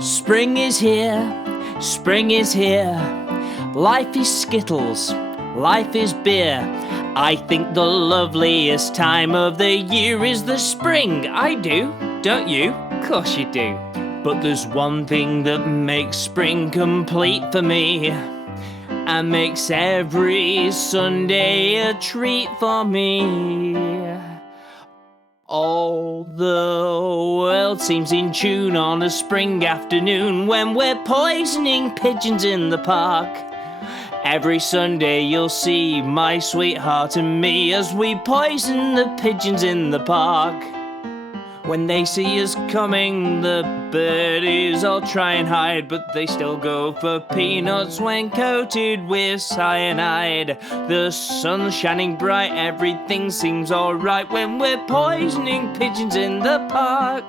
Spring is here, spring is here. Life is Skittles, life is beer. I think the loveliest time of the year is the spring. I do, don't you? Of course you do. But there's one thing that makes spring complete for me, and makes every Sunday a treat for me. All the world seems in tune on a spring afternoon when we're poisoning pigeons in the park. Every Sunday you'll see my sweetheart and me as we poison the pigeons in the park. When they see us coming, the birdies all try and hide, but they still go for peanuts when coated with cyanide. The sun's shining bright, everything seems alright when we're poisoning pigeons in the park.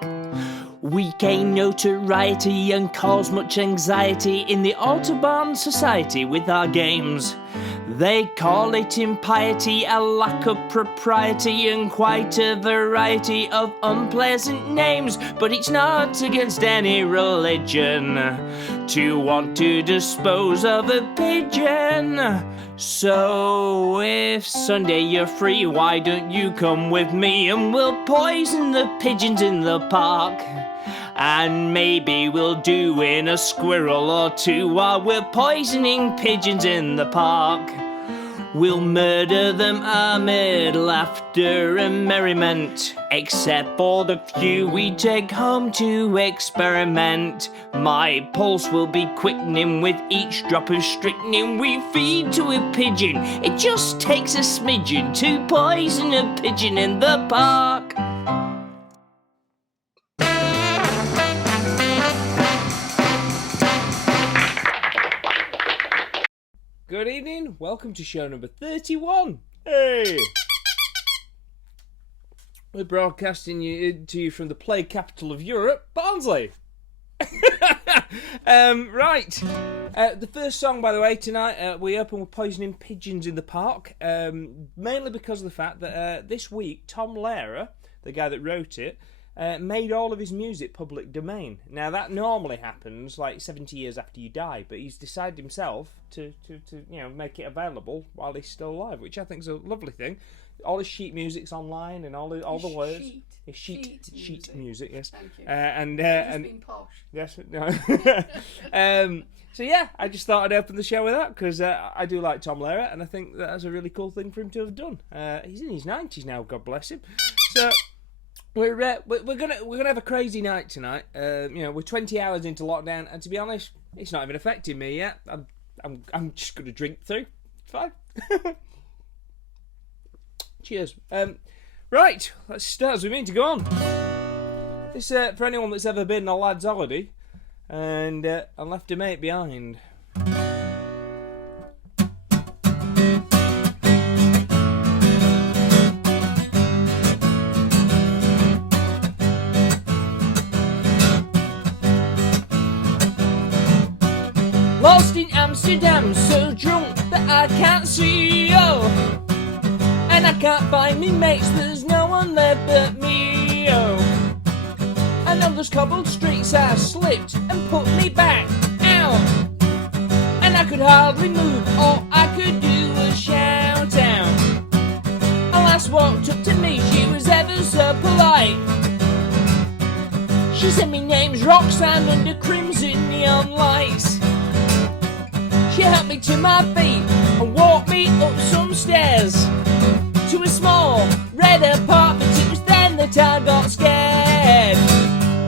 We gain notoriety and cause much anxiety in the Autobahn society with our games. They call it impiety, a lack of propriety, and quite a variety of unpleasant names. But it's not against any religion to want to dispose of a pigeon. So if Sunday you're free, why don't you come with me and we'll poison the pigeons in the park? And maybe we'll do in a squirrel or two while we're poisoning pigeons in the park. We'll murder them amid laughter and merriment, except for the few we take home to experiment. My pulse will be quickening with each drop of strychnine we feed to a pigeon. It just takes a smidgen to poison a pigeon in the park. Good evening, welcome to show number 31. Hey! We're broadcasting to you from the plague capital of Europe, Barnsley. Right. The first song, by the way, tonight, we open with Poisoning Pigeons in the Park, mainly because of the fact that this week, Tom Lehrer, the guy that wrote it, made all of his music public domain. Now that normally happens like 70 years after you die, but he's decided himself to make it available while he's still alive, which I think is a lovely thing. All his sheet music's online and all the words. Sheet music, yes. Thank you. And being posh. yes, no. So yeah, I just thought I'd open the show with that because I do like Tom Lehrer, and I think that's a really cool thing for him to have done. He's in his 90s now, God bless him. So. We're gonna have a crazy night tonight. We're 20 hours into lockdown, and to be honest, it's not even affecting me yet. I'm just gonna drink through. It's fine. Cheers. Right, let's start as we mean to go on. This for anyone that's ever been on a lad's holiday and left a mate behind. Lost in Amsterdam, so drunk that I can't see, oh. And I can't find me mates, there's no one there but me, oh. And on those cobbled streets I slipped and put me back out. And I could hardly move, all I could do was shout out. lass walked up to me, she was ever so polite. She said me name's Roxanne under crimson neon lights. She helped me to my feet and walked me up some stairs to a small red apartment. It was then that I got scared.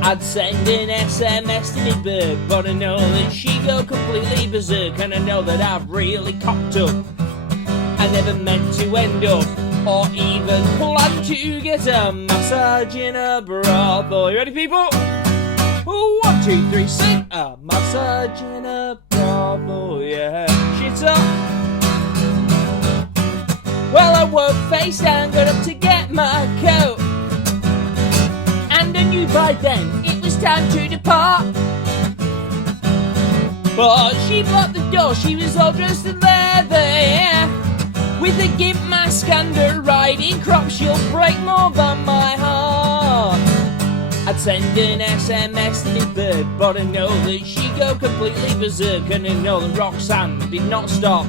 I'd send an SMS to me bird, but I know that she'd go completely berserk, and I know that I've really cocked up. I never meant to end up, or even plan to get a massage in a brothel. You ready, people? 1, 2, 3, sing! A massage in a brothel, yeah. Shit up. Well, I woke face down, got up to get my coat, and I knew by then it was time to depart. But she blocked the door, she was all dressed in leather, yeah. With a gimp mask and a riding crop, she'll break more than my heart. I'd send an SMS to the bird, but I know that she'd go completely berserk, and I know that Roxanne did not stop,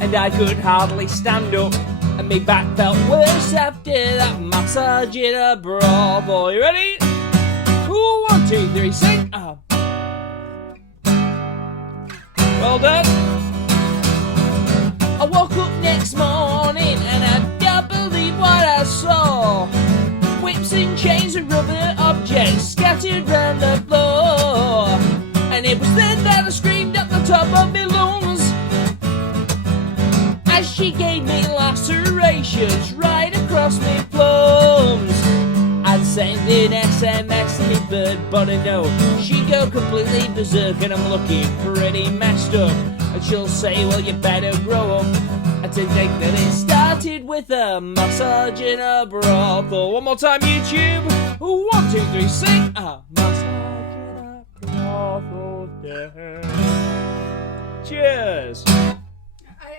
and I could hardly stand up, and my back felt worse after that massage in a brothel. You ready? 1, 2, 3, sing! Well done. I woke up next morning and I can't believe what I saw. Whips and chains and rubber objects scattered round the floor. And it was then that I screamed at the top of my lungs as she gave me lacerations right across my plums. I'd send an SMS to me bird, but I know she'd go completely berserk, and I'm looking pretty messed up. And she'll say, well, you better grow up. And to think that it started with a massage in a brothel. One more time, YouTube. 1, 2, 3, sing. A massage in a brothel. Yeah. Cheers. I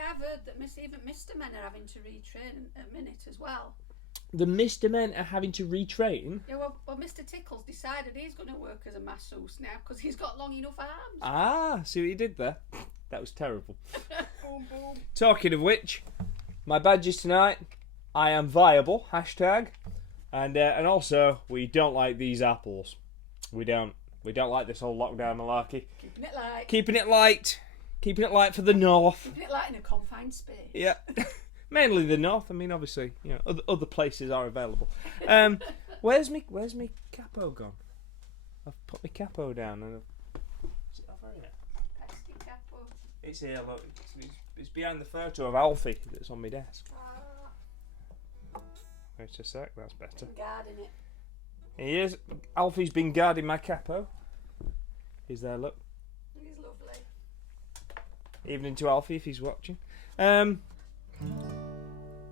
have heard that even Mr. Men are having to retrain a minute as well. The Mr. Men are having to retrain? Yeah, well, Mr. Tickles decided he's going to work as a masseuse now because he's got long enough arms. Ah, see what you did there? That was terrible. Boom, boom. Talking of which, my badges tonight, I am viable, hashtag. And also, we don't like these apples. We don't like this whole lockdown malarkey. Keeping it light. Keeping it light. Keeping it light for the north. Keeping it light in a confined space. Yeah. Mainly the north. I mean, obviously, you know, other places are available. Where's me capo gone? I've put my capo down and is it over here? Pesky capo. It's here. Look, it's behind the photo of Alfie that's on my desk. Wait a sec. That's better. Guarding it. He is. Alfie's been guarding my capo. He's there. Look. He's lovely. Evening to Alfie if he's watching.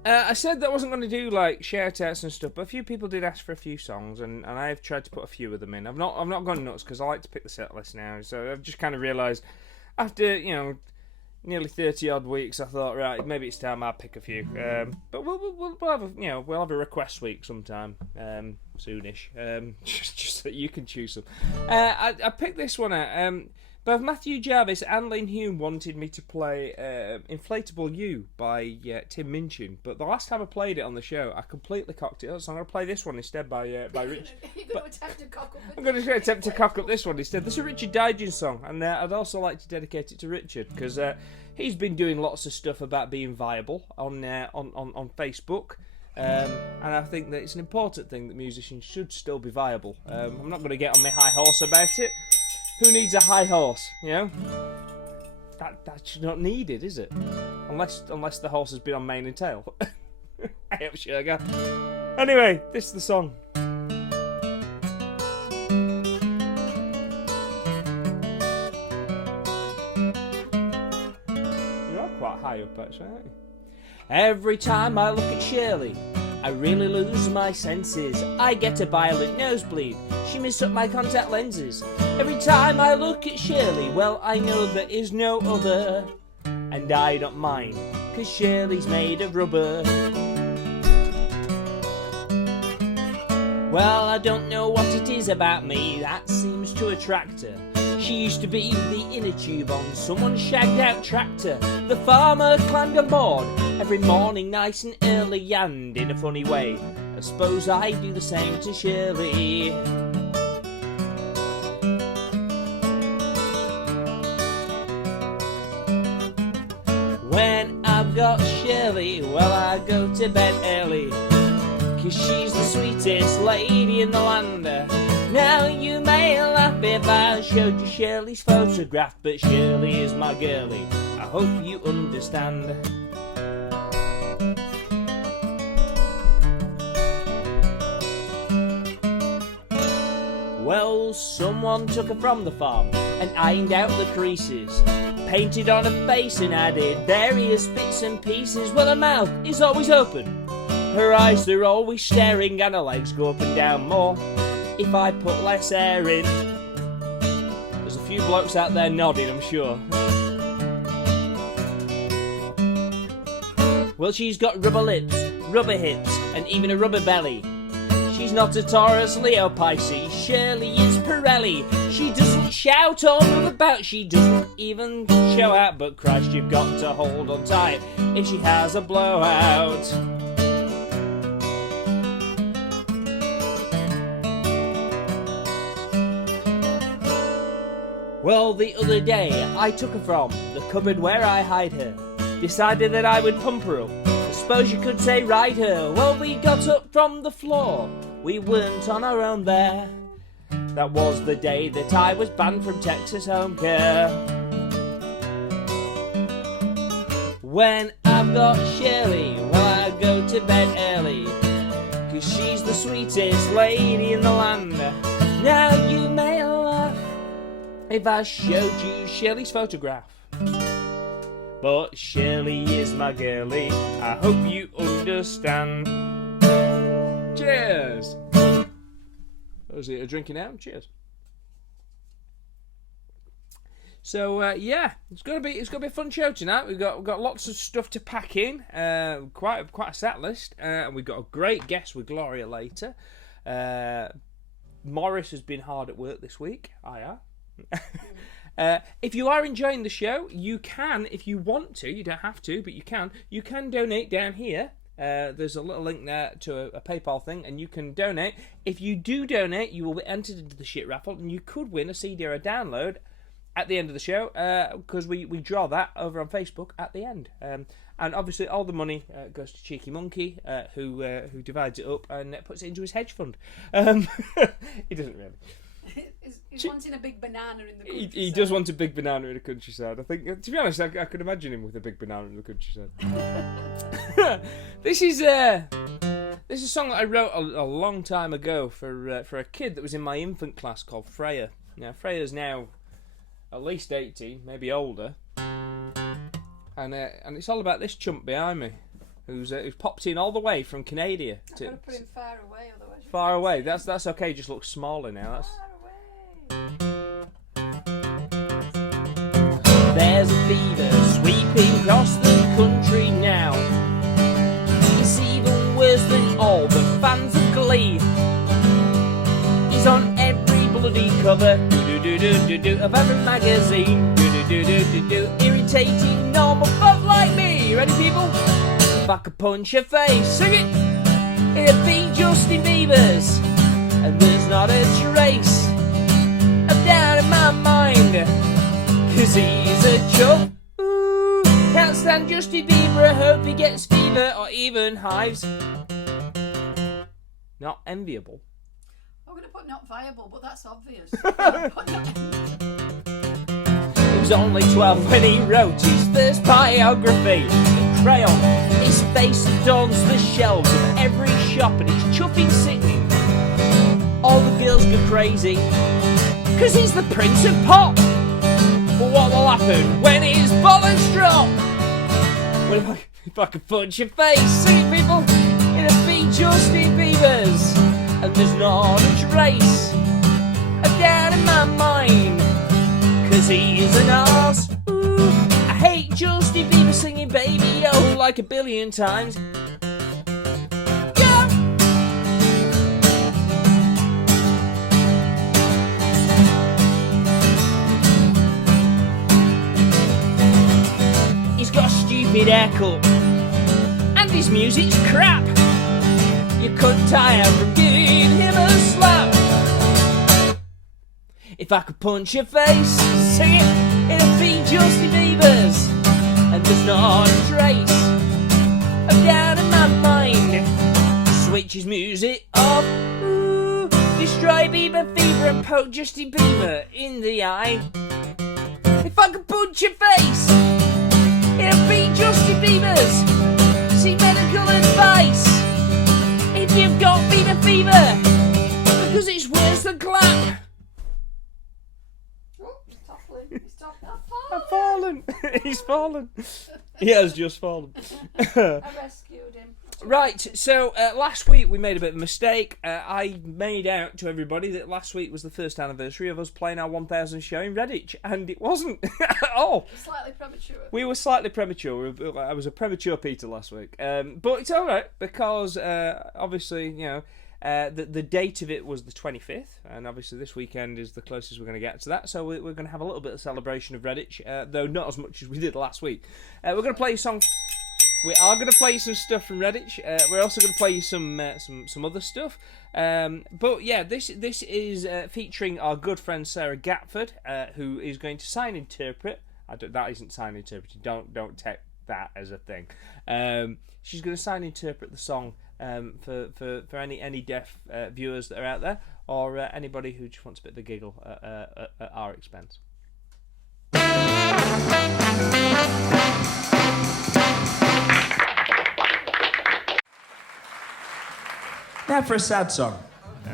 I said that I wasn't going to do like shout outs and stuff, but a few people did ask for a few songs, and I've tried to put a few of them in. I've not gone nuts because I like to pick the set list now, so I've just kind of realised after nearly 30 odd weeks, I thought right, maybe it's time I pick a few. But we'll have a request week sometime soonish, just so you can choose them. I picked this one out. Both Matthew Jarvis and Lynn Hume wanted me to play Inflatable You by Tim Minchin, but the last time I played it on the show, I completely cocked it up, so I'm going to play this one instead by Rich. You're going to attempt to cock up I'm going to attempt to cock up this one instead. This is a Richard Diging song, and I'd also like to dedicate it to Richard, because he's been doing lots of stuff about being viable on Facebook. And I think that it's an important thing that musicians should still be viable. I'm not going to get on my high horse about it. Who needs a high horse, you know? That's not needed, is it? Unless the horse has been on mane and tail. I hope sugar. Anyway, this is the song. You are quite high up, actually, aren't you? Every time I look at Shirley, I really lose my senses. I get a violent nosebleed. She missed up my contact lenses. Every time I look at Shirley, well, I know there is no other. And I don't mind, 'cause Shirley's made of rubber. Well, I don't know what it is about me that seems to attract her. She used to be the inner tube on someone's shagged out tractor. The farmer climbed on board every morning nice and early, and in a funny way, I suppose I do the same to Shirley. When I've got Shirley, well, I go to bed early, 'cause she's the sweetest lady in the land. Now you may laugh if I showed you Shirley's photograph, but Shirley is my girlie, I hope you understand. Well, someone took her from the farm and ironed out the creases, painted on her face and added various bits and pieces. Well, her mouth is always open, her eyes they're always staring, and her legs go up and down more if I put less air in. There's a few blokes out there nodding, I'm sure. Well, she's got rubber lips, rubber hips, and even a rubber belly. She's not a Taurus, Leo, Pisces, Shirley is Pirelli. She doesn't shout or move about, she doesn't even show out, but Christ, you've got to hold on tight if she has a blowout. Well, the other day I took her from the cupboard where I hide her, decided that I would pump her up, I suppose you could say ride her. Well, we got up from the floor, we weren't on our own there. That was the day that I was banned from Texas Home Care. When I've got Shirley, well, I go to bed early, 'cause she's the sweetest lady in the land. Now you may laugh if I showed you Shirley's photograph, but Shirley is my girlie, I hope you understand. Cheers! Was it a drinking out? Cheers. So yeah, it's gonna be a fun show tonight. We've got lots of stuff to pack in. Quite a set list, and we've got a great guest with Gloria later. Morris has been hard at work this week. If you are enjoying the show, you can, if you want to, you don't have to, but you can donate down here. There's a little link there to a PayPal thing, and you can donate. If you do donate, you will be entered into the shit raffle, and you could win a CD or a download at the end of the show, because we draw that over on Facebook at the end. And obviously all the money goes to Cheeky Monkey, who divides it up and puts it into his hedge fund. He doesn't really. He's wanting a big banana in the countryside. He does want a big banana in the countryside. I think, to be honest, I could imagine him with a big banana in the countryside. This is a song that I wrote a long time ago for a kid that was in my infant class called Freya. Now, Freya's now at least 18, maybe older, and it's all about this chump behind me, who's popped in all the way from Canada. I've got to put him far away, otherwise. Far away. That's okay. Just looks smaller now. That's. Far away. There's a fever sweeping across the country now. It's even worse than all the fans of Glee. He's on every bloody cover of every magazine. Irritating normal folk like me. Ready, people? If I could punch your face, sing it. It'd be Justin Bieber's, and there's not a trace of doubt in my mind, 'cause he's a chump. Ooh, can't stand Justin Bieber, I hope he gets fever or even hives. Not enviable. I'm going to put not viable, but that's obvious. He was only 12 when he wrote his first biography. In crayon, his face adorns the shelves of every shop, and he's chuffing sitting. All the girls go crazy, 'cause he's the Prince of Pop. But what will happen when his balance drop? Well, if I could punch your face, sing it, people, it'd be Justin Bieber's, and there's not a trace of doubt in my mind, 'cause he's an arse. Ooh, I hate Justin Bieber singing Baby Oh like a billion times. pointed haircut, and his music's crap. You couldn't tire from giving him a slap. If I could punch your face, sing it, it'd be Justin Bieber's, and there's not a trace of doubt in my mind. Switch his music off, ooh, destroy Bieber fever and poke Justin Bieber in the eye. If I could punch your face, it'd be Justin Bieber's. Seek medical advice if you've got Bieber fever, because it's worse than clap. Oh, he's toppling. He's toppling. I've fallen. He's fallen. He has just fallen. I rescued him. Right, so last week we made a bit of a mistake. I made out to everybody that last week was the first anniversary of us playing our 1000th show in Redditch, and it wasn't at all. Slightly premature. We were slightly premature. I was a premature Peter last week. But it's alright, because obviously, you know, the date of it was the 25th, and obviously this weekend is the closest we're going to get to that, so we're going to have a little bit of celebration of Redditch, though not as much as we did last week. We're going to play a song. We are going to play you some stuff from Redditch. We're also going to play you some other stuff. But yeah, this is featuring our good friend Sarah Gatford, who is going to sign interpret. That isn't sign interpreting. Don't take that as a thing. She's going to sign interpret the song for any deaf viewers that are out there, or anybody who just wants a bit of a giggle at our expense. Now for a sad song.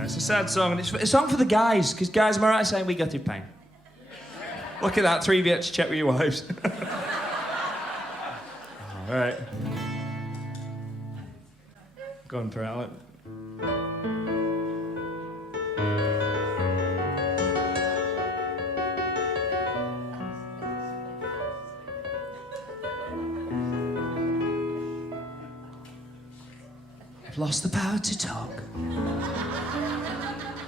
It's a sad song, and it's a song for the guys, because guys, am I right saying we go through pain? Look at that, 3 bits, check with your wives. Alright. Go on, for Alec. I've lost the power to talk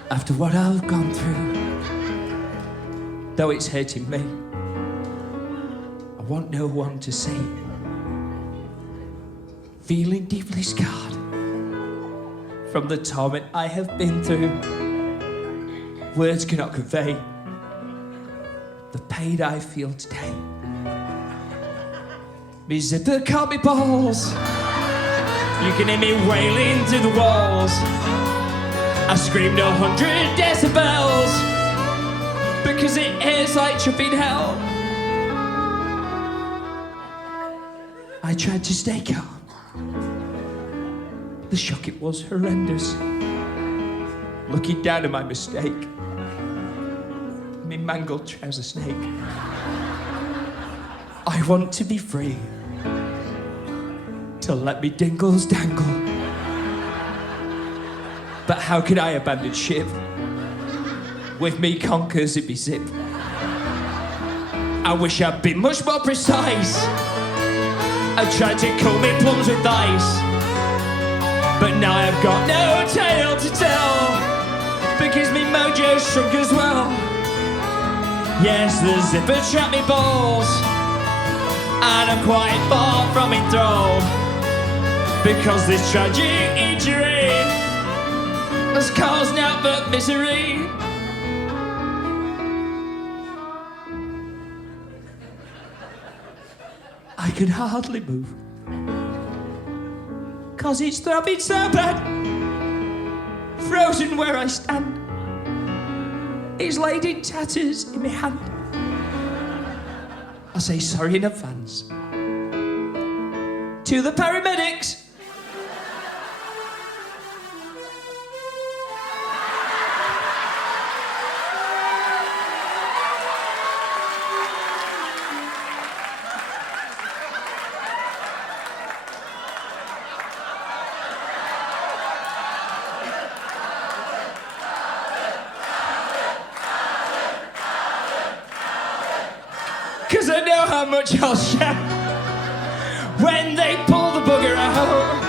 after what I've gone through. Though it's hurting me, I want no one to see. Feeling deeply scarred from the torment I have been through. Words cannot convey the pain I feel today. Me zipper caught me balls. You can hear me wailing through the walls. I screamed 100 decibels because it is like tripping hell. I tried to stay calm. The shock, it was horrendous. Looking down at my mistake, me mangled trouser snake. I want to be free, to let me dingles dangle. But how could I abandon ship? With me conkers it be zip. I wish I'd been much more precise. I tried to coat me plums with ice, but now I've got no tale to tell, because me mojo's shrunk as well. Yes, the zipper trapped me balls, and I'm quite far from enthralled, because this tragic injury has caused naught but misery. I can hardly move, 'cause it's throbbing so bad. Frozen where I stand, it's laid in tatters in my hand. I say sorry in advance to the paramedics. Cause I know how much I'll shout when they pull the bugger out.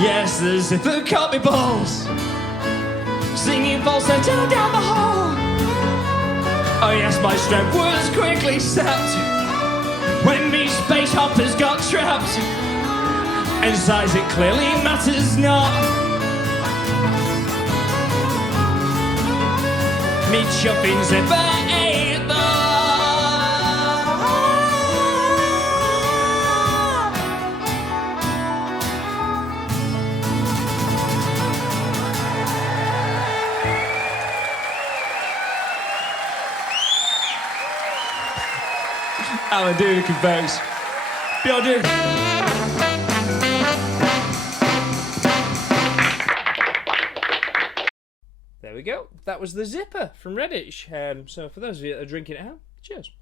Yes, the zipper caught me balls, singing falsetto down the hall. Oh yes, my strength was quickly sapped When these space hoppers got trapped, and size it clearly matters not. Me chuffing zipper ate the I'm a Doonican, folks. You're doing. There we go. That was the zipper from Redditch. So for those of you that are drinking at home, cheers.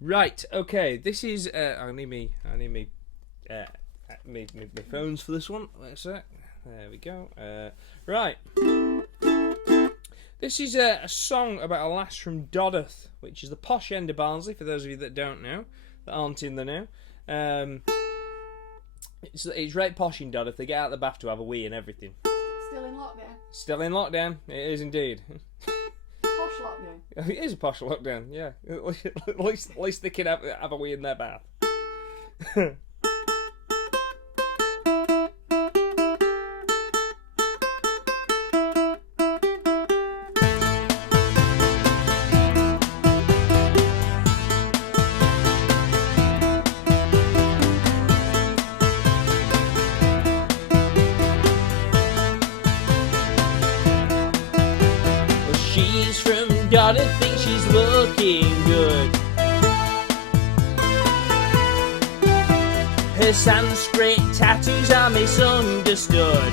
Right. Okay. This is. I need me phones for this one. Wait a sec. There we go. Right. This is a song about a lass from Dodworth, which is the posh end of Barnsley, for those of you that don't know, that aren't in the know. It's right posh in Dodworth. They get out of the bath to have a wee and everything. Still in lockdown. Still in lockdown. It is indeed. Posh lockdown. It is a posh lockdown, yeah. At least they can have a wee in their bath. She's from Dodworth, thinks she's looking good. Her Sanskrit tattoos are misunderstood.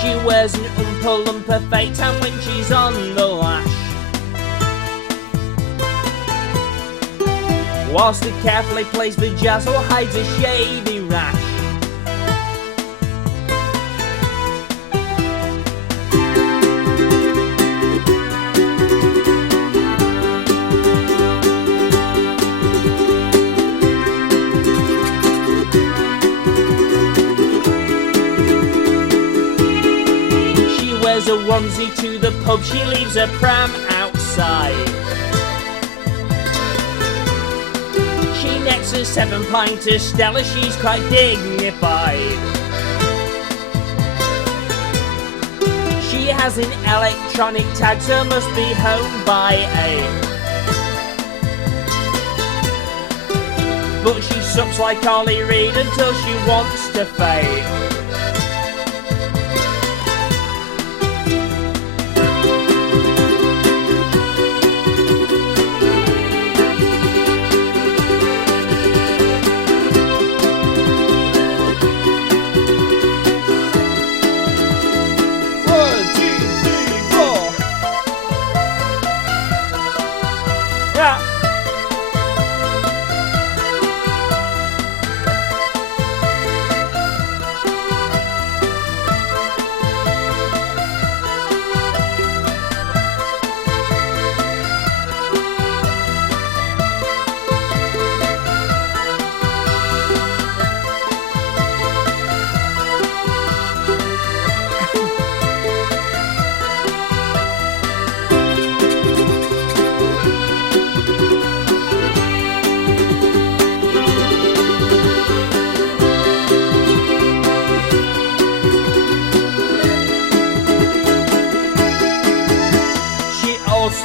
She wears an Oompa Loompa fake tan when she's on the lash, whilst it carefully plays the jazz or hides a shady rash. A onesie to the pub, she leaves her pram outside. She necks a 7-pint of Stella, she's quite dignified. She has an electronic tag, so must be home by 8. But she sucks like Ollie Reed until she wants to fade.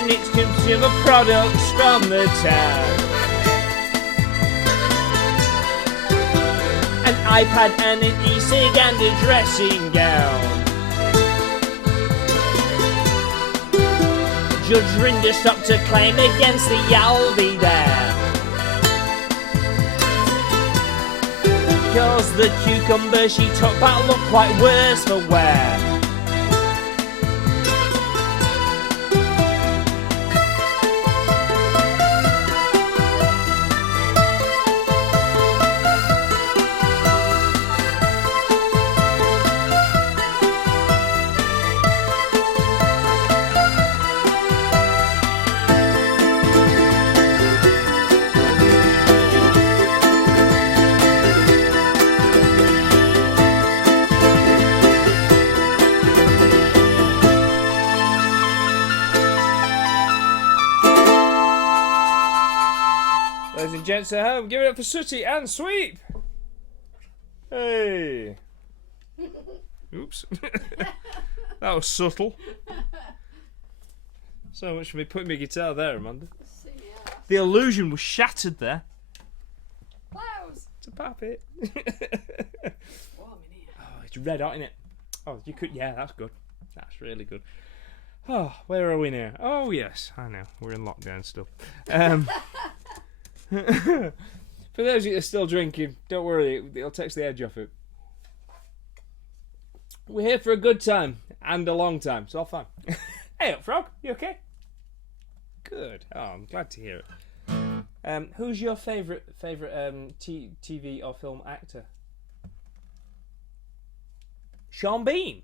Knits consumer products from the town. An iPad and an e-cig and a dressing gown. Judge Rinder stopped a claim against the Yaldi there, 'cause the cucumber she took back looked quite worse for wear. Ladies and gents at home, give it up for Sooty and Sweep. Hey. Oops. That was subtle. So much for me putting my guitar there, Amanda. The illusion was shattered there. Blouse. It's a puppet. Warm in here. Oh, it's red hot, isn't it? Oh, you could. Yeah, that's good. That's really good. Oh, where are we now? Oh, yes, I know. We're in lockdown still. For those of you that are still drinking, don't worry. It'll take the edge off it. We're here for a good time and a long time, so all fine. Hey up, Frog. You okay? Good. Oh, I'm glad to hear it. Who's your favourite TV or film actor? Sean Bean.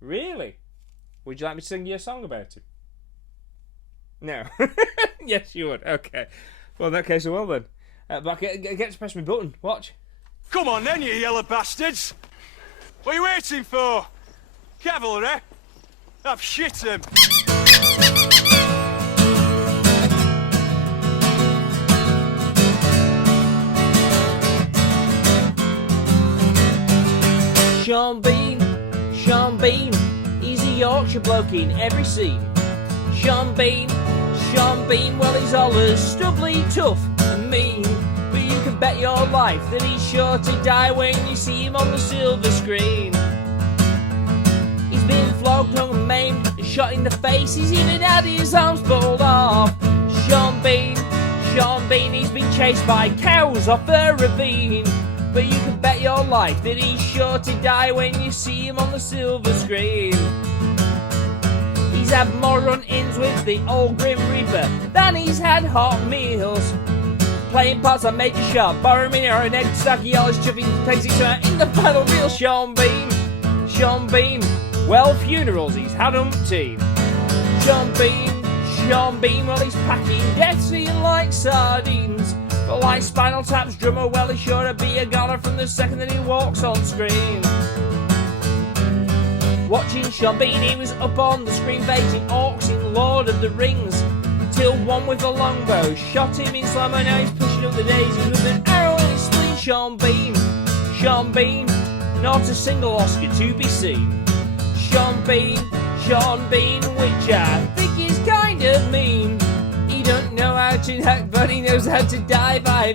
Really? Would you like me to sing you a song about him? No. Yes, you would. Okay. Well, in that case, I will then. But I get to press my button. Watch. Come on then, you yellow bastards. What are you waiting for? Cavalry? I've shit him. Sean Bean, he's a Yorkshire bloke in every scene. Sean Bean, well he's always stubbly, tough and mean. But you can bet your life that he's sure to die when you see him on the silver screen. He's been flogged, hung and maimed, and shot in the face, he's even had his arms pulled off. Sean Bean, he's been chased by cows off a ravine. But you can bet your life that he's sure to die when you see him on the silver screen. He's had more run-ins with the old Grim Reaper than he's had hot meals. Playing parts on Major Sharp, Boromir or an egg stocky, always chuffing takes it in the final reel. Sean Bean, well, funerals he's had umpteen. Sean Bean, well, he's packing death scene like sardines. But like Spinal Tap's drummer, well, he's sure to be a goner from the second that he walks on screen. Watching Sean Bean, he was up on the screen baiting orcs in Lord of the Rings, till one with a longbow shot him in slow-mo. Now he's pushing up the daisies with an arrow in his spleen. Sean Bean, not a single Oscar to be seen. Sean Bean, which I think is kind of mean. He don't know how to act, but he knows how to die. Bye.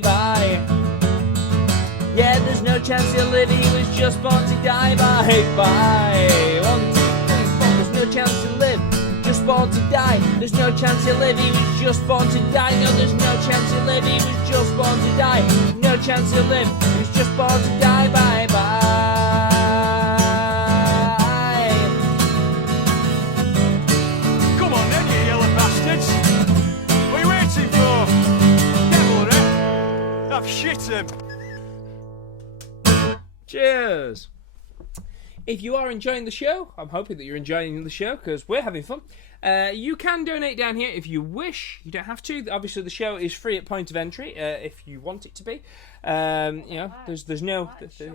Yeah, there's no chance he'll live, he was just born to die. Bye. 1, 2, 3, 4, there's no chance to live, just born to die. There's no chance he'll live, he was just born to die. No, there's no chance he'll live, he was just born to die. No chance he'll live, he was just born to die. Bye. Come on then, you yellow bastards. What are you waiting for? Cavalry? I've shit him. Cheers. If you are enjoying the show, I'm hoping that you're enjoying the show because we're having fun. You can donate down here if you wish. You don't have to. Obviously, the show is free at point of entry if you want it to be. There's no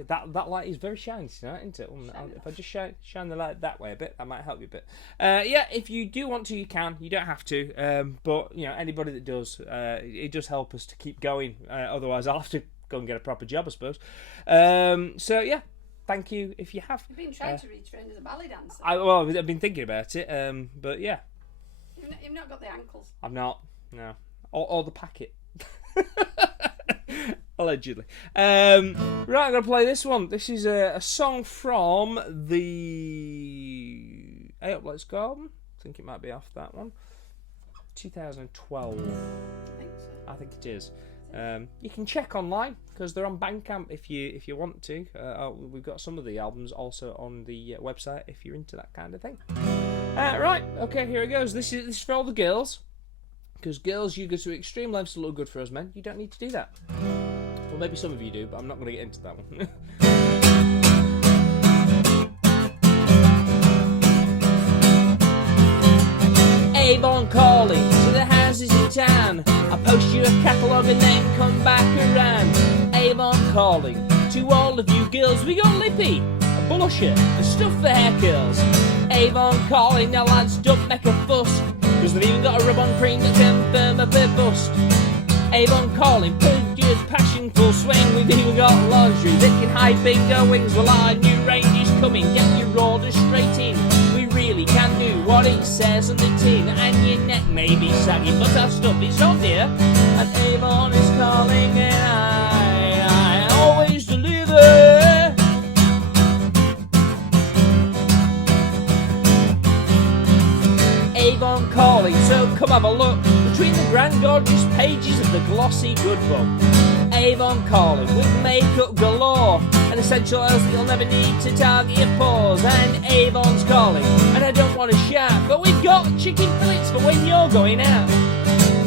that light is very shiny tonight, isn't it? If I just shine the light that way a bit, that might help you a bit. If you do want to, you can. You don't have to. But anybody that does, it does help us to keep going. Otherwise, I'll have to go and get a proper job, I suppose. Thank you if you have. You've been trying to retrain as a ballet dancer. I've been thinking about it, but yeah. You've not got the ankles. I've not, no. Or the packet. Allegedly. Right, I'm going to play this one. This is a song from the Hey Up Let's Go album. I think it might be off that one. 2012. I think so. I think it is. You can check online because they're on Bandcamp if you want to. We've got some of the albums also on the website if you're into that kind of thing. Right, okay, here it goes. This is for all the girls, because girls, you go to extreme lengths to look good for us men. You don't need to do that. Well, maybe some of you do, but I'm not going to get into that one. Avon calling to the houses in town. I post you a catalogue and then come back around. Avon calling to all of you girls. We got lippy, a blusher, and stuff for hair curls. Avon calling, now lads, don't make a fuss, cause they've even got a rub-on cream that can firm up a bust. Avon calling, pigeons, passion full swing. We've even got lingerie that can hide bingo wings. Well, our new range is coming, get your order straight in. We really can do what it says on the tin. And your neck may be sagging, but our stuff is on dear. And Avon is calling, and I always deliver. Avon calling, so come have a look between the grand gorgeous pages of the glossy good book. Avon calling with makeup galore and essential oils that you'll never need to target your pores. And Avon's calling, and I don't want to shout, but we've got chicken fillets for when you're going out.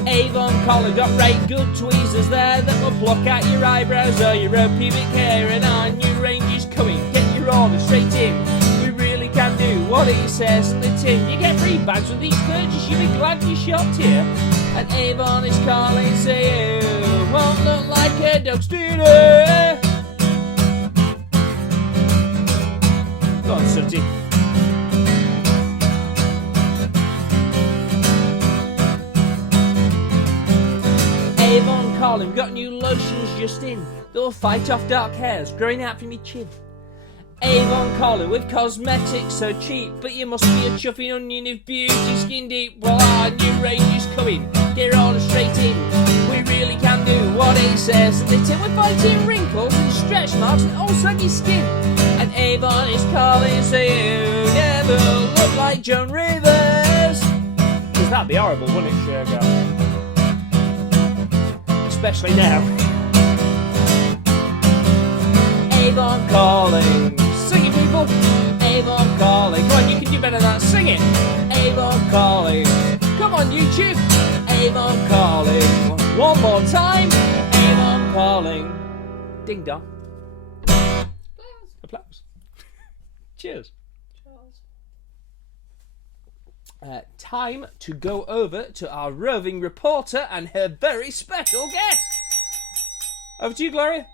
Avon calling, got right good tweezers there that will block out your eyebrows or your pubic hair. And our new range is coming, get your order straight in. Can do what it says in the tin. You get free bags with each purchase, you'll be glad you shopped here. And Avon is calling, so you won't look like a dog stealer. Go on, Sooty. Avon calling, got new lotions just in that will fight off dark hairs growing out from your chin. Avon calling with cosmetics so cheap, but you must be a chuffing onion if beauty skin deep. Well, our new range is coming, get your order straight in. We really can do what it says in the tin. We're fighting wrinkles and stretch marks and all saggy skin. And Avon is calling, so you never look like Joan Rivers. Because that'd be horrible, wouldn't it, Sugar? Especially now. Avon calling. Sing it, people. Avon calling. Come on, you can do better than that. Sing it. Avon calling. Come on, YouTube. Avon calling. One more time. Avon calling. Ding dong. Applause. Cheers. Time to go over to our roving reporter and her very special guest. Over to you, Gloria.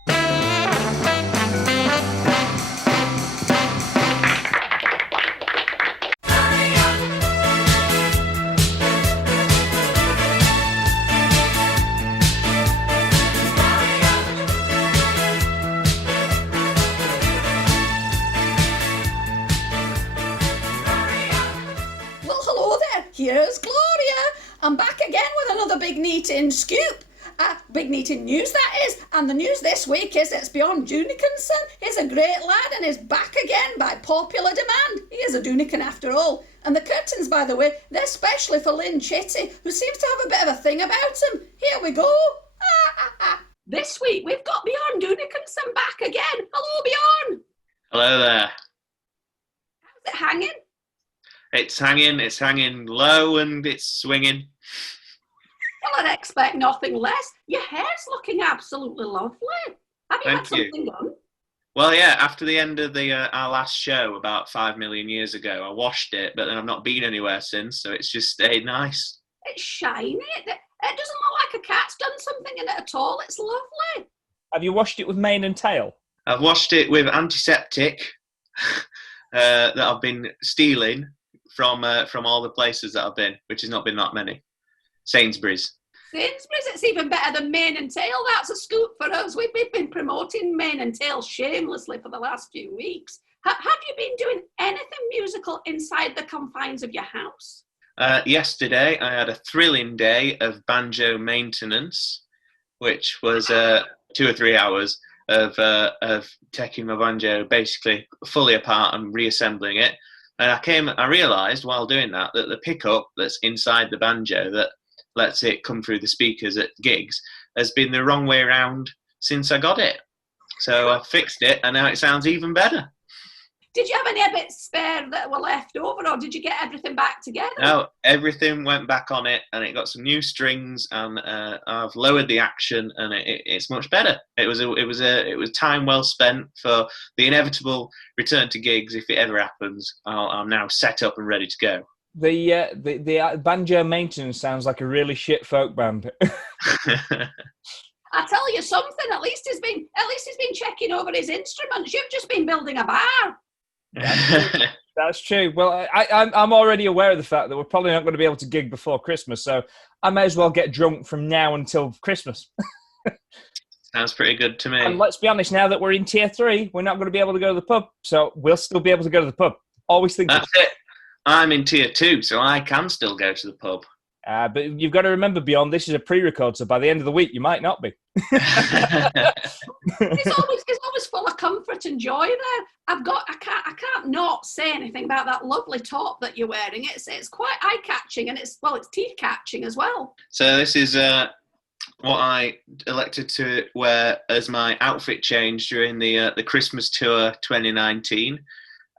Here's Gloria. I'm back again with another big NEET scoop. Big NEET news, that is. And the news this week is it's beyond Doonican, son. He's a great lad and is back again by popular demand. He is a Doonican after all. And the curtains, by the way, they're specially for Lynn Chitty, who seems to have a bit of a thing about him. Here we go. This week we've got Bjorn Doonican back again. Hello, Bjorn. Hello there. How's it hanging? It's hanging low and it's swinging. Well, I'd expect nothing less. Your hair's looking absolutely lovely. Have you had something done? Well, yeah, after the end of our last show about 5 million years ago, I washed it, but then I've not been anywhere since, so it's just stayed nice. It's shiny. It doesn't look like a cat's done something in it at all. It's lovely. Have you washed it with mane and tail? I've washed it with antiseptic that I've been stealing from all the places that I've been, which has not been that many. Sainsbury's, it's even better than mane and tail. That's a scoop for us. We've been promoting mane and tail shamelessly for the last few weeks. Have you been doing anything musical inside the confines of your house? Yesterday, I had a thrilling day of banjo maintenance, which was 2 or 3 hours of taking my banjo basically fully apart and reassembling it. And I realised while doing that the pickup that's inside the banjo that lets it come through the speakers at gigs has been the wrong way around since I got it. So I fixed it and now it sounds even better. Did you have any bits spare that were left over, or did you get everything back together? No, everything went back on it, and it got some new strings, and I've lowered the action, and it's much better. It was time well spent for the inevitable return to gigs if it ever happens. I'm now set up and ready to go. The banjo maintenance sounds like a really shit folk band. I tell you something. At least he's been checking over his instruments. You've just been building a bar. That's true. Well, I'm already aware of the fact that we're probably not going to be able to gig before Christmas, so I may as well get drunk from now until Christmas. Sounds pretty good to me. And let's be honest, now that we're in tier 3, we're not going to be able to go to the pub, so we'll still be able to go to the pub. Always think that's it. I'm in tier 2, so I can still go to the pub. But you've got to remember, Beyond, this is a pre-record, so by the end of the week, you might not be. It's always full of comfort and joy there. I can't not say anything about that lovely top that you're wearing. It's quite eye-catching, and it's teeth-catching as well. So this is what I elected to wear as my outfit change during the Christmas tour 2019.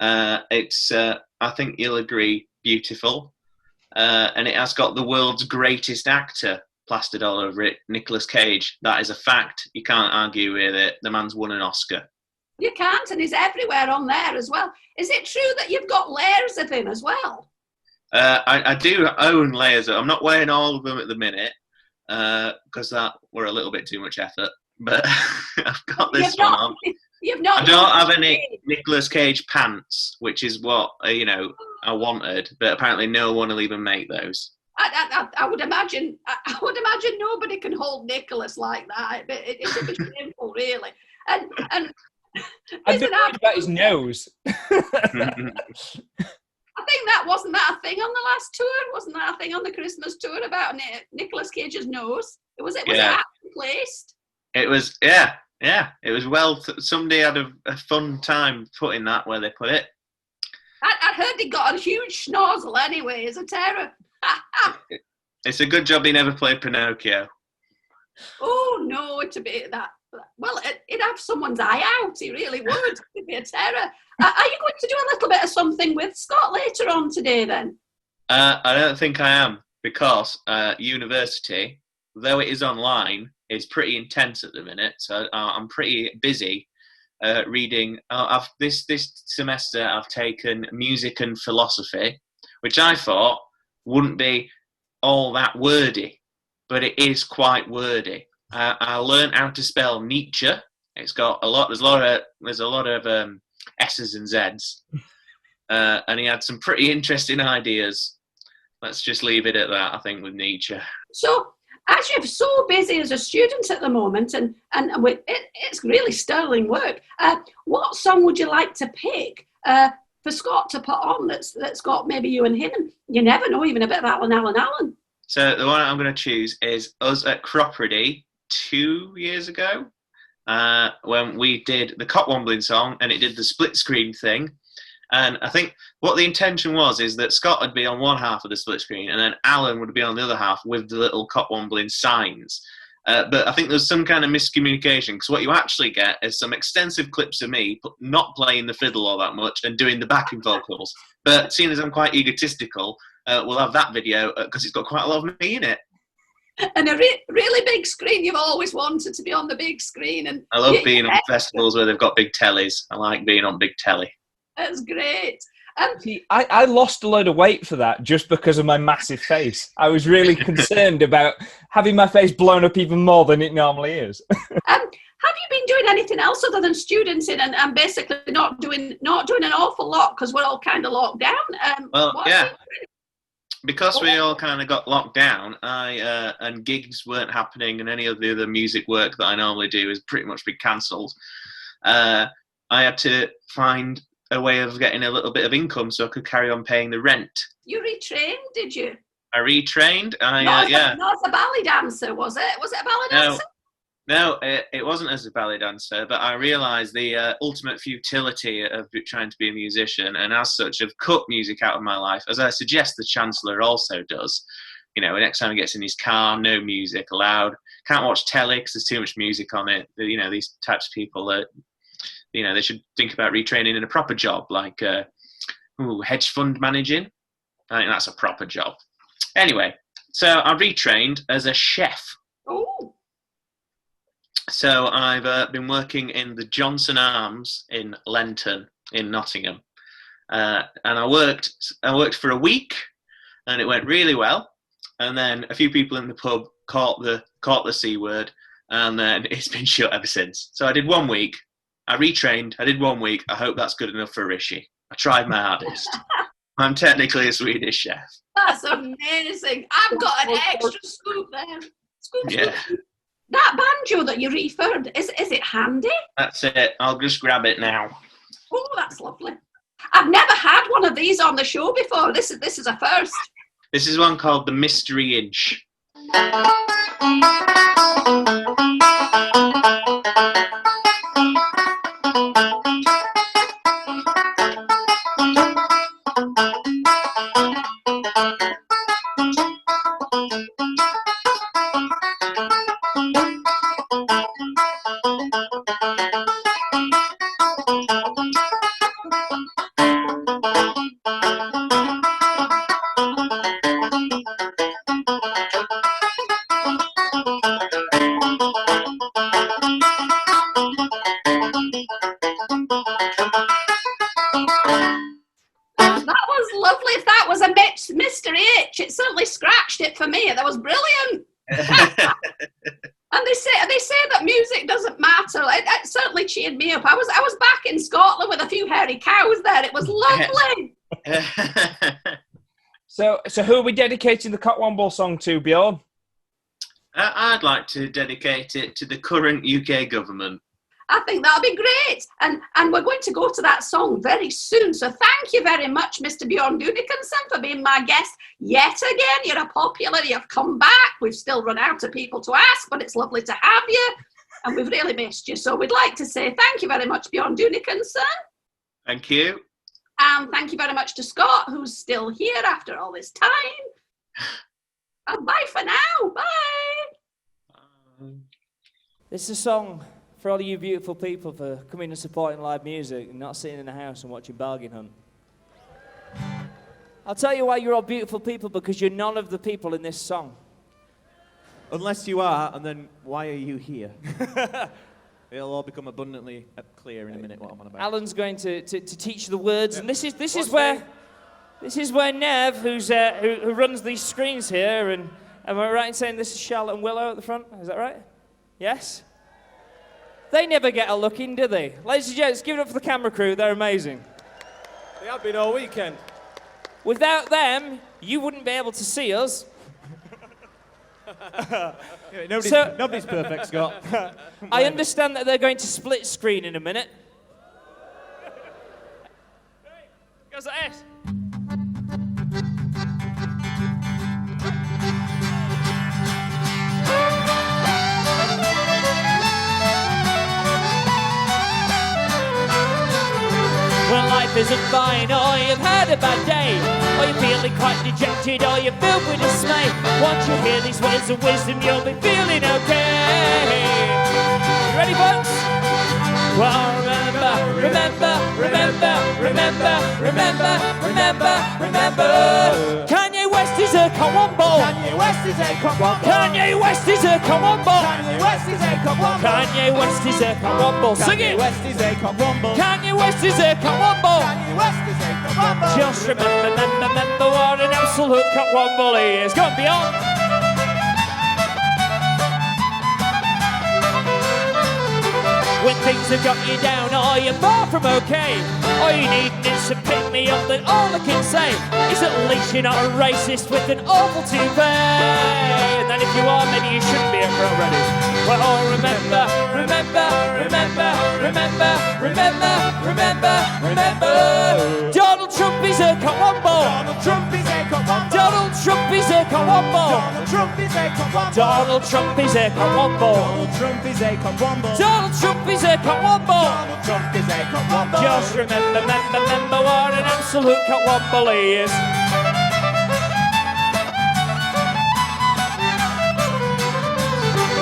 It's I think you'll agree, beautiful. And it has got the world's greatest actor plastered all over it, Nicolas Cage. That is a fact. You can't argue with it. The man's won an Oscar. You can't, and he's everywhere on there as well. Is it true that you've got layers of him as well? I do own layers. I'm not wearing all of them at the minute because that were a little bit too much effort. But I've got this one on. I don't have any Nicolas Cage pants, which is what I wanted, but apparently no one will even make those. I would imagine. I would imagine nobody can hold Nicholas like that. It's a bit shameful, really. And I'm about his nose. I think wasn't that a thing on the last tour? Wasn't that a thing on the Christmas tour about Nicolas Cage's nose? Was it actually placed? It was, yeah. It was somebody had a fun time putting that where they put it. I heard he got a huge schnozzle anyway. It's a terror. It's a good job he never played Pinocchio. Oh no, it'd be that. Well, it'd have someone's eye out. He really would. It'd be a terror. Are you going to do a little bit of something with Scott later on today then? I don't think I am, because university, though it is online, is pretty intense at the minute. So I'm pretty busy reading. This semester I've taken music and philosophy, which I thought wouldn't be all that wordy, but it is quite wordy. I learned how to spell Nietzsche. It's got there's a lot of S's and Z's, and he had some pretty interesting ideas. Let's just leave it at that, I think, with Nietzsche. So, as you're so busy as a student at the moment, and it's really sterling work, what song would you like to pick for Scott to put on that's got maybe you and him? And you never know, even a bit of Alan. So the one I'm going to choose is us at Parody 2 years ago, when we did the Cotwombling song, and it did the split screen thing. And I think what the intention was is that Scott would be on one half of the split screen, and then Alan would be on the other half with the little Cotwombling signs. But I think there's some kind of miscommunication, because what you actually get is some extensive clips of me not playing the fiddle all that much and doing the backing vocals. But seeing as I'm quite egotistical, we'll have that video because it's got quite a lot of me in it. And a really big screen. You've always wanted to be on the big screen. And I love being on festivals where they've got big tellies. I like being on big telly. That's great. See, I lost a load of weight for that just because of my massive face. I was really concerned about having my face blown up even more than it normally is. Have you been doing anything else other than students in and basically not doing an awful lot because we're all kind of locked down? Because we all kind of got locked down, and gigs weren't happening, and any of the other music work that I normally do has pretty much been cancelled. I had to find a way of getting a little bit of income so I could carry on paying the rent. You retrained, did you? I retrained. Not as a ballet dancer, was it? Was it a ballet dancer? No, it wasn't as a ballet dancer, but I realised the ultimate futility of trying to be a musician, and as such have cut music out of my life, as I suggest the Chancellor also does. You know, next time he gets in his car, no music allowed. Can't watch telly because there's too much music on it. You know, these types of people that, you know, they should think about retraining in a proper job, like hedge fund managing. I think that's a proper job. Anyway, so I retrained as a chef. Oh. So I've been working in the Johnson Arms in Lenton in Nottingham, and I worked for a week, and it went really well. And then a few people in the pub caught the C word, and then it's been shut ever since. So I did 1 week. I retrained. I did 1 week. I hope that's good enough for Rishi. I tried my hardest. I'm technically a Swedish chef. That's amazing. I've got an extra scoop there. Scoop. Yeah. That banjo that you referred, is it handy? That's it. I'll just grab it now. Oh, that's lovely. I've never had one of these on the show before. This is a first. This is one called the Mystery Inch. It certainly scratched it for me. That was brilliant. And they say that music doesn't matter. It certainly cheered me up. I was back in Scotland with a few hairy cows there. It was lovely. So who are we dedicating the Cotwomble song to, Bjorn? I'd like to dedicate it to the current UK government. I think that'll be great. And we're going to go to that song very soon. So thank you very much, Mr. Bjorn Doonican, for being my guest yet again. You're a popular, you've come back. We've still run out of people to ask, but it's lovely to have you. And we've really missed you. So we'd like to say thank you very much, Bjorn Doonican. Thank you. And thank you very much to Scott, who's still here after all this time. And bye for now. Bye. This is a song for all of you beautiful people for coming and supporting live music and not sitting in the house and watching Bargain Hunt. I'll tell you why you're all beautiful people, because you're none of the people in this song. Unless you are, and then why are you here? It'll all become abundantly clear in a minute what I'm on about. Alan's going to teach the words, and this is where Nev, who runs these screens here, and am I right in saying this is Charlotte and Willow at the front? Is that right? Yes? They never get a look in, do they? Ladies and gents, give it up for the camera crew. They're amazing. They have been all weekend. Without them, you wouldn't be able to see us. Nobody's perfect, Scott. I understand that they're going to split screen in a minute. Goes like this. When life isn't fine, or you've had a bad day, or you're feeling quite dejected, or you're filled with dismay, once you hear these words of wisdom, you'll be feeling okay. You ready, folks? Well, remember. Kanye West is a Cotwomble. Kanye West is a Cotwomble. Kanye West is a Cotwomble. Kanye West is a Cotwomble. Kanye West is a Cotwomble. Sing it. Kanye West is a Cotwomble. Kanye West is a Cotwomble. Kanye West is a Cotwomble. Just remember what an absolute Cotwomble he is. Go on, Beyond. When things have got you down, or you're far from okay, or you need an instant pick-me-up, then all I can say is at least you're not a racist with an awful toupee. And then if you are, maybe you shouldn't be already. Well, remember. Donald Trump is a Cotwomble. Donald Trump is a Cotwomble. Donald Trump is a Cotwomble. Donald Trump is a Cotwomble. Donald Trump is a Cotwomble. Donald Trump is a Cotwomble. Donald Trump is a Cotwomble. Donald Trump is a Cotwomble. Just remember what an absolute Cotwomble he is.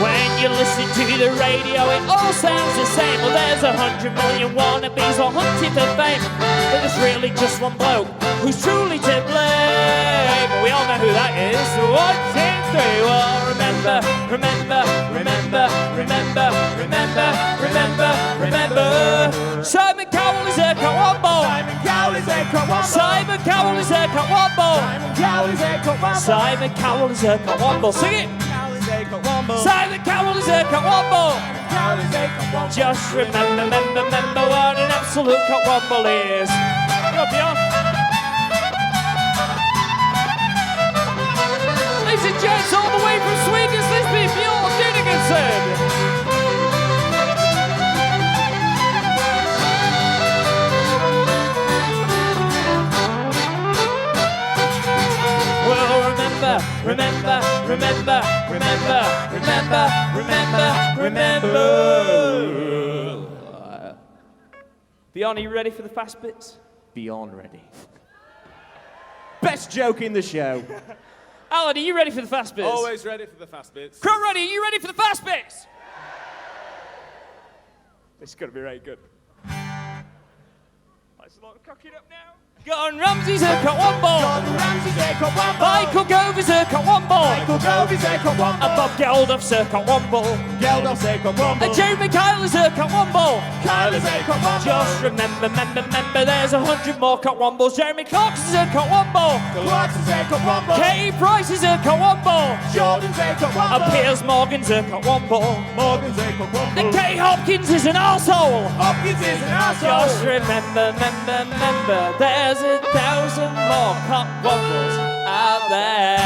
When you listen to the radio, it all sounds the same. Well, there's 100 million wannabes all hunting for fame, but there's really just one bloke who's truly to blame. We all know who that is. 1, 2, 3. Well, remember. Simon Cowell is a Cotwomble. Simon Cowell is a Cotwomble. Simon Cowell is a Cotwomble. Simon Cowell is a Cotwomble. Simon Cowell is a Cotwomble. Sing it. Simon Cowell is a Cotwomble. Cowell is a Cotwomble. Just remember what an absolute Cotwomble is. go, Bjorn. Ladies and gents, all the way from Sweden, this be Bjorn Doonican. Remember. Bjorn, are you ready for the fast bits? Beyond ready. Best joke in the show. Alan, are you ready for the fast bits? Always ready for the fast bits. Crow Ready, are you ready for the fast bits? This is going to be very good. Let's cock it up now. Gordon Ramsay's haircut one ball. Michael Govy's haircut one ball. And Bob Geldof's haircut one ball. And Jeremy Kyler's haircut one ball. Just remember, there's 100 more cut one balls. Jeremy Clarkson's haircut one ball. Katie Price's haircut one ball. And Piers Morgan's haircut one ball. And Kate Hopkins is an arsehole. Just remember, there's 1,000 more cut one balls out there.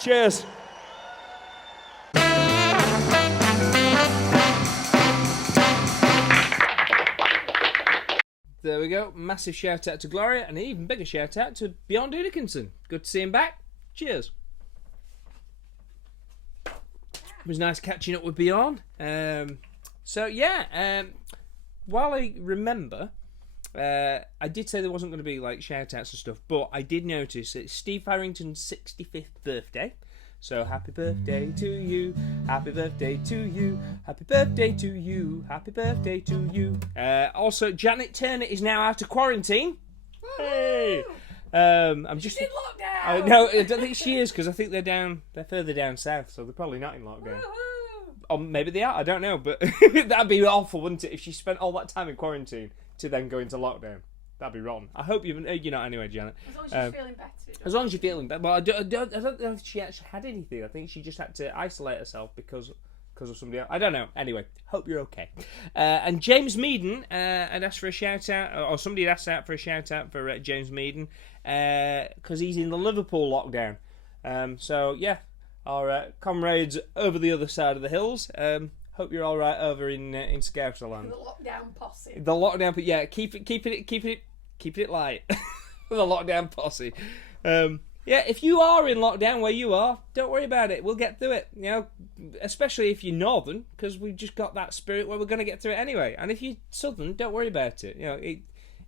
Cheers. There we go. Massive shout out to Gloria and an even bigger shout out to Bjorn Doonican. Good to see him back. Cheers. It was nice catching up with Bjorn. While I remember, I did say there wasn't going to be like shout outs and stuff, but I did notice it's Steve Harrington's 65th birthday. So happy birthday to you, happy birthday to you, happy birthday to you, happy birthday to you. Also, Janet Turner is now out of quarantine. Hey! I'm just in lockdown. No, I don't think she is because I think they're further down south, so they're probably not in lockdown. Or maybe they are, I don't know, but that'd be awful, wouldn't it, if she spent all that time in quarantine to then go into lockdown. That'd be rotten. I hope you're not anyway, Janet. As long as you're feeling better. As long as you're feeling better. Well, I don't know if she actually had anything. I think she just had to isolate herself because of somebody else. I don't know. Anyway, hope you're okay. And James Meaden had asked for a shout out, or somebody had asked out for a shout out for James Meaden because he's in the Liverpool lockdown. Our comrades over the other side of the hills. Hope you're all right over in Scouserland. The lockdown posse. The lockdown, but yeah, keep it light. The lockdown posse. If you are in lockdown where you are, don't worry about it. We'll get through it. Especially if you're northern, because we've just got that spirit where we're going to get through it anyway. And if you're southern, don't worry about it.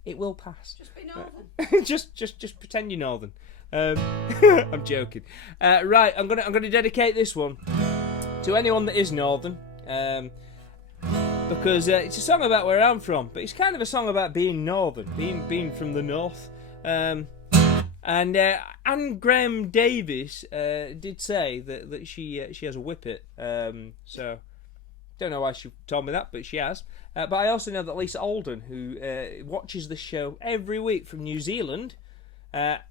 It will pass. Just be northern. just pretend you're northern. I'm joking. Right, I'm gonna dedicate this one to anyone that is northern. Because it's a song about where I'm from, but it's kind of a song about being northern, being from the north. And Anne Graham Davis did say that she has a whippet. So don't know why she told me that, but she has. But I also know that Lisa Alden, who watches the show every week from New Zealand,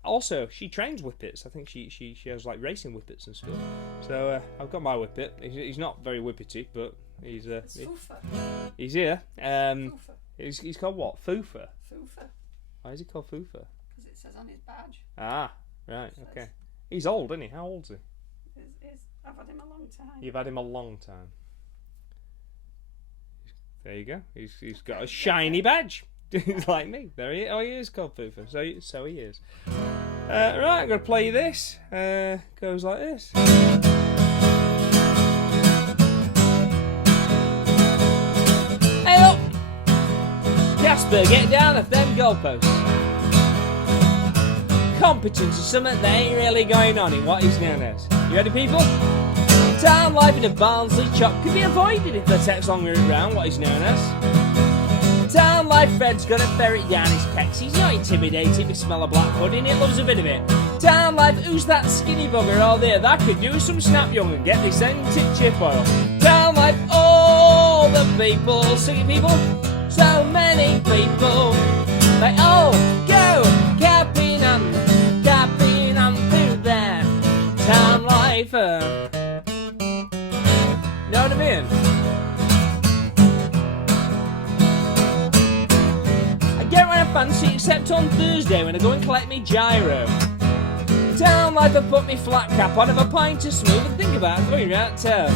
also she trains whippets. I think she has like racing whippets and stuff. So I've got my whippet. He's not very whippety, but he's here. He's called what? Fufa. Why is he called Fufa? Because it says on his badge. Ah, right, okay. He's old, isn't he? How old is he? I've had him a long time. You've had him a long time. There you go. He's got a shiny badge. He's like me. There he is. Oh, he is called Fufa. So he is. Right, I'm going to play you this. Goes like this. Hey up! Casper, get down off them goalposts. Competence is something that ain't really going on in what is known as. You ready, people? Town life in a Barnsley chop could be avoided if they take longer around what is known as. Town life Fred's got a ferret down his pecs. He's not intimidated with smell of black pudding, it loves a bit of it. Town life, who's that skinny bugger all there? That could do some snap young and get this scented chip oil. Town life, all the people, singing people, so many people. They all go capping on through that town life. Know what I mean? I get what I fancy except on Thursday when I go and collect me gyro. Town life, I put me flat cap on, have a pint of smooth and think about going right town.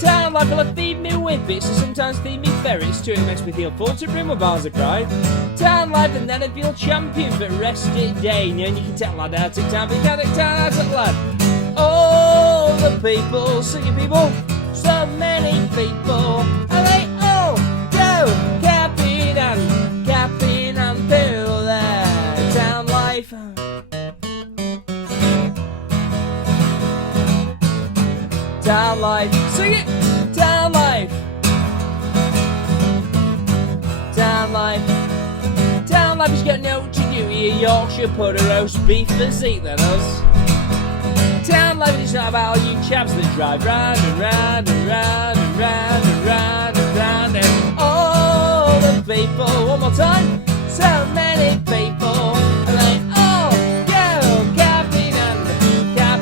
Town life, will feed me whippets and sometimes feed me ferrets too. It makes me feel full to brim with bars of cry. Town life, and then I feel champion for rest of day. You know, and you can take lad out of town, but you can't take town out of lad. All the people, singing people, so many people, and they all go capping and through their town life. Town life, sing it! Town life! Town life! Town life has got no to do with Yorkshire put a roast beef physique than us. Town life is not about all you chaps that drive round and round and round and round and round and round and all the people, one more time, so many people, and they all go capping and through their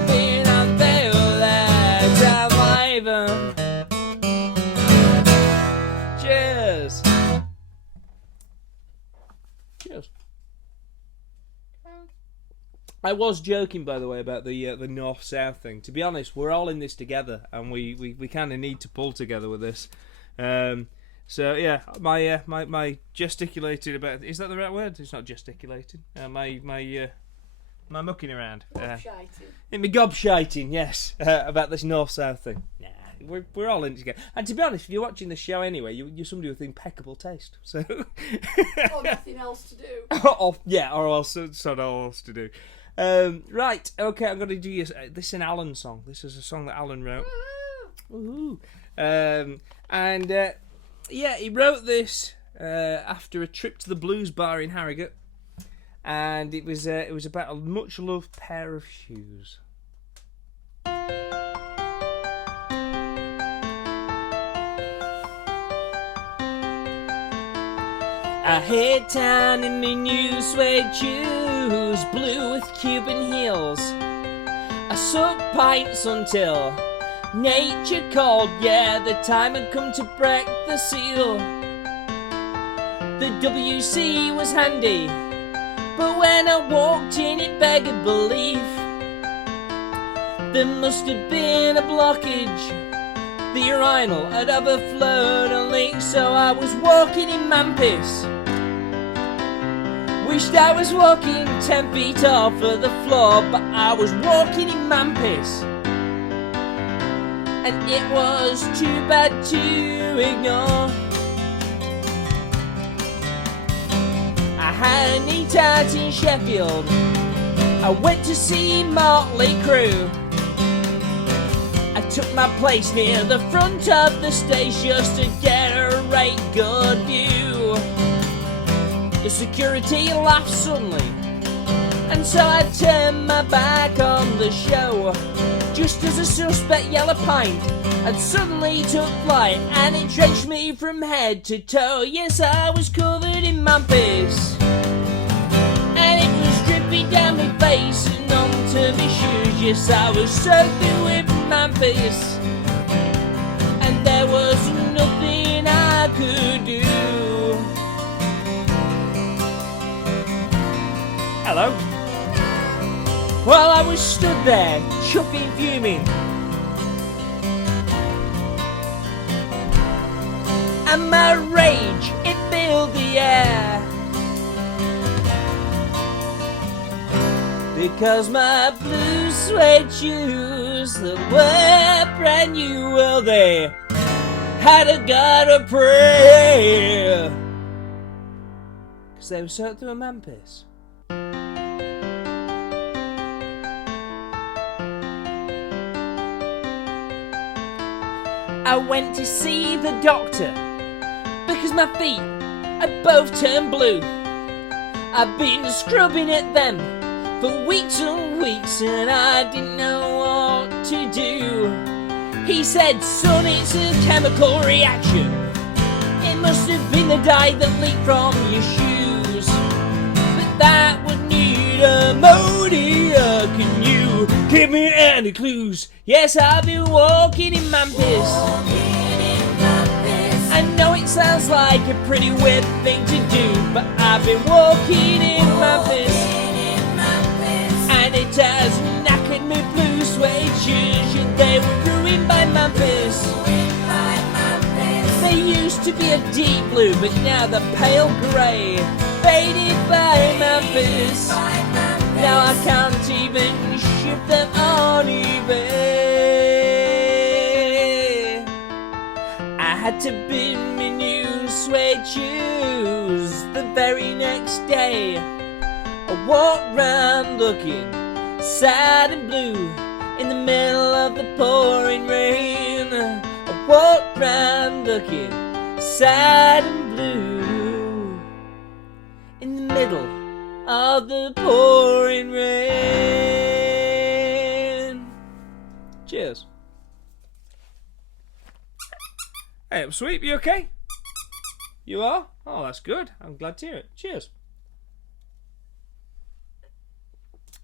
town life. Cheers. Cheers. I was joking, by the way, about the north-south thing. To be honest, we're all in this together, and we kind of need to pull together with this. So yeah, my gesticulated about, is that the right word? It's not gesticulating. My mucking around. Me gobshiting, yes, about this north-south thing. Nah, we're all in it together. And to be honest, if you're watching the show anyway, you're somebody with impeccable taste. So. Or nothing else to do. or else it's not all else to do. Right, okay, I'm going to do this is an Alan song. This is a song that Alan wrote. Woohoo! Yeah, he wrote this after a trip to the blues bar in Harrogate, and it was about a much loved pair of shoes. I head down in me new suede shoes, blue with Cuban heels. I sucked pints until nature called, yeah, the time had come to break the seal. The WC was handy, but when I walked in it begged belief. There must have been a blockage, the urinal had overflowed a leak, so I was walking in man piss. Wished I was walking 10 feet off of the floor, but I was walking in man piss. And it was too bad to ignore. I had a NEET out in Sheffield, I went to see Motley Crue. I took my place near the front of the stage just to get a right good view. The security laughed suddenly, and so I turned my back on the show, just as a suspect yellow pint had suddenly took flight, and it drenched me from head to toe. Yes, I was covered in man piss, and it was dripping down my face and onto my shoes. Yes, I was soaking with man piss, and there was nothing I could do. Hello. Well, I was stood there, chuffing, fuming, and my rage, it filled the air, because my blue suede shoes that were brand new, well, they had a got a prayer, because they were soaked through a man piss. I went to see the doctor because my feet had both turned blue. I've been scrubbing at them for weeks and weeks, and I didn't know what to do. He said, son, it's a chemical reaction. It must have been the dye that leaked from your shoe. pandemonium. Can you give me any clues? Yes, I've been walking in my piss. I know it sounds like a pretty weird thing to do, but I've been walking in my piss. And it has knackered me blue suede shoes. Yeah, they were ruined by my piss. They used to be a deep blue, but now they're pale grey, faded by my piss. Now I can't even ship them on eBay. I had to bin my new suede shoes the very next day. I walked round looking sad and blue in the middle of the pouring rain. I walked round looking sad and blue in the middle of the pouring rain. Cheers. Hey, sweet, you okay? You are? Oh, that's good. I'm glad to hear it. Cheers.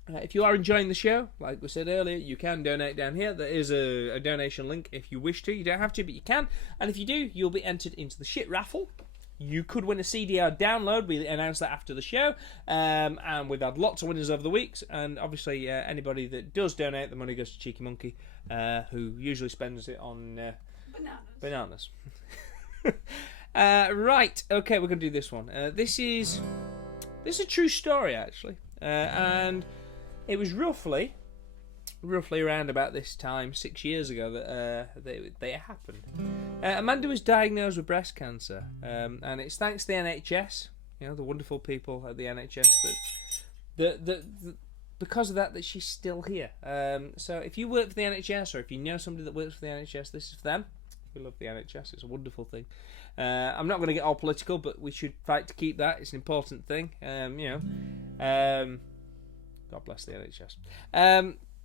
If you are enjoying the show, like we said earlier, you can donate down here. There is a donation link if you wish to. You don't have to, but you can. And if you do, you'll be entered into the shit raffle. You could win a CDR download. We announced that after the show. And we've had lots of winners over the weeks. And obviously, anybody that does donate, the money goes to Cheeky Monkey, who usually spends it on bananas. Right, okay, we're going to do this one. This is a true story, actually. And it was roughly around about this time 6 years ago that they happened. Amanda was diagnosed with breast cancer, and it's thanks to the NHS, you know, the wonderful people at the NHS that because of that she's still here. So if you work for the NHS, or if you know somebody that works for the NHS, this is for them. We love the NHS; it's a wonderful thing. I'm not going to get all political, but we should fight to keep that. It's an important thing, you know. God bless the NHS.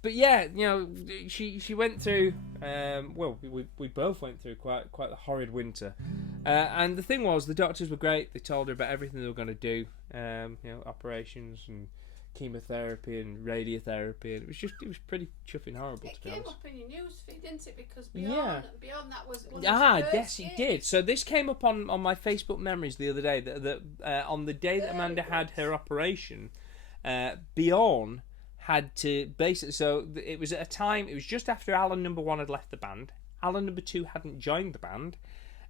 But yeah, you know, she went through. Well, we both went through quite a horrid winter. And the thing was, the doctors were great. They told her about everything they were going to do. You know, operations and chemotherapy and radiotherapy. And it was pretty chuffing horrible. It to be came honest. up in your newsfeed, didn't it? Because beyond that was yes, it did. So this came up on my Facebook memories the other day. That on the day that Amanda had her operation. Bjorn had to basically, so it was at a time, it was just after Alan number 1 had left the band. Alan number 2 hadn't joined the band,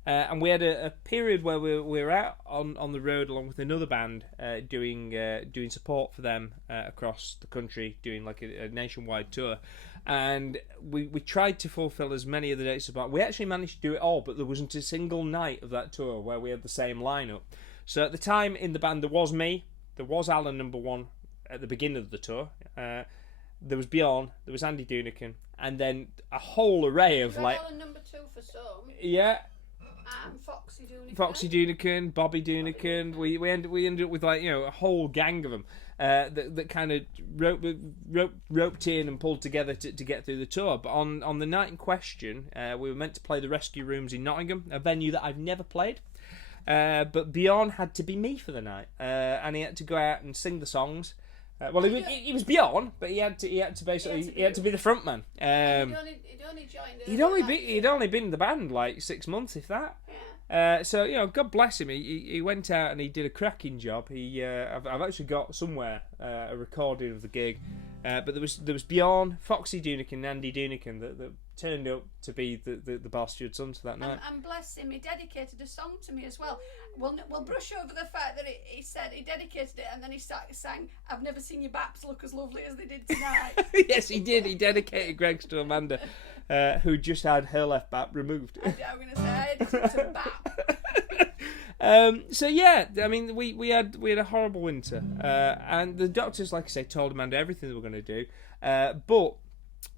and we had a period where we were out on the road along with another band, doing support for them across the country, doing like a nationwide tour. And we tried to fulfill as many of the dates as possible. We actually managed to do it all, but there wasn't a single night of that tour where we had the same lineup. So at the time in the band there was me, there was Alan number 1 at the beginning of the tour. There was Bjorn, there was Andy Doonican, and then a whole array of like. Alan number 2 for some. Yeah. Foxy Doonican, Bobby Doonican. We ended up with, like, you know, a whole gang of them that kind of roped in and pulled together to get through the tour. But on the night in question, we were meant to play the Rescue Rooms in Nottingham, a venue that I've never played. But Bjorn had to be me for the night, and he had to go out and sing the songs. Well, he was Bjorn, but he had to basically he had to be the front man. He'd only been in the band like 6 months, if that. Yeah. So, you know, God bless him. He went out and he did a cracking job. I've actually got somewhere a recording of the gig. But there was Bjorn, Foxy Doonican, and Andy Doonican that turned up to be the Bar-Steward sons for that night. And bless him, he dedicated a song to me as well. We'll brush over the fact that he said he dedicated it, and then he sang "I've never seen your baps look as lovely as they did tonight." Yes, he did. He dedicated Greg's to Amanda, who just had her left bap removed. I'm going to say I edited to bap. So yeah, I mean, we had a horrible winter, and the doctors, like I say, told Amanda everything they were going to do, but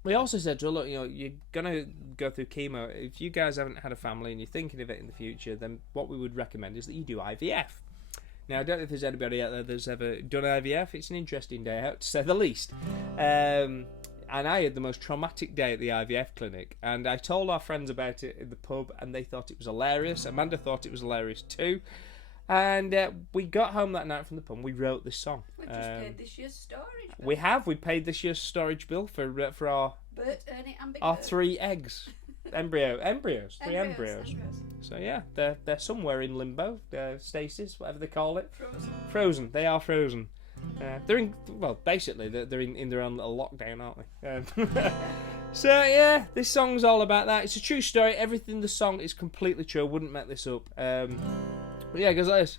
we also said to her, look, you know, you're going to go through chemo. If you guys haven't had a family and you're thinking of it in the future, then what we would recommend is that you do IVF. Now, I don't know if there's anybody out there that's ever done IVF. It's an interesting day out, to say the least. And I had the most traumatic day at the IVF clinic, and I told our friends about it in the pub, and they thought it was hilarious. Amanda thought it was hilarious too. And we got home that night from the pub. We wrote this song. We just paid this year's storage bill. We have. We paid this year's storage bill for our Bert, Ernie, and Big our Bert. 3 eggs, three embryos. So yeah, they're somewhere in limbo, stasis, whatever they call it. Frozen. They are frozen. They're in. Well, basically, they're in their own little lockdown, aren't they? So yeah, this song's all about that. It's a true story. Everything in the song is completely true. I wouldn't make this up. But yeah, it goes like this.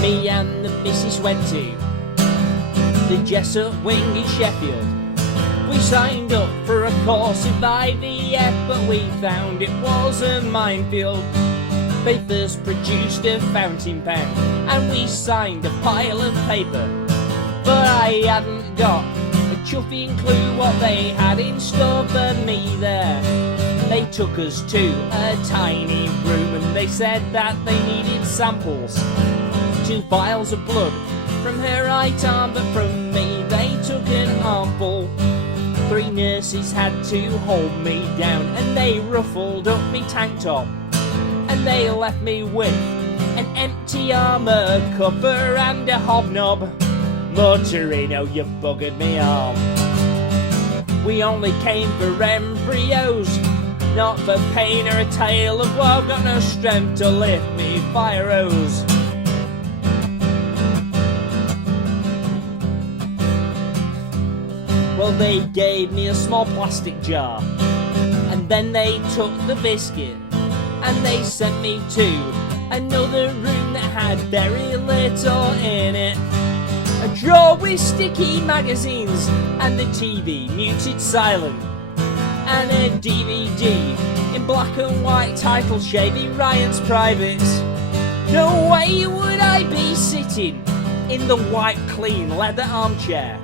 Me and the missus went to the Jessup Wing in Sheffield. We signed up for a course of IVF, but we found it was a minefield. They first produced a fountain pen, and we signed a pile of paper. But I hadn't got a chuffing clue what they had in store for me there. They took us to a tiny room, and they said that they needed samples. 2 vials of blood from her right arm, but from me they took an armful. 3 nurses had to hold me down, and they ruffled up me tank top. And they left me with an empty armour cover and a hobnob, muttering, "Oh, you buggered me arm." We only came for embryos, not for pain or a tale of woe. Got no strength to lift me fire hose. Well, they gave me a small plastic jar, and then they took the biscuit, and they sent me to another room that had very little in it. A drawer with sticky magazines, and the TV muted silent, and a DVD in black and white titled Shaving Ryan's Privates. No way would I be sitting in the white clean leather armchair.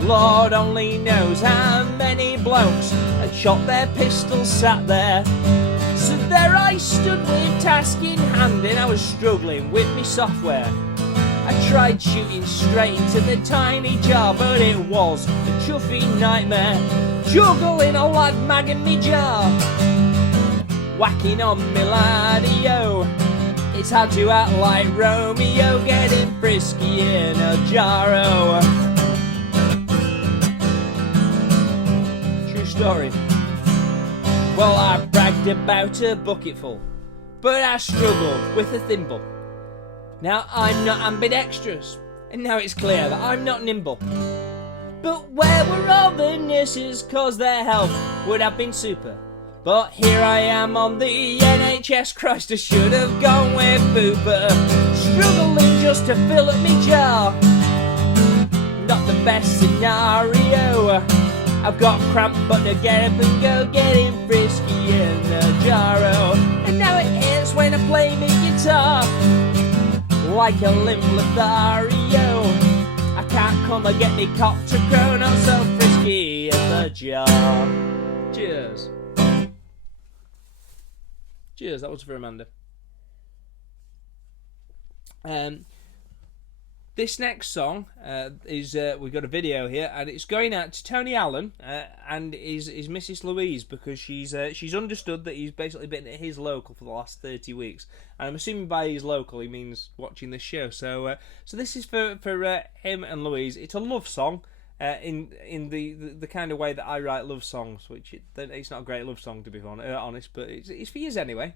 Lord only knows how many blokes had shot their pistols sat there. So there I stood with task in hand, and I was struggling with me software. I tried shooting straight into the tiny jar, but it was a chuffing nightmare. Juggling a lad mag in me jar, whacking on me laddie-o. It's hard to act like Romeo, getting frisky in a jar-o. Story. Well, I bragged about a bucketful, but I struggled with a thimble. Now I'm not ambidextrous, and now it's clear that I'm not nimble. But where were all the nurses, cause their help would have been super. But here I am on the NHS, Christ, I should have gone with Booper. Struggling just to fill up me jar, not the best scenario. I've got cramp, but to get up and go, getting frisky in the jar-o. And now it hits when I play me guitar, like a limp Lothario. I can't come and get me cocked to crow, not so frisky in the jar. Cheers. Cheers, that was for Amanda. This next song is we've got a video here, and it's going out to Tony Allen and his Mrs. Louise, because she's understood that he's basically been at his local for the last 30 weeks, and I'm assuming by his local he means watching this show. So this is for him and Louise. It's a love song in the kind of way that I write love songs, which it's not a great love song to be honest, but it's for yous anyway.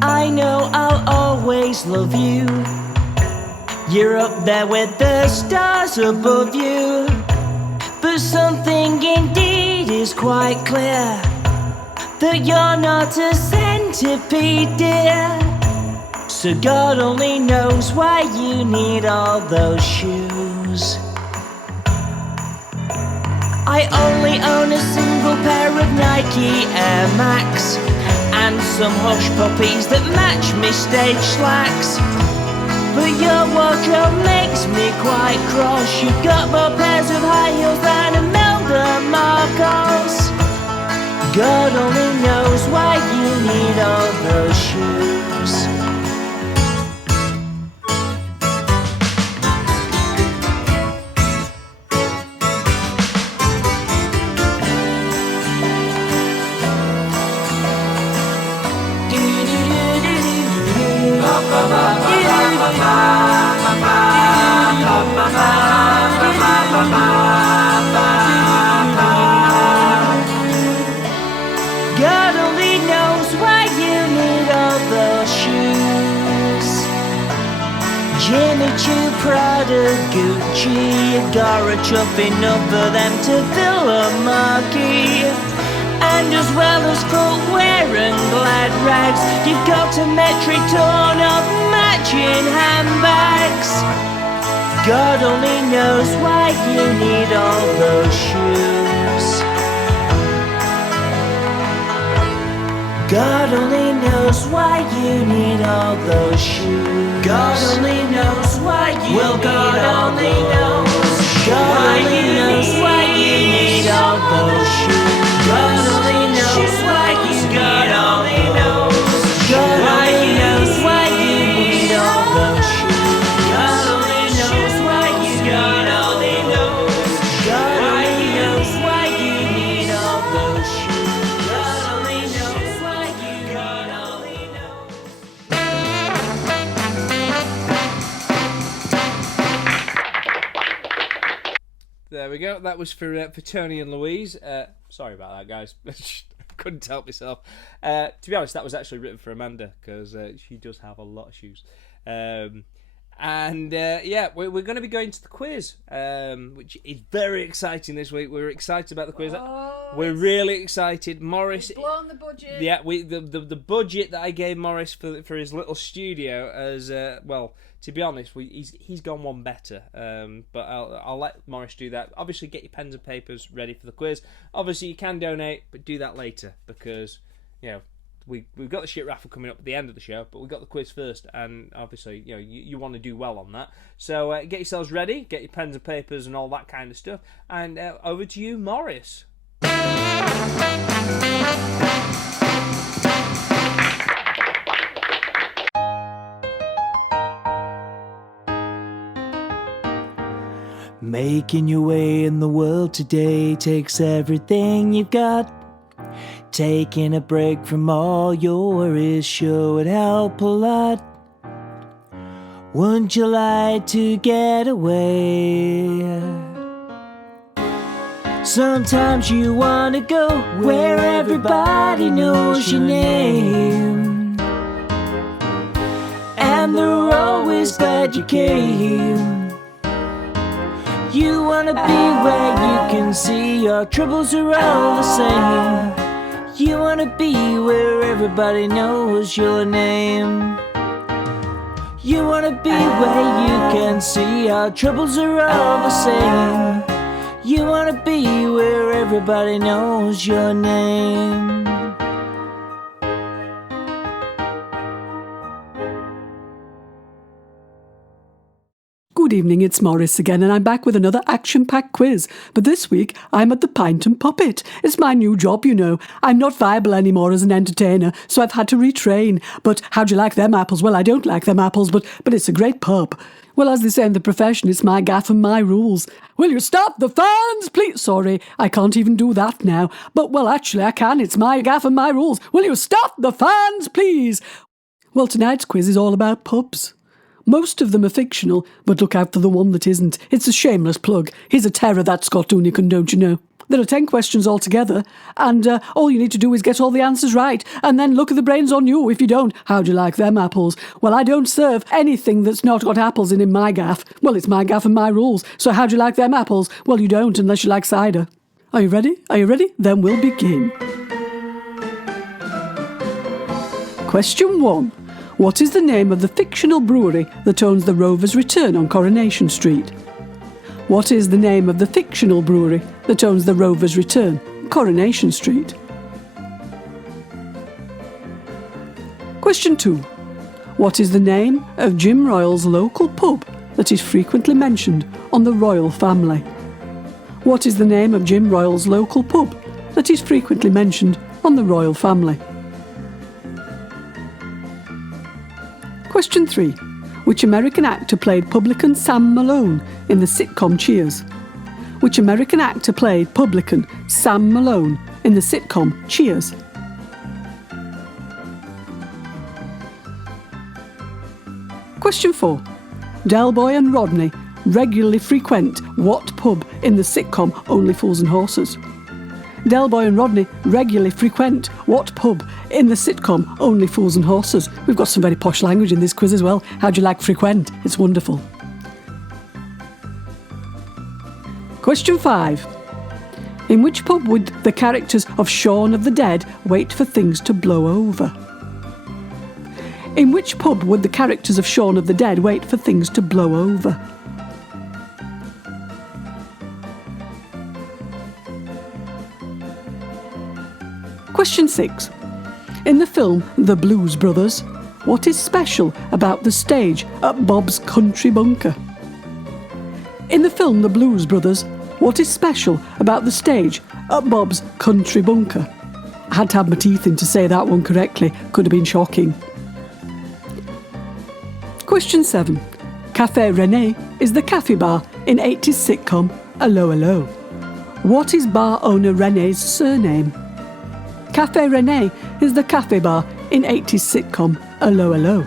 I know I'll always love you. You're up there with the stars above you. But something indeed is quite clear, that you're not a centipede, dear. So God only knows why you need all those shoes. I only own a single pair of Nike Air Max and some hush puppies that match me stage slacks. But your wardrobe makes me quite cross. You've got more pairs of high heels than Imelda Marcos. God only knows why you need all those shoes. God only knows why you need all those shoes. Jimmy Choo, Prada, Gucci, Agora, chuff enough for them to fill a marquee. And as well as footwear and glad rags, you've got a metric ton of matching handbags. God only knows why you need all those shoes. God only knows why you need all those shoes. God only knows why you need all those shoes. God only knows why you need all those shoes. God only knows why you need all those shoes. God only knows why you need all those shoes. God only knows why you need all those shoes. God only knows why you need all those shoes. God only knows why you God only knows. There we go. That was for Tony and Louise. Sorry about that, guys. Couldn't help myself. To be honest, that was actually written for Amanda because she does have a lot of shoes. Yeah, we're going to be going to the quiz, which is very exciting this week. We're excited about the quiz. We're really excited. Morris, blown the budget. Yeah, the budget that I gave Morris for his little studio as well. To be honest, he's gone one better. But I'll let Morris do that. Obviously, get your pens and papers ready for the quiz. Obviously, you can donate, but do that later because we've got the shit raffle coming up at the end of the show, but we've got the quiz first, and obviously you want to do well on that. So get yourselves ready, get your pens and papers and all that kind of stuff, and over to you, Morris. Making your way in the world today takes everything you've got. Taking a break from all your worries sure would help a lot. Wouldn't you like to get away? Sometimes you want to go where everybody knows your name, and they're always glad you came. You wanna be where you can see your troubles are all the same. You wanna be where everybody knows your name. You wanna be where you can see our troubles are all the same. You wanna be where everybody knows your name. Good evening, it's Morris again, and I'm back with another action-packed quiz. But this week, I'm at the Pint and Puppet. It's my new job, you know. I'm not viable anymore as an entertainer, so I've had to retrain. But how do you like them apples? Well, I don't like them apples, but it's a great pub. Well, as they say in the profession, it's my gaff and my rules. Will you stop the fans, please? Sorry, I can't even do that now. But, well, actually, I can. It's my gaff and my rules. Will you stop the fans, please? Well, tonight's quiz is all about pubs. Most of them are fictional, but look out for the one that isn't. It's a shameless plug. He's a terror, that Scott Doonican, don't you know? There are 10 questions altogether, and all you need to do is get all the answers right, and then look at the brains on you if you don't. How do you like them apples? Well, I don't serve anything that's not got apples in my gaff. Well, it's my gaff and my rules, so how do you like them apples? Well, you don't unless you like cider. Are you ready? Are you ready? Then we'll begin. Question 1. What is the name of the fictional brewery that owns the Rover's Return on Coronation Street? What is the name of the fictional brewery that owns the Rover's Return Coronation Street? Question 2. What is the name of Jim Royal's local pub that is frequently mentioned on the royal family? What is the name of Jim Royal's local pub that is frequently mentioned on the royal family? Question 3. Which American actor played publican Sam Malone in the sitcom Cheers? Which American actor played publican Sam Malone in the sitcom Cheers? Question 4. Del Boy and Rodney regularly frequent what pub in the sitcom Only Fools and Horses? Del Boy and Rodney regularly frequent what pub in the sitcom Only Fools and Horses? We've got some very posh language in this quiz as well. How do you like frequent? It's wonderful. Question 5. In which pub would the characters of Shaun of the Dead wait for things to blow over? In which pub would the characters of Shaun of the Dead wait for things to blow over? Question 6. In the film The Blues Brothers, what is special about the stage at Bob's Country Bunker? In the film The Blues Brothers, what is special about the stage at Bob's Country Bunker? I had to have my teeth in to say that one correctly. Could have been shocking. Question 7. Café René is the cafe bar in 80s sitcom Allo Allo. What is bar owner René's surname? Café René is the cafe bar in 80s sitcom Allo Allo.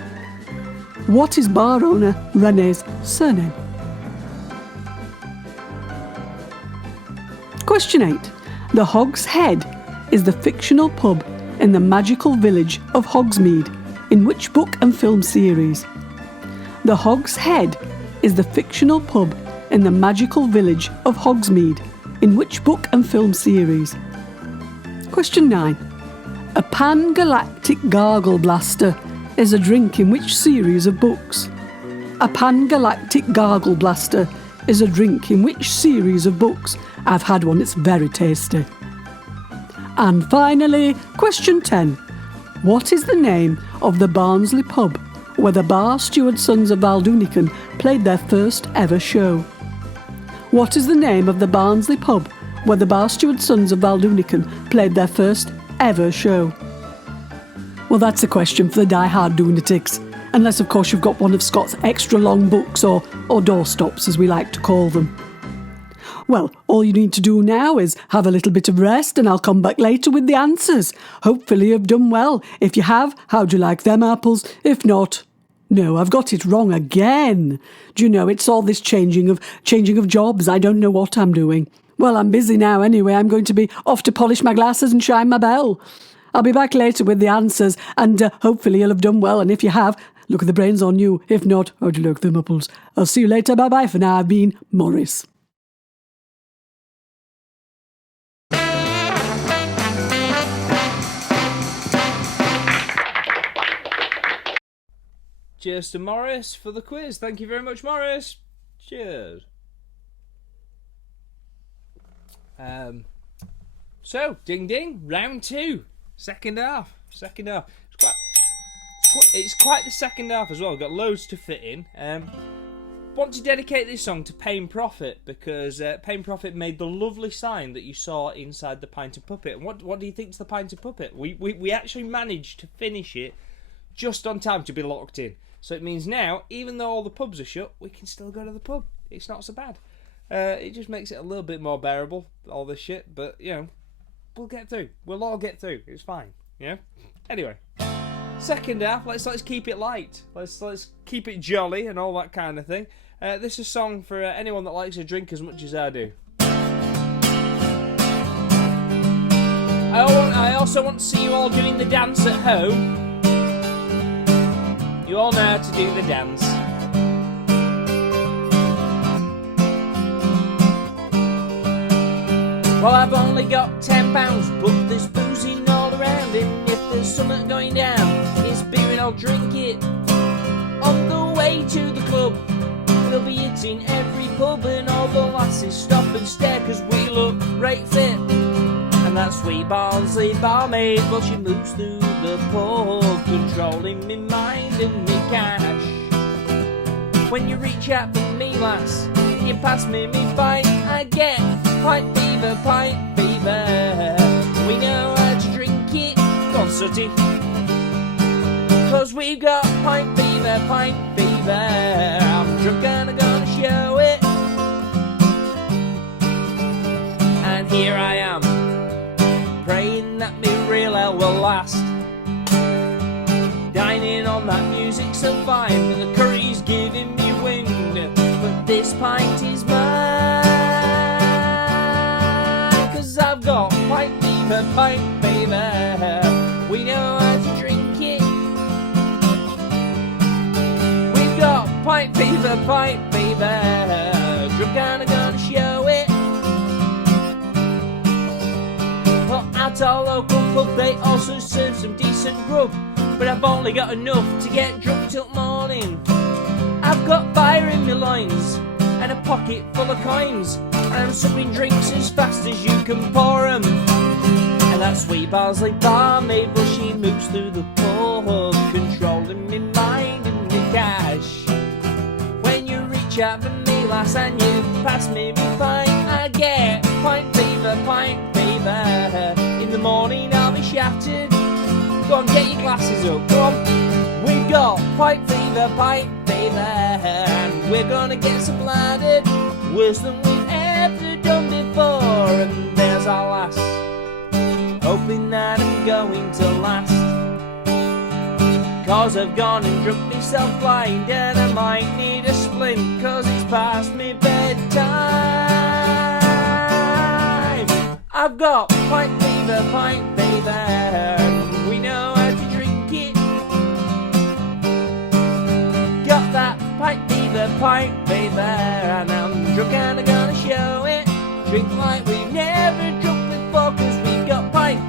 What is bar owner René's surname? Question 8. The Hog's Head is the fictional pub in the magical village of Hogsmeade in which book and film series? The Hog's Head is the fictional pub in the magical village of Hogsmeade in which book and film series? Question 9. A pan-galactic gargle blaster is a drink in which series of books? A pan-galactic gargle blaster is a drink in which series of books? I've had one, it's very tasty. And finally, question 10. What is the name of the Barnsley pub where the Bar-Steward sons of Doonican played their first ever show? What is the name of the Barnsley pub where the Bar-Steward sons of Doonican played their first ever show? Well, that's a question for the die-hard lunatics, unless of course you've got one of Scott's extra long books or doorstops as we like to call them. Well, all you need to do now is have a little bit of rest and I'll come back later with the answers. Hopefully you've done well. If you have, how'd you like them apples? If not, no, I've got it wrong again. Do you know, it's all this changing of jobs. I don't know what I'm doing. Well, I'm busy now anyway. I'm going to be off to polish my glasses and shine my bell. I'll be back later with the answers and hopefully you'll have done well. And if you have, look at the brains on you. If not, how'd you like them apples? I'll see you later. Bye-bye for now. I've been Morris. Cheers to Morris for the quiz. Thank you very much, Morris. Cheers. So, ding ding, round 2. Second half. It's quite the second half as well. We've got loads to fit in. Want to dedicate this song to Pain Prophet because Pain Prophet made the lovely sign that you saw inside the Pint and Puppet. And what do you think's the Pint and Puppet? We actually managed to finish it just on time to be locked in. So it means now, even though all the pubs are shut, we can still go to the pub. It's not so bad. It just makes it a little bit more bearable, all this shit. But, you know, we'll get through. We'll all get through. It's fine. Yeah? Anyway. Second half, let's keep it light. Let's keep it jolly and all that kind of thing. This is a song for anyone that likes a drink as much as I do. I also want to see you all doing the dance at home. You all know how to do the dance. Well, I've only got £10, but there's boozing all around, and if there's something going down, it's beer and I'll drink it. On the way to the club, we'll be hitting every pub, and all the lasses stop and stare, cause we look great fit. And sweet Barnsley barmaid, well, she moves through the pub, controlling me mind and me cash. When you reach out for me, lass, you pass me pint, I get pint fever, pint fever. We know how to drink it, go on, Sooty. 'Cause we've got pint fever, pint fever. I'm drunk and I'm gonna show it. And here I am, praying that me real hell will last. Dining on that music so fine, and the curry's giving me wind. But this pint is mine, 'cause I've got pint fever, pint fever. We know how to drink it. We've got pint fever, pint fever. Drunk and I'm gonna show it. Well, at our local pub they also serve some decent grub, but I've only got enough to get drunk till morning. I've got fire in my loins and a pocket full of coins, and I'm sucking drinks as fast as you can pour 'em. And that sweet Barnsley barmaid, well, she moves through the pub, controlling me mind and me cash. When you reach out for me, lass, and you pass me pint, I get pint fever, pint fever. In the morning I'll be shattered. Go on, get your glasses up, go on. We've got pint fever, and we're gonna get some bladdered, worse than we've ever done before. And there's our lass, hoping that I'm going to last. 'Cause I've gone and drunk myself blind, and I might need a splint, 'cause it's past me bedtime. I've got pint fever, we know how to drink it. Got that pint fever, and I'm drunk and I'm gonna show it. Drink like we've never drunk before, 'cause we've got pint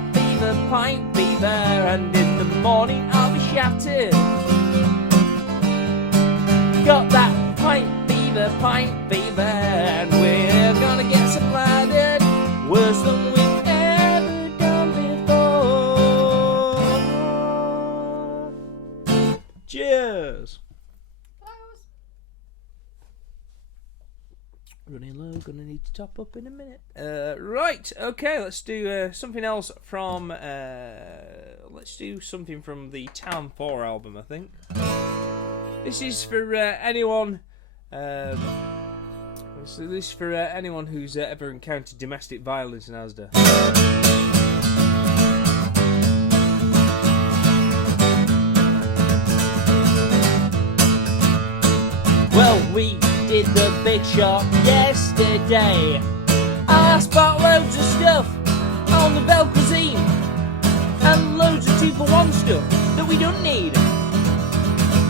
fever, and in the morning I'll be shattered. Got that pint fever, and we're gonna get some bladdered, worse than we've ever done before. Cheers. Running low, gonna need to top up in a minute. Right, okay, let's do something else from. Let's do something from the Town 4 album, I think. This is for anyone. This is for anyone who's ever encountered domestic violence in Asda. Well, we did the big shop yesterday. I spot loads of stuff on the Belle Cuisine, and loads of 2-for-1 stuff that we don't need.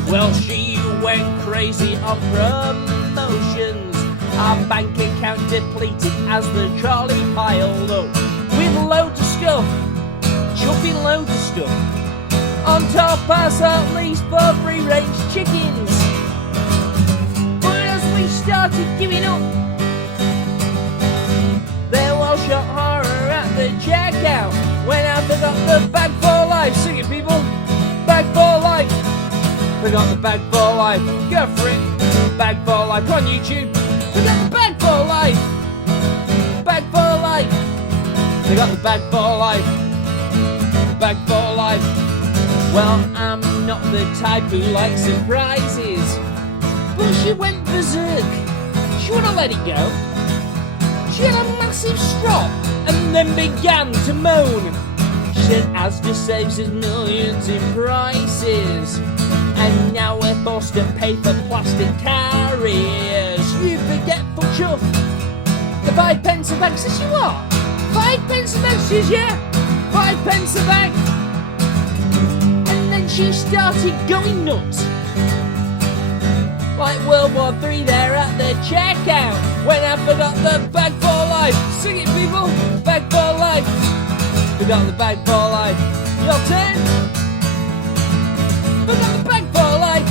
Well, she went crazy on promotions. Our bank account depleted as the trolley piled up with loads of stuff, chuffing loads of stuff. On top us at least for free-range chickens. Started giving up, there was shot horror at the checkout when I forgot the bag for life. Sing it, people. Bag for life. Forgot the bag for life. Go for it. Bag for life on YouTube. Forgot the bag for life. Bag for life. Forgot the bag for life. Bag for life. Well, I'm not the type who likes surprises, but she went berserk. She wouldn't let it go. She had a massive strop and then began to moan. She said Asda saves us millions in prices, and now we're forced to pay for plastic carriers. You forgetful chuff. The 5 pence a bag, says you what? 5 pence a bag, says yeah. 5 pence a bag. And then she started going nuts. Like World War III there at the checkout when I forgot the bag for life. Sing it, people. Bag for life. Forgot the bag for life. Your turn. Forgot the bag for life.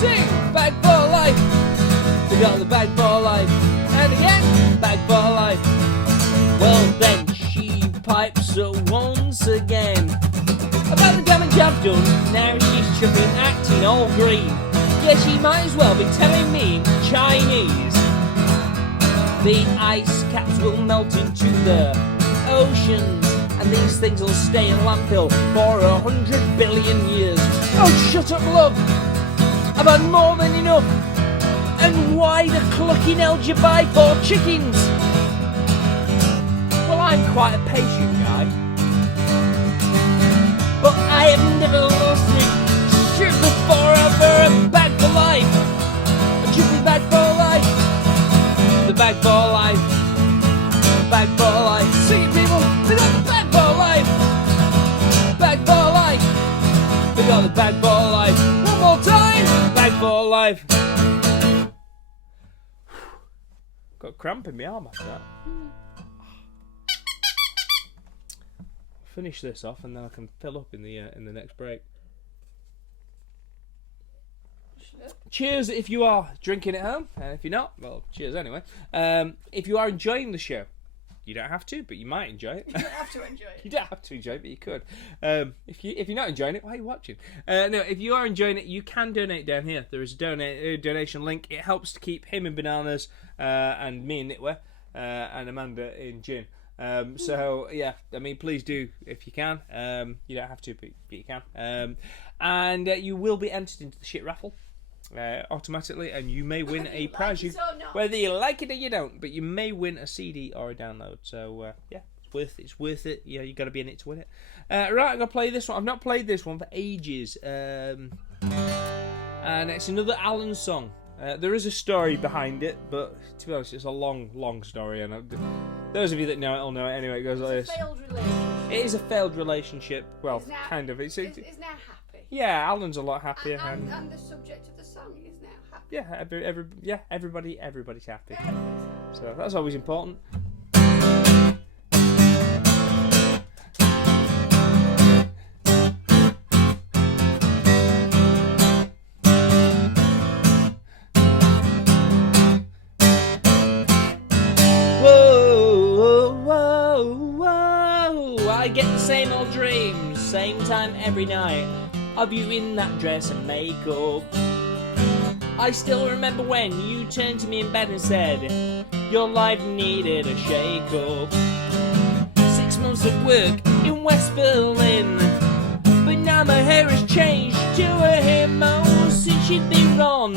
Sing. Bag for life. Forgot the bag for life. And again. Bag for life. Well then she pipes up once again. About the damage I've done, now she's chuffing, acting all green. Yeah, she might as well be telling me in Chinese. The ice caps will melt into the oceans, and these things will stay in landfill for 100 billion years. Oh, shut up, love! I've had more than enough. And why the clucking hell do you buy 4 chickens? Well, I'm quite a patient guy, but I have never lost a shit before over a bag for life. A chicken bag for life. The bag for life. Bag for life. See it, people? We got the bag for life. Bag for life. We got the bag for life. One more time. Bag for life. Got cramp in my arm after that. Finish this off and then I can fill up in the next break. Cheers if you are drinking at home, and if you're not, well, cheers anyway. If you are enjoying the show, you don't have to, but you might enjoy it. You don't have to enjoy it. You don't have to enjoy it, but you could. If you're not enjoying it, why are you watching? No, if you are enjoying it, you can donate down here. There is a donation link. It helps to keep him in Bananas and me in Knitwear and Amanda in Gin. So yeah, I mean, please do if you can. You don't have to, but you can. And you will be entered into the shit raffle automatically, and you may win a prize. Whether you like it or you don't, but you may win a CD or a download. So yeah, it's worth it. Yeah, you got to be in it to win it. Right, I'm gonna play this one. I've not played this one for ages, and it's another Alan song. There is a story behind it, but to be honest, it's a long story, and those of you that know it will know it anyway. It goes like this. Failed relationship. It is a failed relationship. Well, kind of. It's now happy. Yeah, Alan's a lot happier. And the subject of the song is now happy. Yeah, everybody's happy. So that's always important. I get the same old dreams, same time every night, of you in that dress and makeup. I still remember when you turned to me in bed and said your life needed a shake-up. 6 months of work in West Berlin, but now my hair has changed to a him. Oh, since you've been wrong,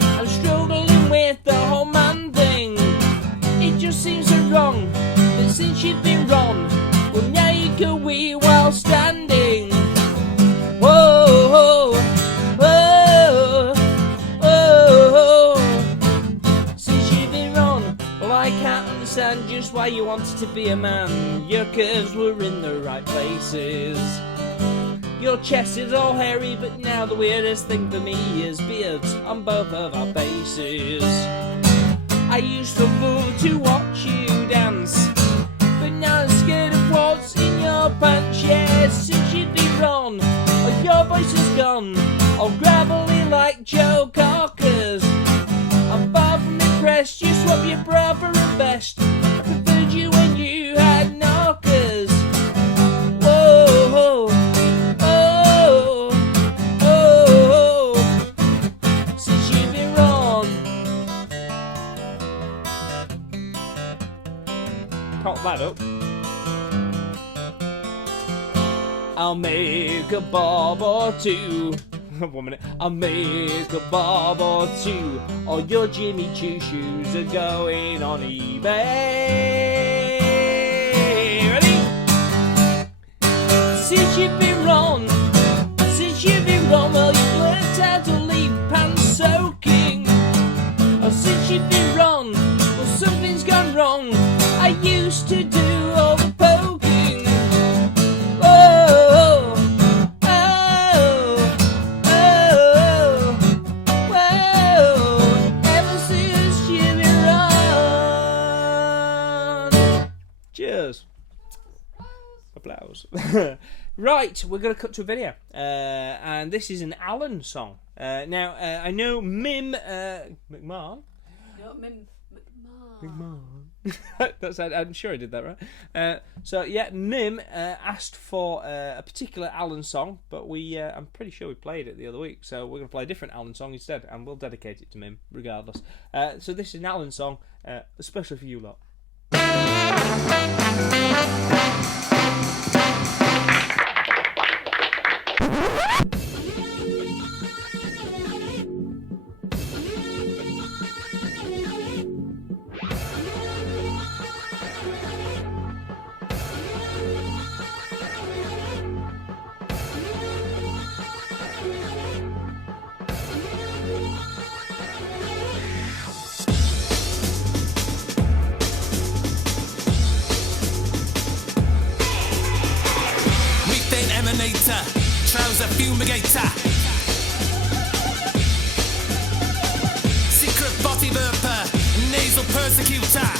I'm struggling with the whole man thing. It just seems so wrong that since you've been wrong, well now you go wee while standing. Whoa, whoa, whoa. Since you've been wrong, well I can't understand just why you wanted to be a man. Your curves were in the right places. Your chest is all hairy, but now the weirdest thing for me is beards on both of our faces. I used to love to watch you dance, but now I'm scared of what's in your pants. Yes, since you've been wrong, or your voice is gone, all gravelly like Joe Corker's. I'm far from impressed, you swap your bra for a vest. I preferred you when you had knockers. Whoa, oh, oh, since you've been wrong. Top that up. I'll make a bob or two. 1 minute. I'll make a bob or two. All your Jimmy Choo shoes are going on eBay. Ready? Since you've been wrong, well you've learned how to leave pants soaking. Oh, since you've been wrong, well something's gone wrong. I used to do all the poking. Oh, oh, oh, whoa. Ever since you've been wrong. Cheers. Applause. Right, we're going to cut to a video. And this is an Alan song. Now, I know Mim McMahon. No, I'm sure I did that right. So yeah, Nim asked for a particular Alan song, but I'm pretty sure we played it the other week, so we're going to play a different Alan song instead, and we'll dedicate it to Mim regardless. So this is an Alan song, especially for you lot. Trouser fumigator, secret body burper, nasal persecutor.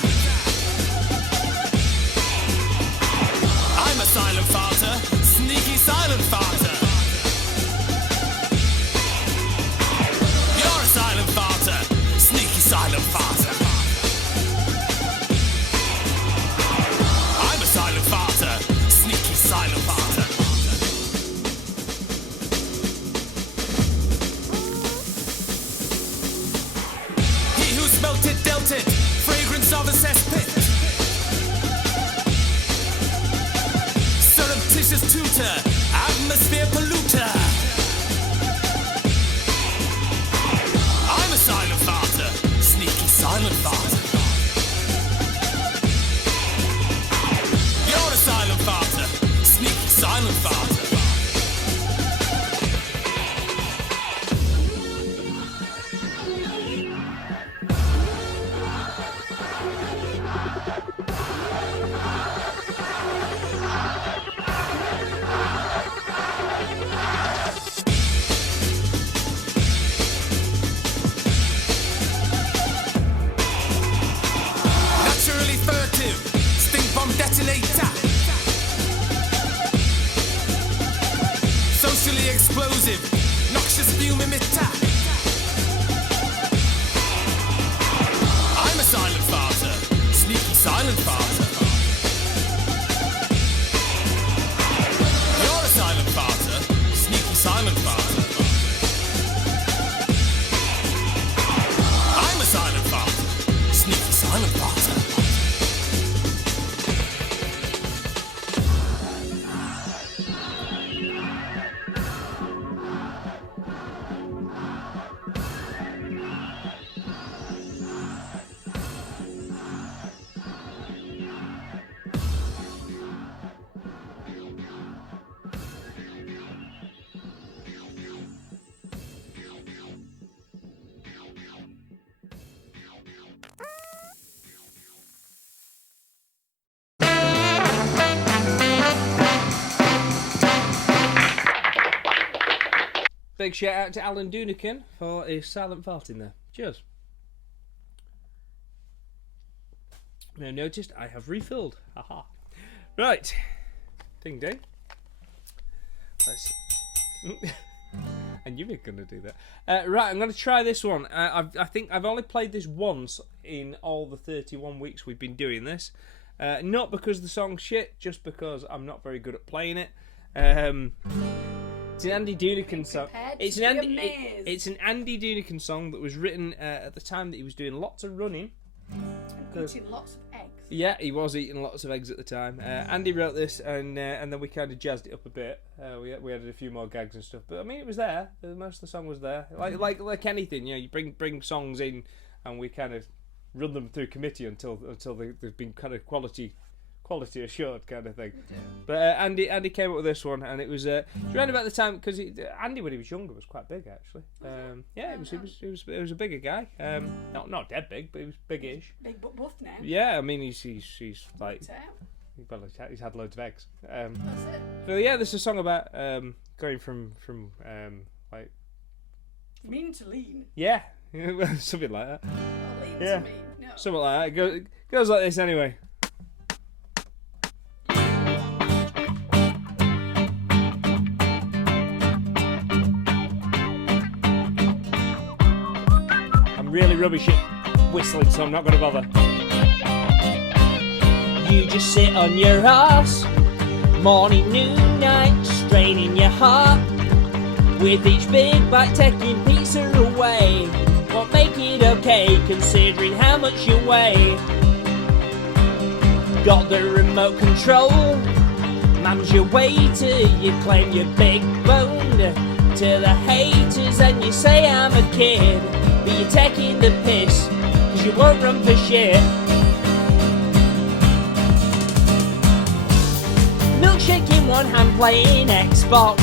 I'm a silent farter, sneaky silent farter. You're a silent farter, sneaky silent farter. I'm a silent farter, sneaky silent farter. Fragrance of a cesspit, surreptitious tutor, atmosphere polluter. I'm a silent farter, sneaky silent farter. You're a silent farter, sneaky silent farter. Socially explosive, noxious fume emitter. I'm a silent farter, sneaky silent farter. You're a silent farter, sneaky silent farter. I'm a silent farter, sneaky silent farter. Big shout out to Alan Doonican for his silent fart in there. Cheers. Now noticed I have refilled. Haha. Right. Ding ding. Let's. I knew we were going to do that. Right, I'm going to try this one. I think I've only played this once in all the 31 weeks we've been doing this. Not because the song's shit, just because I'm not very good at playing it. It's an Andy Doonican song. It's an Andy Doonican song that was written at the time that he was doing lots of running. And eating lots of eggs. Yeah, he was eating lots of eggs at the time. Andy wrote this, and then we kind of jazzed it up a bit. We added a few more gags and stuff, but I mean, it was there. Most of the song was there. Like anything, you know, you bring songs in, and we kind of run them through committee until they've been kind of quality assured kind of thing. But Andy came up with this one, and it was around about the time, because Andy when he was younger was quite big actually. Yeah, he was a bigger guy. Not dead big, but he was big-ish. Big but buff now. Yeah, I mean he's like, well, he's had loads of eggs. That's it. So yeah, this is a song about going from like mean to lean. Yeah, something like that. Or lean Yeah, to mean. No. something like that. It goes like this anyway. Really rubbish it. whistling, so I'm not going to bother. You just sit on your arse, morning, noon, night, straining your heart. With each big bite taking pizza away, won't make it okay considering how much you weigh. Got the remote control, mum's your waiter, you claim you're big boned to the haters and you say I'm a kid, but you're taking the piss cause you won't run for shit. Milkshake in one hand playing Xbox.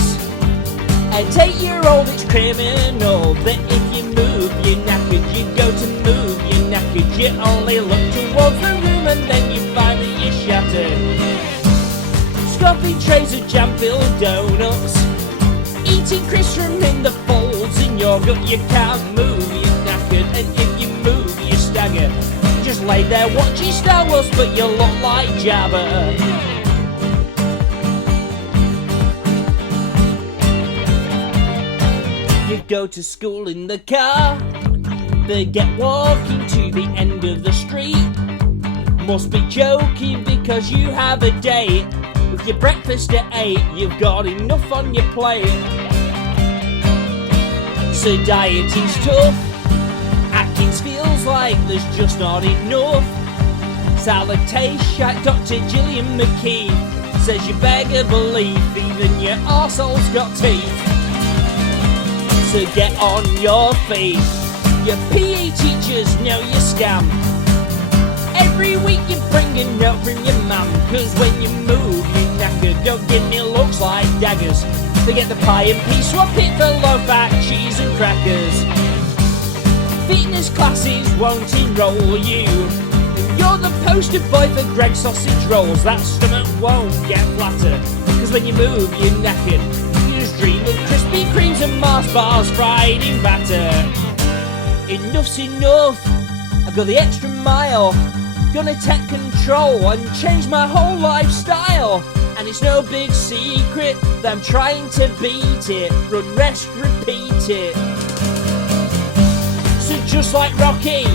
At 8-year-old it's criminal that if you move you're knackered, you go to move you're knackered, you only look towards the room and then you find that you're shattered. Scoffing trays of jam-filled donuts, eating crisps from in the folds in your gut, you can't move, you're knackered, and if you move you stagger. You just lay there watching Star Wars but you look like Jabba. You go to school in the car, forget walking to the end of the street. Must be joking because you have a date. With your breakfast at 8, you've got enough on your plate. So dieting's tough, Atkins feels like there's just not enough. Salad tastes shite, Dr. Gillian McKee says you beg a belief, even your arsehole's got teeth. So get on your feet. Your PE teachers know you scam. Every week you bring a note from your mum, cause when you move you're knackered. Don't give me looks like daggers. Forget the pie and peas, swap it for low-fat cheese and crackers. Fitness classes won't enroll you. You're the poster boy for Greg's sausage rolls. That stomach won't get flatter, cause when you move you're knackered. Dream of Krispy Kremes and Mars bars fried in batter. Enough's enough, I've got the extra mile. Gonna take control and change my whole lifestyle. And it's no big secret that I'm trying to beat it. Run, rest, repeat it. So just like Rocky,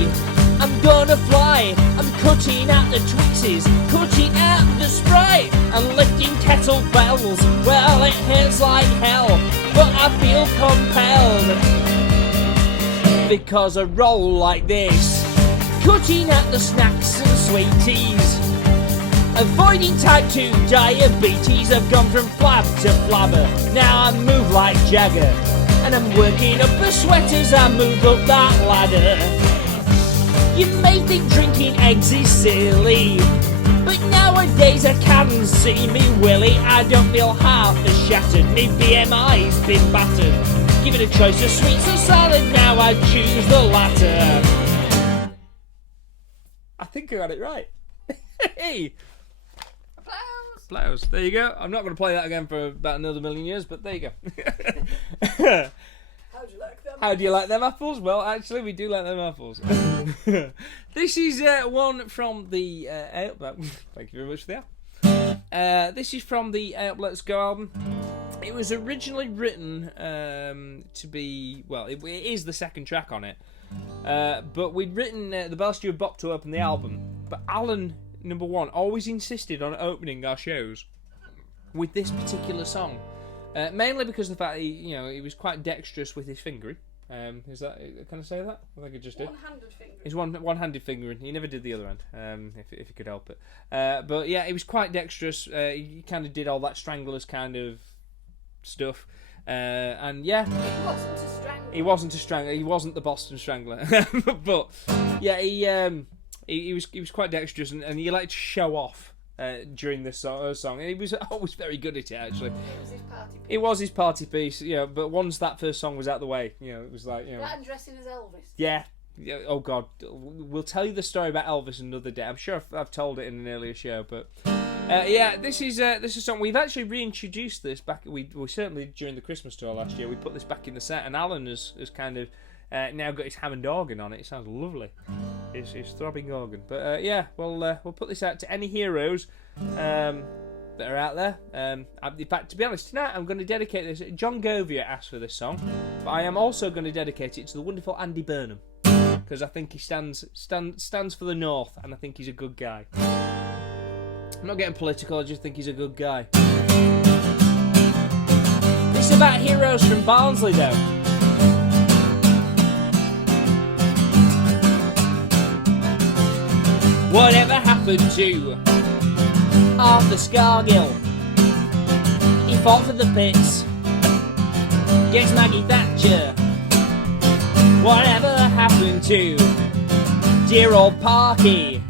I'm gonna fly. I'm cutting out the Twixies, cutting out the Sprite, and lifting kettlebells. Well, it hurts like hell, but I feel compelled because I roll like this. Cutting out the snacks and sweeties, avoiding type 2 diabetes. I've gone from flab to flabber, now I move like Jagger, and I'm working up a sweat as I move up that ladder. You may think drinking eggs is silly, but nowadays I can see me willy. I don't feel half as shattered, me BMI's been battered. Given a choice of sweets or salad, now I choose the latter. I think I got it right. Hey! Applause! Applause. There you go. I'm not going to play that again for about another million years, but there you go. How do you like them? How do you like them apples? Well, actually, we do like them apples. This is one from the Outlet. Thank you very much for that. This is from the Let's Go album. It was originally written to be, well, it is the second track on it. But we'd written the Bar-Steward bop to open the album. But Alan, number one, always insisted on opening our shows with this particular song. Mainly because of the fact he was quite dexterous with his fingering. Is that, can I say that? I think I just did. One-handed fingering. He's one-handed fingering. He never did the other hand, if he could help it. But yeah, he was quite dexterous. He kind of did all that Stranglers kind of stuff. And yeah, He wasn't a strangler. he wasn't a strangler. He wasn't the Boston Strangler. But yeah, he was quite dexterous, and he liked to show off during this song, and he was always very good at it. Actually, It was his party piece. it was his party piece. But once that first song was out the way, it was like That and dressing as Elvis. yeah. Oh God, we'll tell you the story about Elvis another day. I'm sure I've told it in an earlier show, but yeah, this is a song we've actually reintroduced this back. We certainly during the Christmas tour last year we put this back in the set, and Alan has kind of now got his Hammond organ on it. It sounds lovely. His throbbing organ. But yeah, we'll put this out to any heroes that are out there. In fact, to be honest, tonight I'm going to dedicate this. John Govia asked for this song, but I am also going to dedicate it to the wonderful Andy Burnham. because I think he stands for the North, and I think he's a good guy. I'm not getting political, I just think he's a good guy. It's about heroes from Barnsley, though. Whatever happened to Arthur Scargill? He fought for the pits against Maggie Thatcher. Whatever happened to dear old Parky?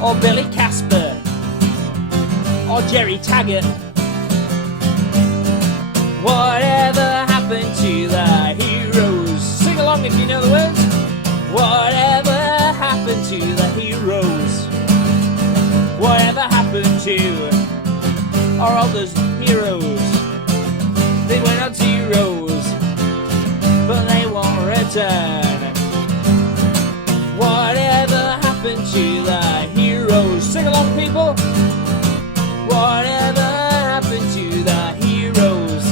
Or Billy Casper? Or Jerry Taggart? Whatever happened to the heroes? Sing along if you know the words. Whatever happened to the heroes? Whatever happened to our others heroes? They went on to heroes, but they won't return. Whatever happened to the heroes? Sing along, people. Whatever happened to the heroes?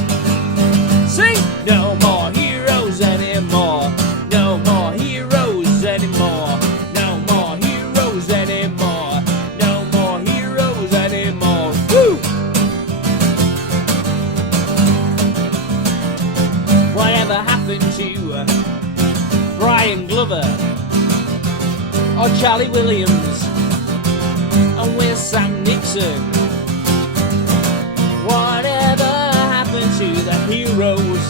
Sing! No more heroes anymore. No more heroes anymore. No more heroes anymore. No more heroes anymore. Woo! Whatever happened to Brian Glover? Or Charlie Williams? And with Sam Nixon? Whatever happened to the heroes?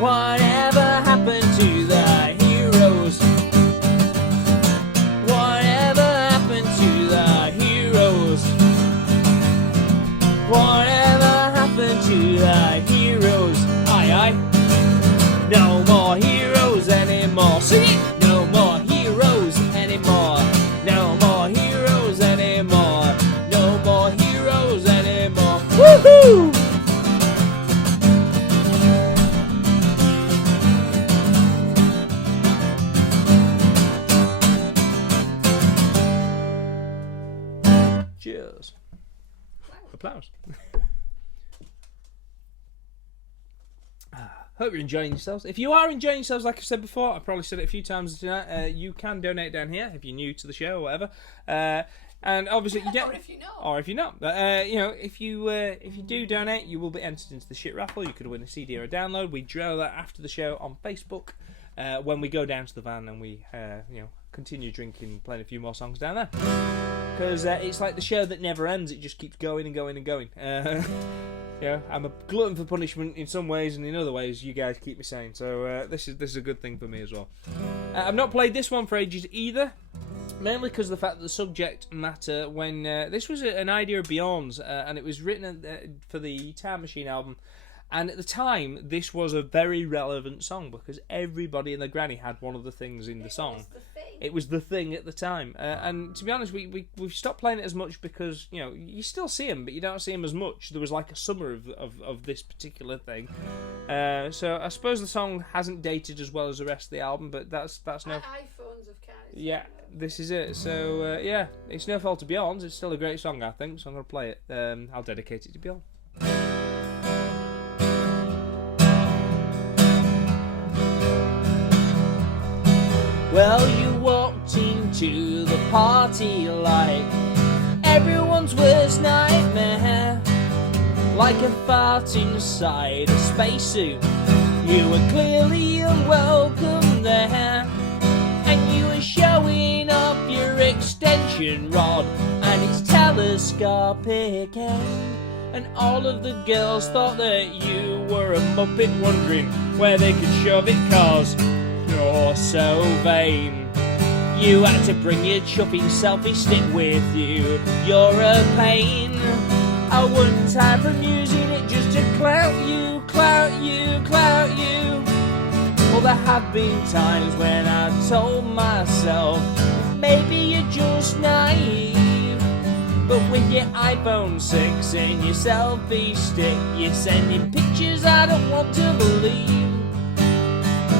Whatever happened to the heroes? Whatever happened to the heroes? Whatever happened to the heroes? Aye, aye. No more heroes anymore. Sing it! No more heroes anymore. No more heroes anymore. No more heroes anymore. Woohoo! Cheers. Applause. Hope you're enjoying yourselves. If you are enjoying yourselves, like I said before, I've probably said it a few times tonight, you can donate down here if you're new to the show or whatever. And obviously you get, Or if you know. or if you're not. But if you do donate, you will be entered into the shit raffle. You could win a CD or a download. We draw that after the show on Facebook when we go down to the van and we continue drinking, playing a few more songs down there. Because it's like the show that never ends. It just keeps going and going and going. I'm a glutton for punishment in some ways, and in other ways you guys keep me sane. So this is a good thing for me as well. I've not played this one for ages either, mainly because of the fact that the subject matter, when this was an idea of Bjorn's, and it was written for the Time Machine album. And at the time, this was a very relevant song because everybody and their granny had one of the things in the song. It was the thing at the time. And to be honest, we've stopped playing it as much because, you still see them, but you don't see them as much. There was like a summer of this particular thing. So I suppose the song hasn't dated as well as the rest of the album, but that's no... iPhones have carried. Yeah, this is it. So, it's no fault of Bjorn's. It's still a great song, I think, so I'm going to play it. I'll dedicate it to Bjorn. Well, you walked into the party like everyone's worst nightmare, like a fart inside a spacesuit. You were clearly unwelcome there, and you were showing off your extension rod and its telescopic end. And all of the girls thought that you were a muppet wondering where they could shove it, 'cause you're so vain. You had to bring your chuffing selfie stick with you. You're a pain. I wouldn't time from using it just to clout you, clout you, clout you. Well, there have been times when I told myself maybe you're just naive. But with your iPhone 6 and your selfie stick, you're sending pictures I don't want to believe.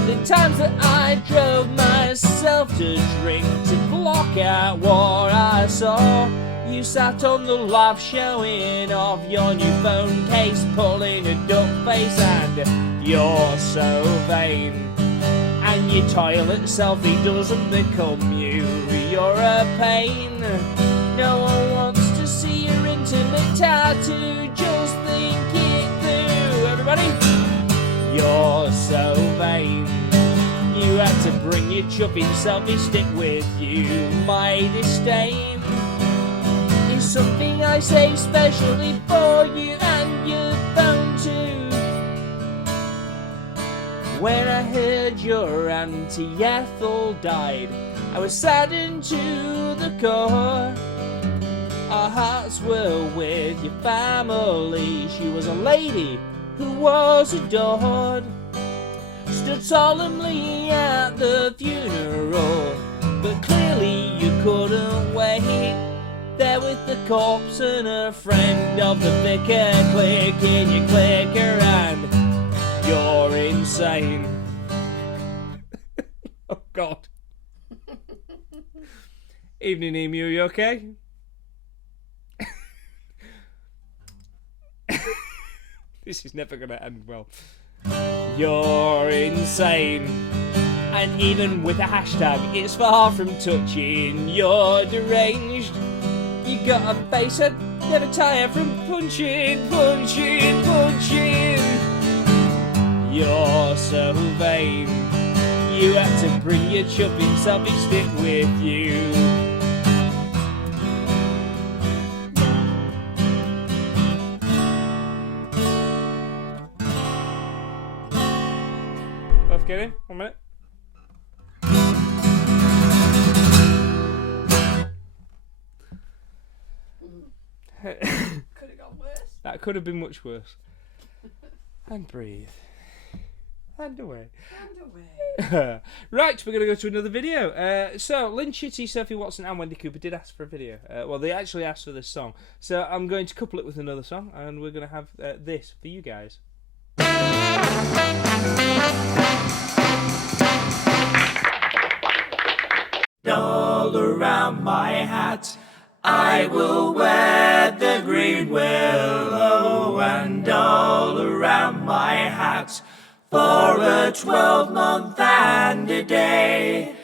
The times that I drove myself to drink to block out what I saw. You sat on the laugh showing off your new phone case, pulling a duck face, and you're so vain. your toilet selfie doesn't become you. You're a pain. No one wants to see your intimate tattoo. Just think it through, everybody. You're so vain. You had to bring your chuffing selfie stick with you. My disdain is something I say specially for you and your phone too. When I heard your Auntie Ethel died, I was saddened to the core. Our hearts were with your family. She was a lady who was adored. Stood solemnly at the funeral, but clearly you couldn't wait. There with the corpse and a friend of the vicar, clicking your clicker, and you're insane. Oh God. Evening, Emu, you okay? This is never gonna end well. You're insane. And even with a hashtag, it's far from touching. You're deranged. You got a face that never tire from punching. You're so vain. You had to bring your chuffing selfie stick with you. Both get in? 1 minute. Could have gone worse. That could have been much worse. And breathe. And away. Right, we're going to go to another video. So, Lynn Chitty, Sophie Watson and Wendy Cooper did ask for a video. Well, they actually asked for this song. So I'm going to couple it with another song, and we're going to have this for you guys. All around my hat I will wear the green willow, and all around my hat for a 12-month and a day.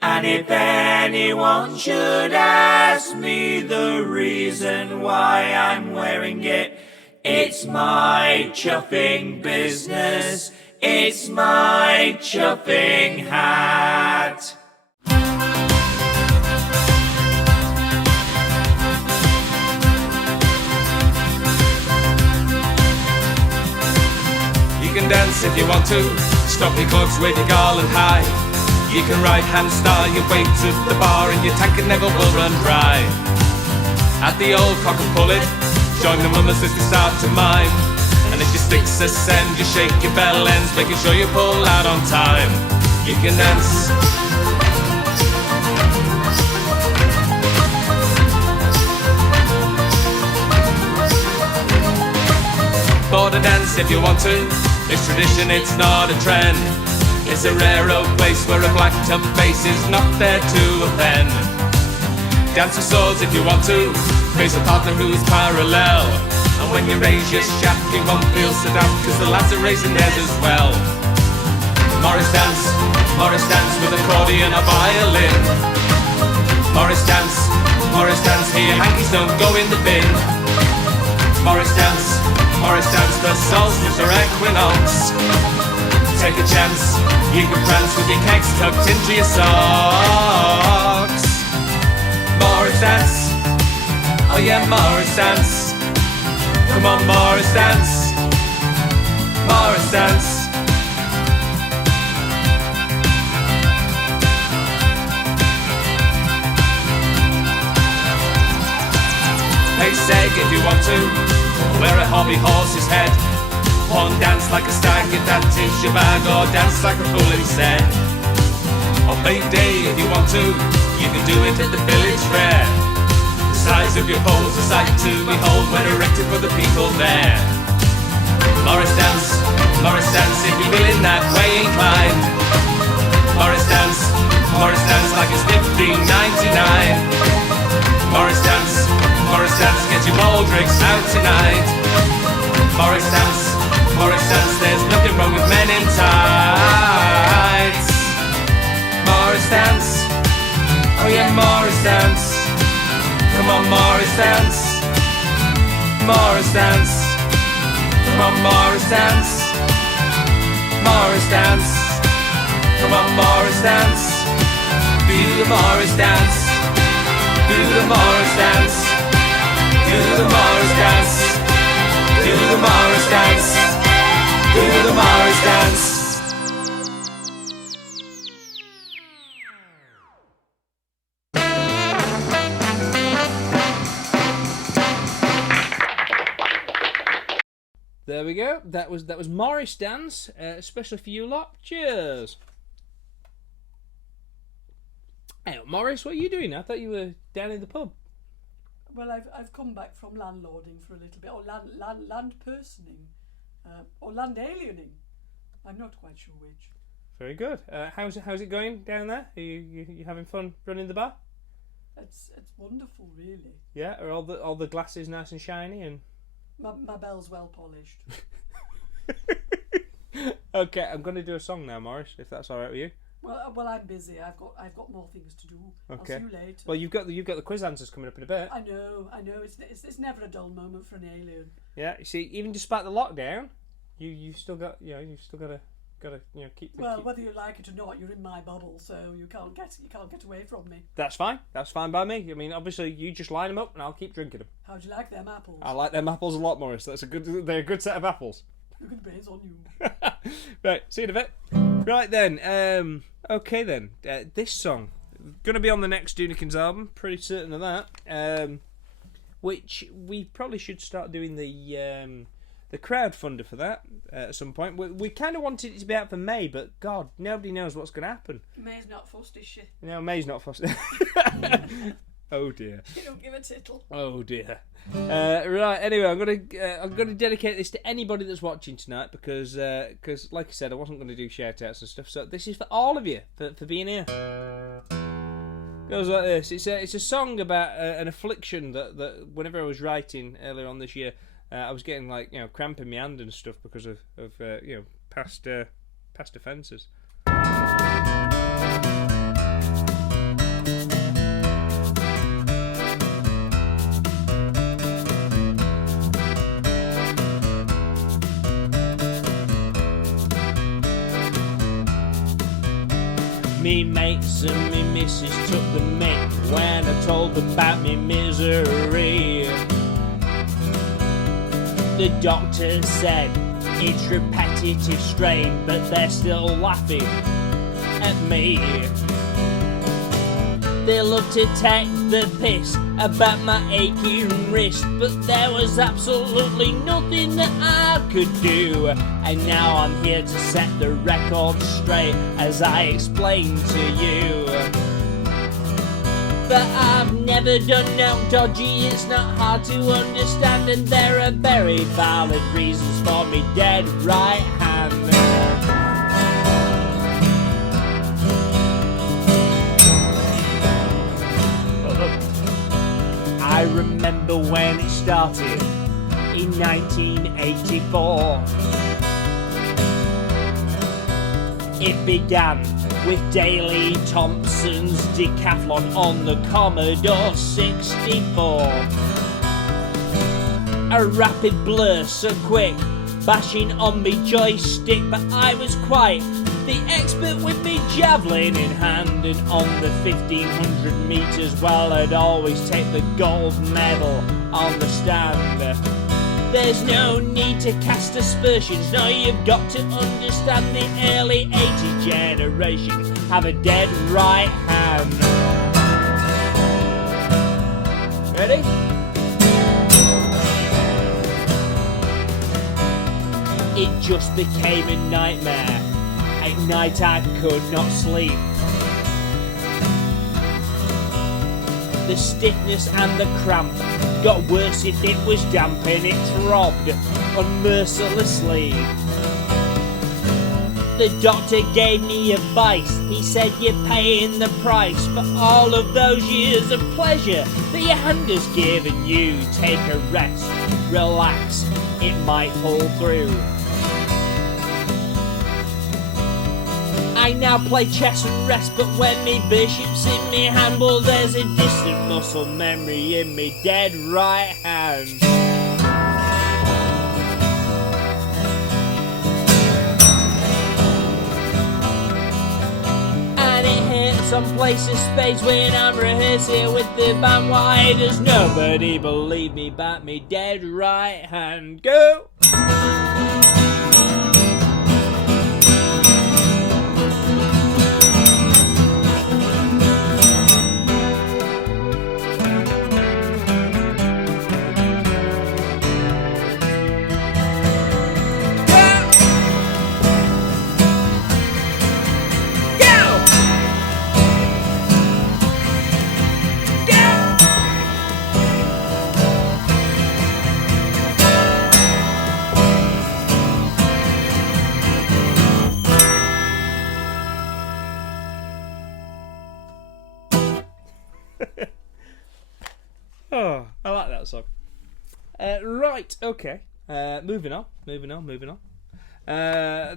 And if anyone should ask me the reason why I'm wearing it, it's my chuffing business, it's my chuffing hat. You can dance if you want to, stop your clogs with your garland high. You can right hand style your way to the bar, and your tank never will run dry. At the old cock and pull it, join the mummers as they start to mime. And if your sticks ascend, you shake your bell ends, making sure you pull out on time. You can dance. For the dance if you want to, it's tradition, it's not a trend. It's a rare old place where a black top face is not there to offend. Dance with swords if you want to, face a partner who's parallel. And when you raise your shaft you won't feel so daft, cause the lads are raising theirs as well. Morris dance with accordion or violin. Morris dance, here hankies don't go in the bin. Morris dance, the solstice or equinox. Take a chance, you can prance with your kegs tucked into your socks. Morris dance, oh yeah, Morris dance. Come on, Morris dance, Morris dance. Hey, seg if you want to, wear a hobby horse's head. Horn dance like a stag if that is your bag, or dance like a fool instead. On May Day if you want to, you can do it at the village fair. The size of your pole's a sight to behold when erected for the people there. Morris dance if you're feeling that way inclined. Morris dance like it's 15.99. Morris dance, get your baldricks out tonight. Morris dance, there's nothing wrong with men in tights. Harry and Morris dance. Come on, Morris dance. Morris dance. Come on, Morris dance. Morris dance. Come on, Morris dance. Do the Morris dance. Do the Morris dance. Do the Morris dance. Do the Morris dance. Do the Morris dance. There we go. That was Morris dance, especially for you lot. Cheers. Hey, Morris, what are you doing? I thought you were down in the pub. Well, I've come back from landlording for a little bit, or land personing, or land aliening. I'm not quite sure which. Very good. How's it going down there? Are you having fun running the bar? It's wonderful, really. Yeah. Are all the glasses nice and shiny and? My bell's well polished. Okay, I'm going to do a song now, Morris, if that's all right with you. Well, I'm busy. I've got more things to do. Okay. I'll see you later. Well, you've got the quiz answers coming up in a bit. I know. It's never a dull moment for an alien. Yeah. You see, even despite the lockdown, you've still got to keep. Well, whether you like it or not, you're in my bubble, so you can't get away from me. That's fine. That's fine by me. I mean, obviously, you just line them up, and I'll keep drinking them. How'd you like them apples? I like them apples a lot, Morris. They're a good set of apples. Look at the brains on you. Right, see you in a bit. Right then. Okay then. This song gonna be on the next Doonican's album. Pretty certain of that. Which we probably should start doing the crowdfunder for that at some point. We kind of wanted it to be out for May, but God, nobody knows what's going to happen. May's not fussed, is she? No, May's not fussed. Oh dear. You don't give a tittle. Oh dear. Right. Anyway, I'm gonna dedicate this to anybody that's watching tonight because like I said, I wasn't going to do shout outs and stuff. So this is for all of you for being here. Goes like this. It's a song about an affliction that whenever I was writing earlier on this year, I was getting cramp in my hand and stuff because of past offences. Me mates and me missus took the mick when I told them about me misery. The doctor said it's repetitive strain, but they're still laughing at me. They love to take the piss about my aching wrist, but there was absolutely nothing that I could do. And now I'm here to set the record straight as I explain to you that I've never done no dodgy, it's not hard to understand, and there are very valid reasons for me dead right hand. I remember when it started in 1984. It began with Daley Thompson's decathlon on the Commodore 64. A rapid blur so quick, bashing on me joystick, but I was quite the expert with me javelin in hand, and on the 1500 metres, well, I'd always take the gold medal on the stand. There's no need to cast aspersions, no, you've got to understand the early 80s generation have a dead right hand. Ready? It just became a nightmare. At night I could not sleep. The stiffness and the cramp got worse if it was damp, and it throbbed unmercilessly. The doctor gave me advice. He said you're paying the price for all of those years of pleasure that your hand has given you. Take a rest, relax, it might pull through. I now play chess and rest, but when me bishop's in me hand, well, there's a distant muscle memory in me dead right hand. And it hits some places space when I'm rehearsing with the band. Why does nobody believe me but me dead right hand? Go! Oh, I like that song. Right, okay. Moving on.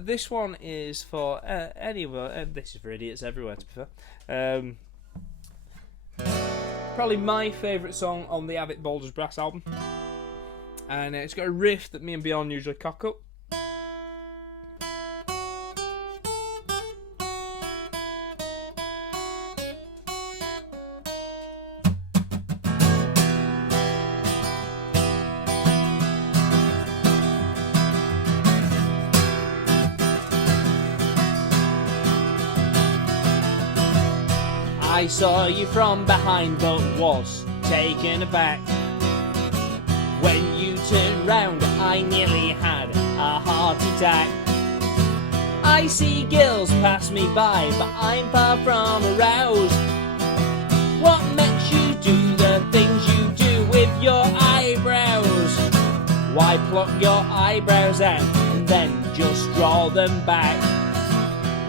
This one is for anyone. This is for idiots everywhere, to be fair. Probably my favourite song on the Avett Boulders Brass album. And it's got a riff that me and Bjorn usually cock up. I saw you from behind but was taken aback. When you turned round I nearly had a heart attack. I see girls pass me by but I'm far from aroused. What makes you do the things you do with your eyebrows? Why pluck your eyebrows out and then just draw them back?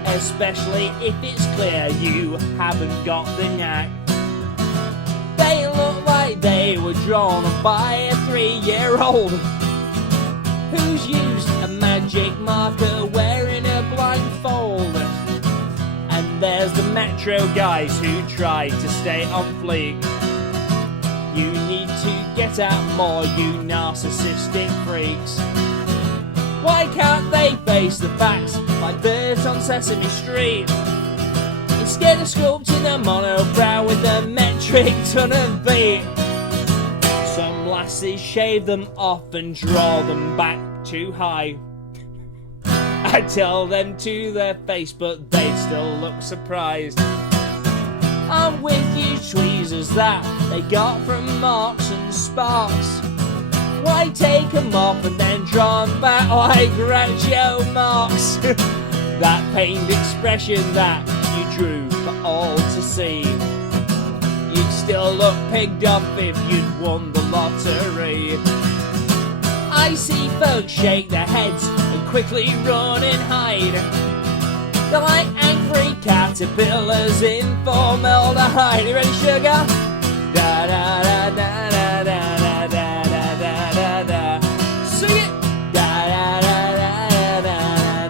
Especially if it's clear you haven't got the knack. They look like they were drawn by a 3-year-old who's used a magic marker wearing a blindfold. And there's the metro guys who tried to stay on fleek. You need to get out more, you narcissistic freaks. Why can't they face the facts like Bert on Sesame Street? Instead of sculpting a monobrow with a metric ton of feet. Some lasses shave them off and draw them back too high. I tell them to their face but they'd still look surprised. I'm with you tweezers that they got from Marks and Sparks. Why take them off and then draw them back like Groucho Marx? That pained expression that you drew for all to see. You'd still look pigged off if you'd won the lottery. I see folks shake their heads and quickly run and hide. They're like angry caterpillars in formaldehyde. You ready, sugar? Da da da da da da da da da da. Sing it. Da da da da da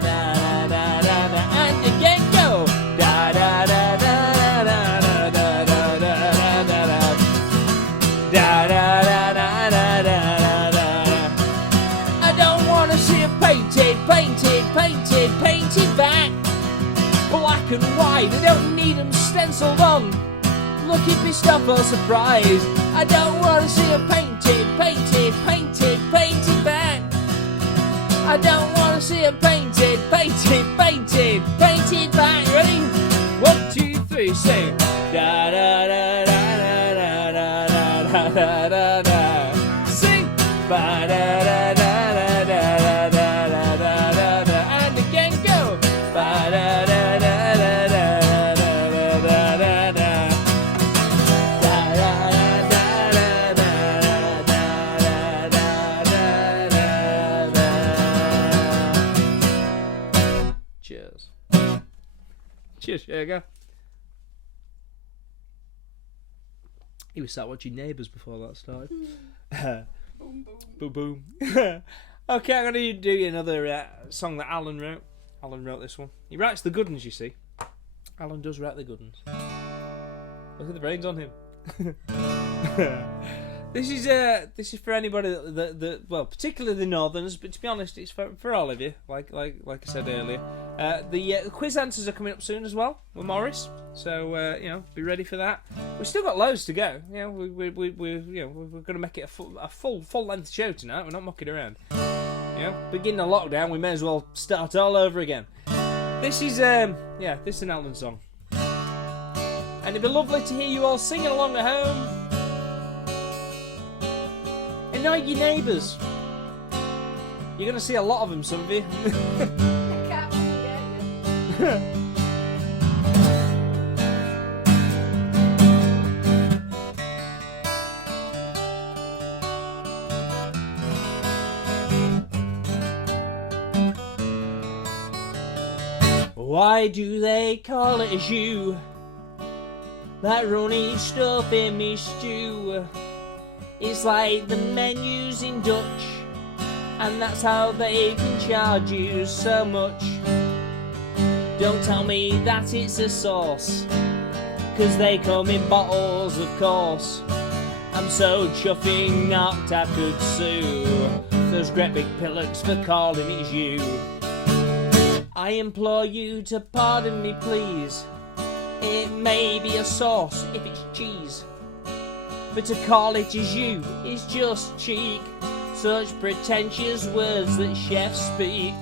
da da da da. And again go. Da da da da da da da da da da da. Da da da da da da da. I don't wanna see it painted back. Black and white, I don't need them stenciled on. Looking pissed off or surprised. I don't want to see them painted back. I don't want to see them painted back. Ready? 1, 2, 3, say da da da da da da da da da da. Sing ba da da da da da da da da da. And again go ba da da da da da da da da da. Cheers. Cheers, Sugar. He was sat watching Neighbours before that started. Boom, boom. Okay, I'm going to do another song that Alan wrote. Alan wrote this one. He writes the good ones, you see. Alan does write the good ones. Look at the brains on him. This is for anybody that well, particularly the Northerners, but to be honest, it's for all of you. Like I said earlier, the quiz answers are coming up soon as well with Morris. So be ready for that. We've still got loads to go. We're going to make it a full length show tonight. We're not mucking around. Beginning a lockdown, we may as well start all over again. This is an Alan song, and it'd be lovely to hear you all singing along at home. Annoy your neighbours. You're going to see a lot of them, some of you. I can't forget you. Why do they call it a shoe? That runny stuff in me stew. It's like the menus in Dutch, and that's how they can charge you so much. Don't tell me that it's a sauce, 'cause they come in bottles, of course. I'm so chuffing knocked I could sue those great big pillocks for calling it you. I implore you to pardon me, please. It may be a sauce if it's cheese, but to call it as you is just cheek. Such pretentious words that chefs speak.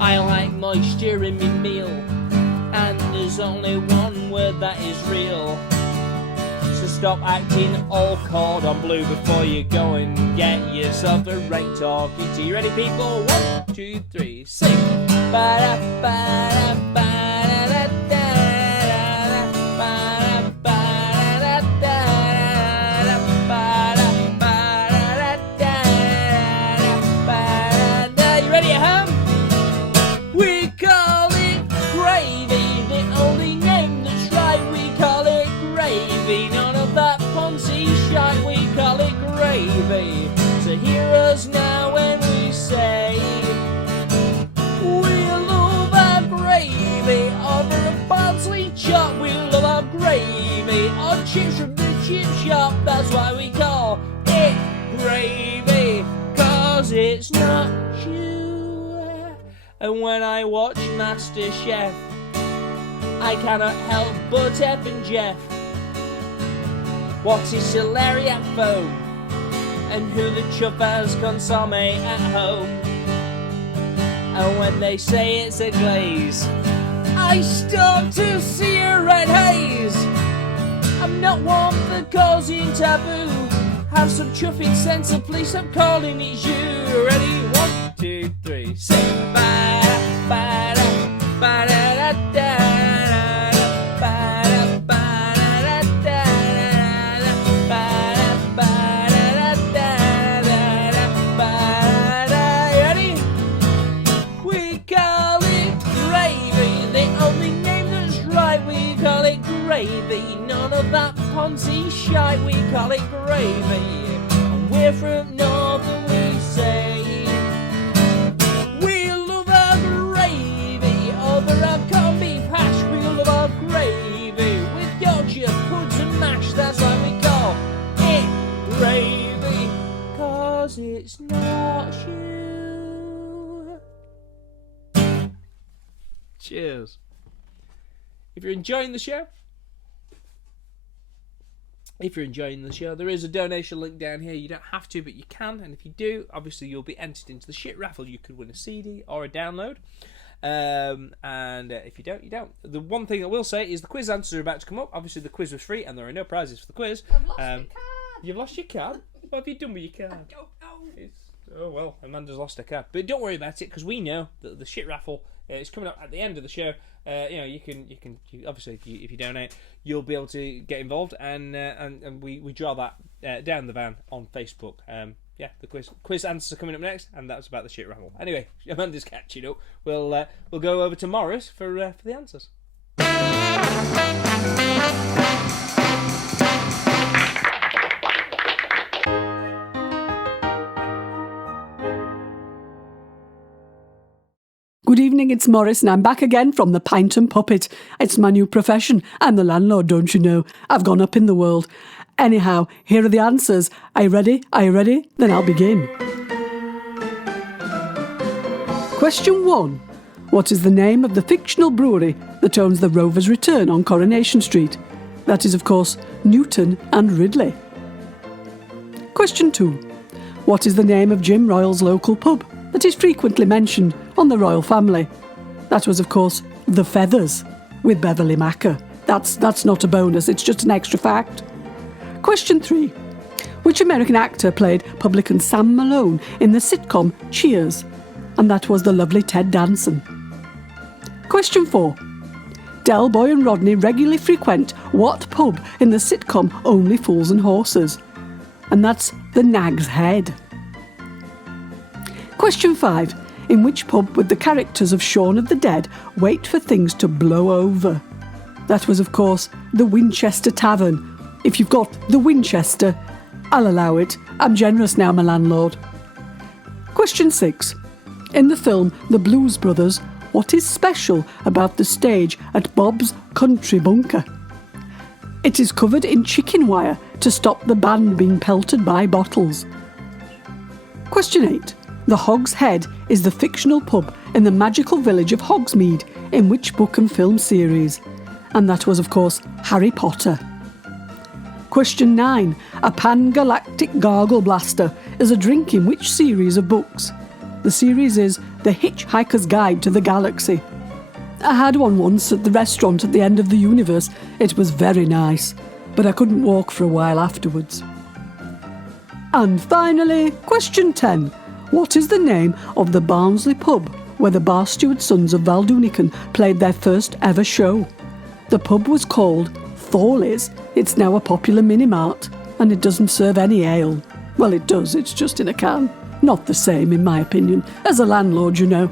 I like moisture in me meal, and there's only one word that is real. So stop acting all cordon bleu before you go and get yourself a right talkie to. You ready, people? 1, 2, 3, sing. You ready at home? We call it gravy, the only name that's right. We call it gravy, none of that Ponzi shite. We call it gravy. So hear us now when we say we love our gravy. Over a Barnsley chop, we love our gravy. Or chips from the chip shop, that's why we call it gravy. 'Cause it's not you. And when I watch MasterChef, I cannot help but F and Jeff. What is celeriac foam? And who the chuff has consomme at home? And when they say it's a glaze, I start to see a red haze. I'm not one for causing taboo. Have some chuffing sense and please stop calling it you. Ready? 1, 2, 3, sing. Ba-da, ba-da-da-da. None of that Ponzi shite, we call it gravy. And we're from North and we say we love our gravy. Over our corned beef hash, we love our gravy. With Yorkshire puds and mash, that's why we call it gravy. 'Cause it's not you. Cheers. If you're enjoying the show, there is a donation link down here. You don't have to, but you can. And if you do, obviously you'll be entered into the shit raffle. You could win a CD or a download. And if you don't, you don't. The one thing I will say is the quiz answers are about to come up. Obviously the quiz was free and there are no prizes for the quiz. I've lost my card. You've lost your card? What have you done with your card? I don't know. Oh well, Amanda's lost her card. But don't worry about it, because we know that the shit raffle is coming up at the end of the show. You can obviously if you donate, you'll be able to get involved, and we draw that down the van on Facebook. The quiz answers are coming up next, and that's about the shit raffle. Anyway, Amanda's catching up. We'll go over to Morris for the answers. Good evening, evening, it's Morris, and I'm back again from the Pint and Puppet. It's my new profession. I'm the landlord, don't you know? I've gone up in the world. Anyhow, here are the answers. Are you ready? Are you ready? Then I'll begin. Question 1. What is the name of the fictional brewery that owns the Rover's Return on Coronation Street? That is, of course, Newton and Ridley. Question 2. What is the name of Jim Royal's local pub that is frequently mentioned on the royal family? That was, of course, The Feathers, with Beverly Macker. That's not a bonus, it's just an extra fact. Question 3. Which American actor played publican Sam Malone in the sitcom Cheers? And that was the lovely Ted Danson. Question 4. Del Boy and Rodney regularly frequent what pub in the sitcom Only Fools and Horses? And that's the Nag's Head. Question 5. In which pub would the characters of Shaun of the Dead wait for things to blow over? That was, of course, the Winchester Tavern. If you've got the Winchester, I'll allow it. I'm generous now, my landlord. Question 6. In the film The Blues Brothers, what is special about the stage at Bob's Country Bunker? It is covered in chicken wire to stop the band being pelted by bottles. Question 8. The Hog's Head is the fictional pub in the magical village of Hogsmeade in which book and film series? And that was, of course, Harry Potter. Question 9. A pan-galactic gargle blaster is a drink in which series of books? The series is The Hitchhiker's Guide to the Galaxy. I had one once at the restaurant at the end of the universe. It was very nice, but I couldn't walk for a while afterwards. And finally, question 10. What is the name of the Barnsley pub where the Bar-Steward sons of Doonican played their first ever show? The pub was called Thorley's. It's now a popular mini-mart, and it doesn't serve any ale. Well, it does, it's just in a can. Not the same, in my opinion. As a landlord, you know.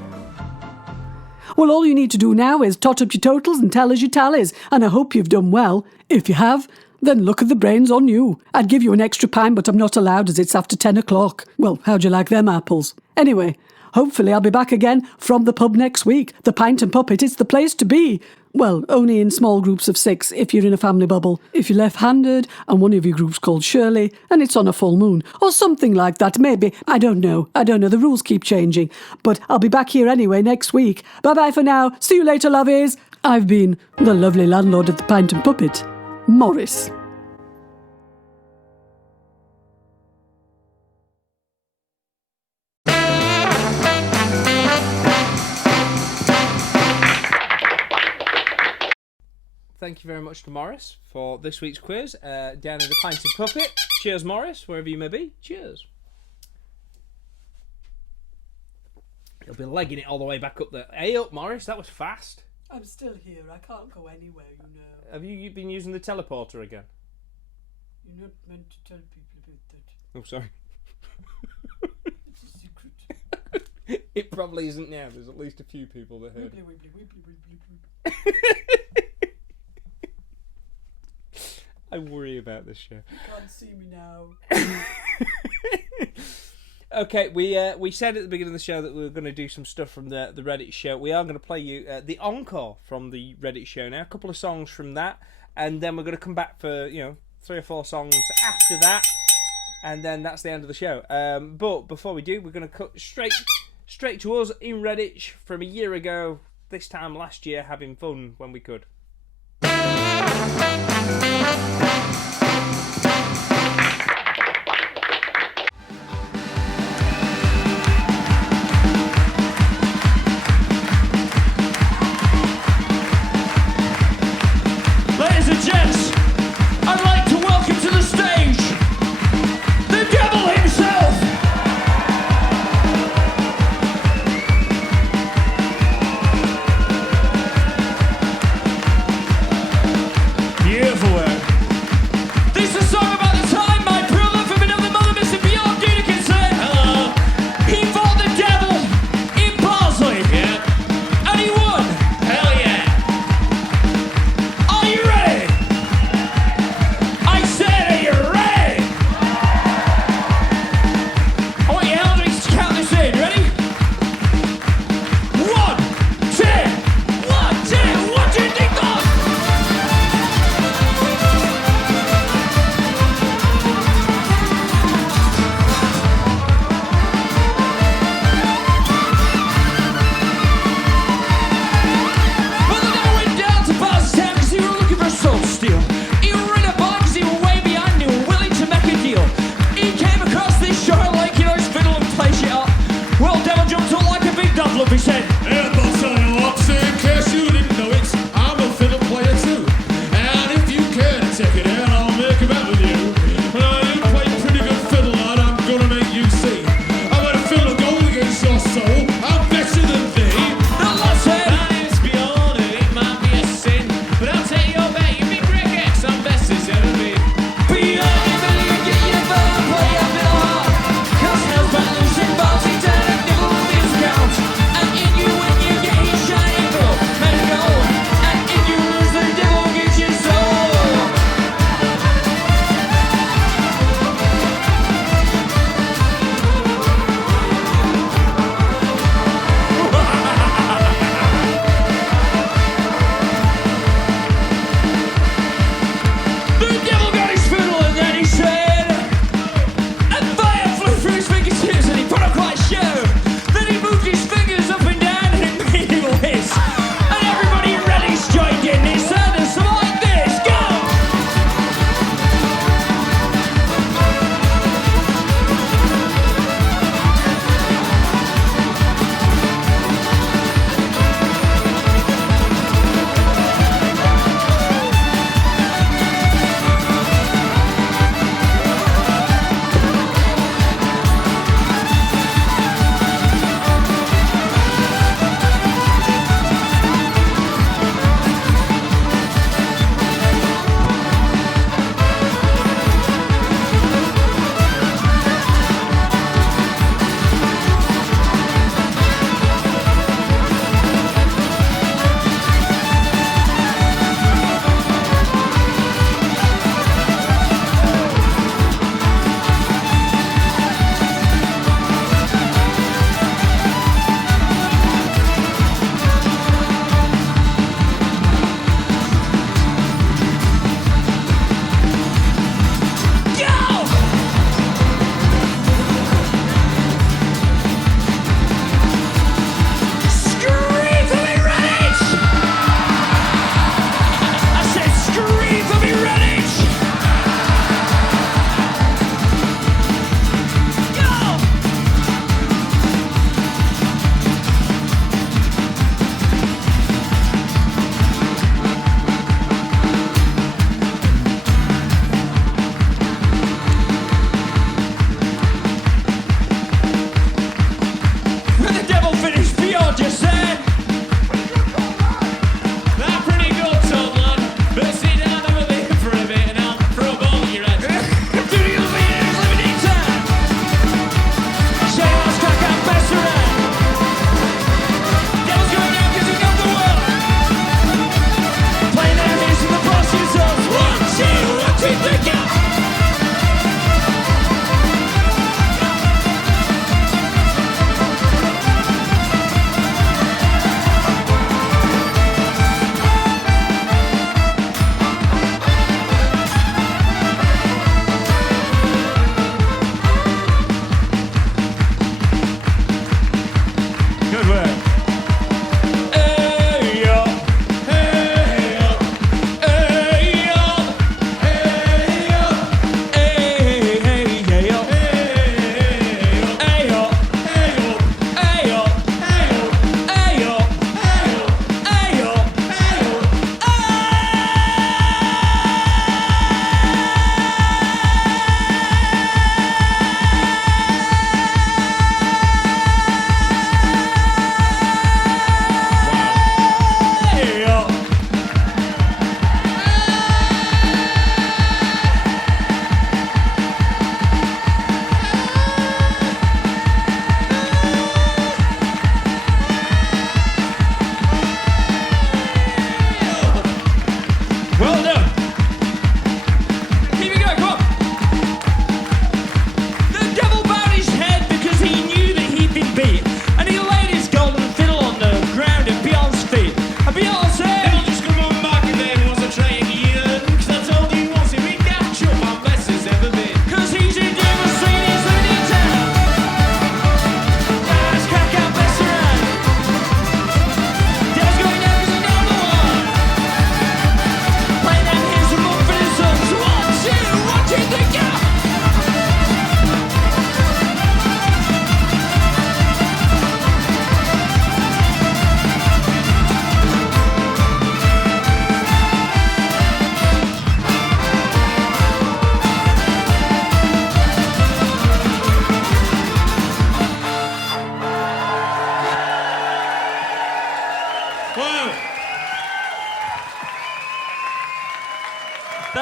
Well, all you need to do now is tot up your totals and tell us your tallies, and I hope you've done well. If you have, then look at the brains on you. I'd give you an extra pint, but I'm not allowed as it's after 10 o'clock. Well, how'd you like them apples? Anyway, hopefully I'll be back again from the pub next week. The Pint and Puppet, it's the place to be. Well, only in small groups of 6 if you're in a family bubble. If you're left-handed and one of your group's called Shirley and it's on a full moon or something like that, maybe. I don't know. The rules keep changing. But I'll be back here anyway next week. Bye-bye for now. See you later, lovies. I've been the lovely landlord of the Pint and Puppet, Morris. Thank you very much to Morris for this week's quiz down in the Pint and Puppet. Cheers, Morris, wherever you may be. Cheers. You'll be legging it all the way back up there. Hey up, Morris, that was fast. I'm still here. I can't go anywhere, you know. Have you been using the teleporter again? You're not meant to tell people about that. Oh, sorry. It's a secret. It probably isn't now. There's at least a few people that heard it. Wibbly. I worry about this show. You can't see me now. Okay, we said at the beginning of the show that we were going to do some stuff from the Reddit show. We are going to play you the encore from the Reddit show now. A couple of songs from that, and then we're going to come back for 3 or 4 songs after that, and then that's the end of the show. But before we do, we're going to cut straight to us in Reddit from a year ago. This time last year, having fun when we could. Ladies and gents, I'd like to welcome to the stage the devil himself. Beautiful work.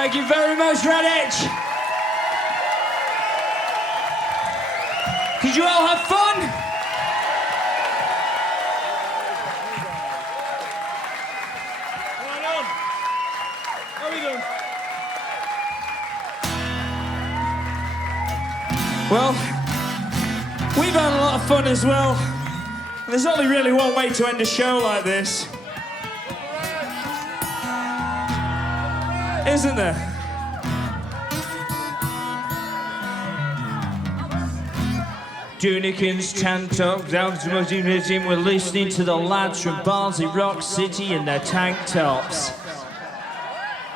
Thank you very much, Redditch. Did you all have fun? Well done. How are we doing? Well, we've had a lot of fun as well. And there's only really one way to end a show like this. Isn't there? Doonican's tank top, down to we're listening to the lads from Barnsley Rock City in their tank tops.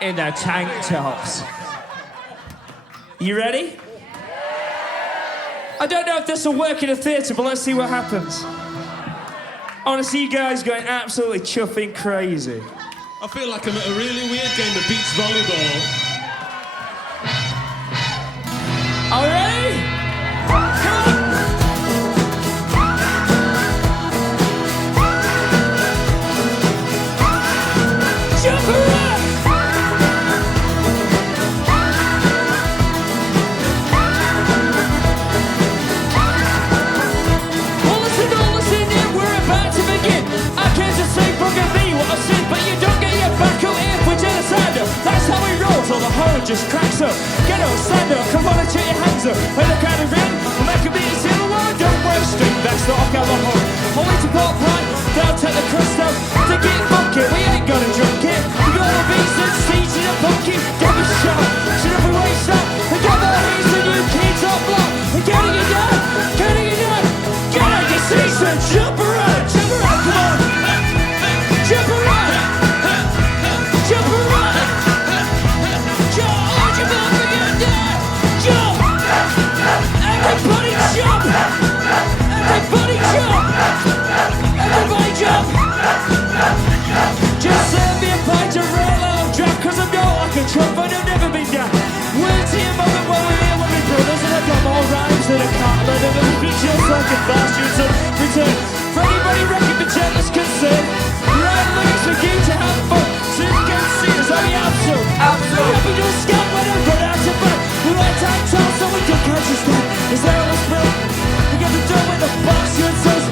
In their tank tops. You ready? I don't know if this will work in a theatre, but let's see what happens. I want to see you guys going absolutely chuffing crazy. I feel like I'm at a really weird game of beach volleyball. Are you ready? Come on! Jump around! Well, listen, yeah, we're about to begin. I came to say, forgive me what I said, but you don't get your back out if we turn aside. That's how we roll till the horror just cracks up. Get up, stand up, come on and put your hands up. When the crowd are in, we'll make a beat in the world. Don't wear a string, that's not alcohol. Only to pop pint, they'll take the crust out. To get funky, we ain't gonna drink it. We got the beats and seeds in a pumpkin. Give us a shot, shut up and waste up. We got the heat and you kids on block. We're getting it down, getting it down. Get out your seats and jump around, come on. Jump around, jump around. Jump, jump up and get down. Jump, everybody jump. Everybody jump. Everybody jump. Just send me a pint of real old drunk, cause I'm not like a trump, but I've never been down. We'll see a moment when we're here with my brothers, and I've got more rhymes than I can't let them be just like a Bar-Steward to return. For anybody wrecking the gentlest concern, right lyrics for you to have fun. So you can see us on the outside. We're happy to scout when I run out of breath. We like time tall so we can catch a step. Is there a spill? We got to do with the Bar-Steward says.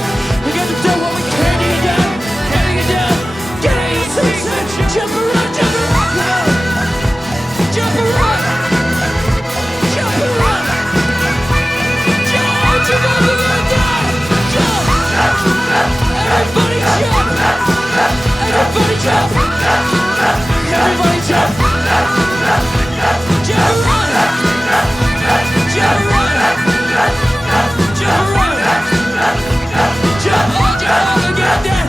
We got to do what we can to get down. Getting it down. Getting it down. Jump around, jump around, come on. Jump around. Jump around. Jump, jump up and get down. Jump. Everybody jump. Everybody jump. Everybody jump. Jump around. Jump around. Jump around. Jump up and get down.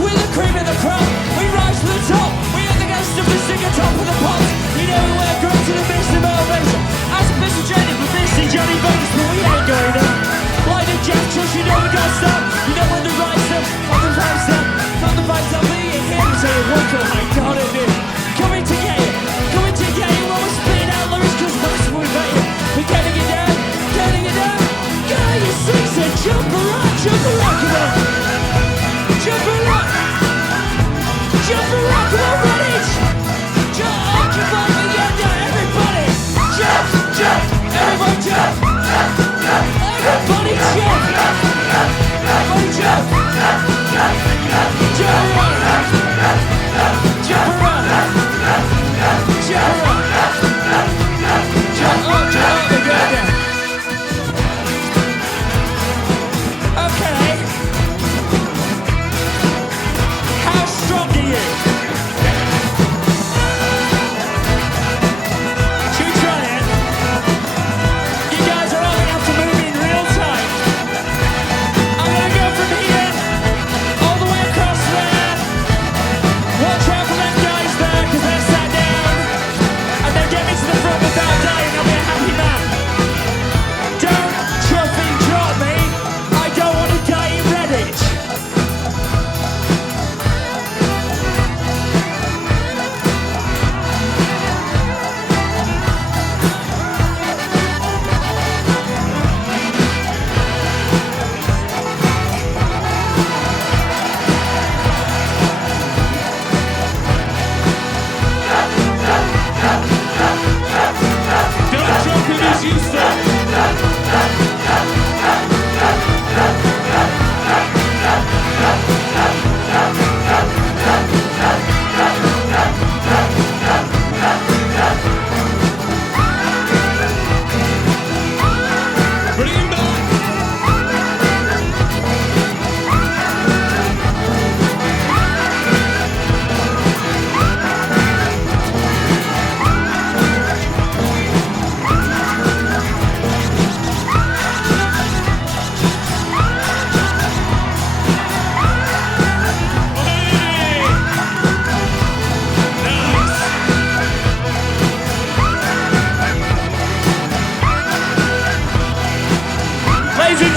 We're the cream of the crop. We rise to the top. We are the guests of the singer top of the pops. You know we wear great to the best of motivation. As a bit of Jenny, we're busy Johnny Vegas, but we ain't going up. Like the Jack Trush, you know we can't stop. You know when the ride's up, on the pipes up. From the pipes up, we ain't here to say what oh my God it is. Coming to get you while we're spitting out lyrics, cause that's what we've got you. We're getting it down, getting it down. Get out your seats and jump around, come on. Jump around. Jump around, come on, Redditch! Jump, keep on and get down, everybody! Jump, jump, everybody jump! Everybody jump! Everybody jump! Jump around!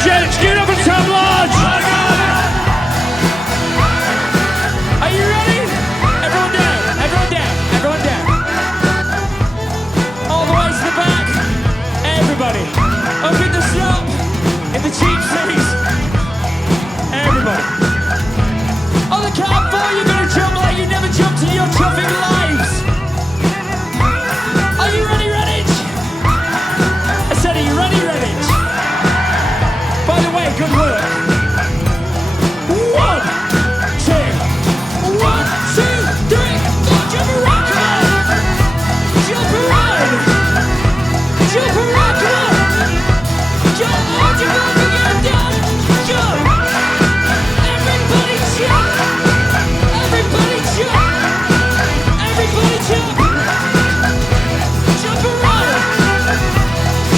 gents, give it up for Tom Lodge! Are you ready? Everyone down, everyone down, everyone down. All the way to the back. Everybody. Up in the shop, in the cheap seats. Everybody. On the count of 4, you're gonna jump like you never jumped in your traffic lives. Are you ready, Redditch? I said, are you ready, Redditch? By the way, good work. 1, 2, 1, 2, 3, 4, jump around, come on! Jump around! Jump around, come on! Jump, oh, jump up again, down! Jump! Everybody jump! Everybody jump! Everybody jump! Jump around!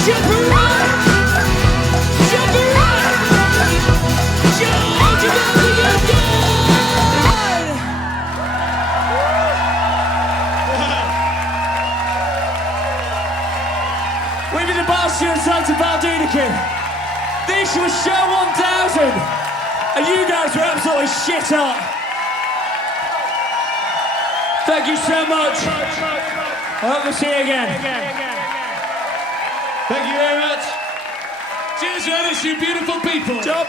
Jump around! Jump around! Jump! Oh, jump up again, down! We've been the Bar-Steward side to Doonican. This was show 1000, and you guys were absolutely shit hot. Thank you so much. I hope to see you again. Thank you very much. Cheers, Redditch, you beautiful people. Job.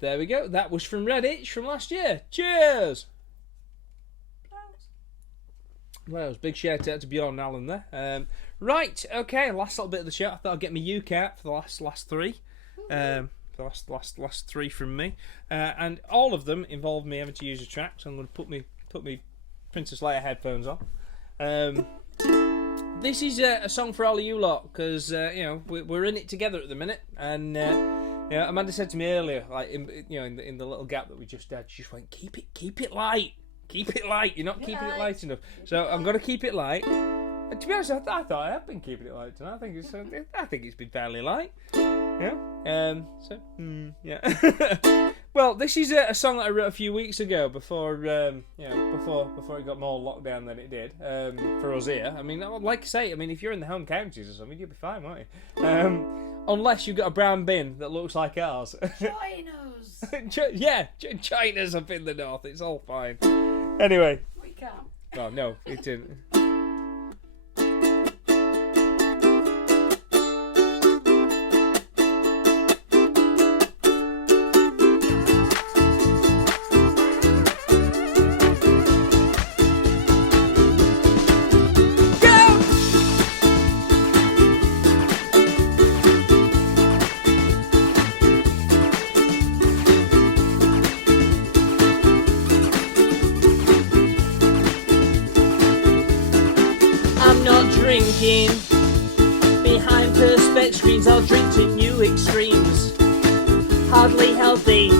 There we go. That was from Redditch from last year. Cheers! Well, it was a big shout out to Bjorn and Alan there. Right, okay, last little bit of the show. I thought I'd get my UK out for the last three. The last three from me. And all of them involve me having to use a track, so I'm going to put me Princess Leia headphones on. This is a song for all of you lot, because we're in it together at the minute, and Amanda said to me earlier, like in the little gap that we just had, she just went, keep it light. Keep it light. You're not keeping it light enough. So I'm going to keep it light. And to be honest, I thought I have been keeping it light tonight. I think it's been fairly light. Yeah. Yeah. Well, this is a song that I wrote a few weeks ago before before it got more locked down than it did for us here. I mean, like I say, if you're in the home counties or something, you'll be fine, won't you? Unless you've got a brown bin that looks like ours. Chinos. China's up in the north. It's all fine. Anyway. We can't. Oh, no, it didn't. Drinking behind perspex screens, I'll drink to new extremes. Hardly healthy,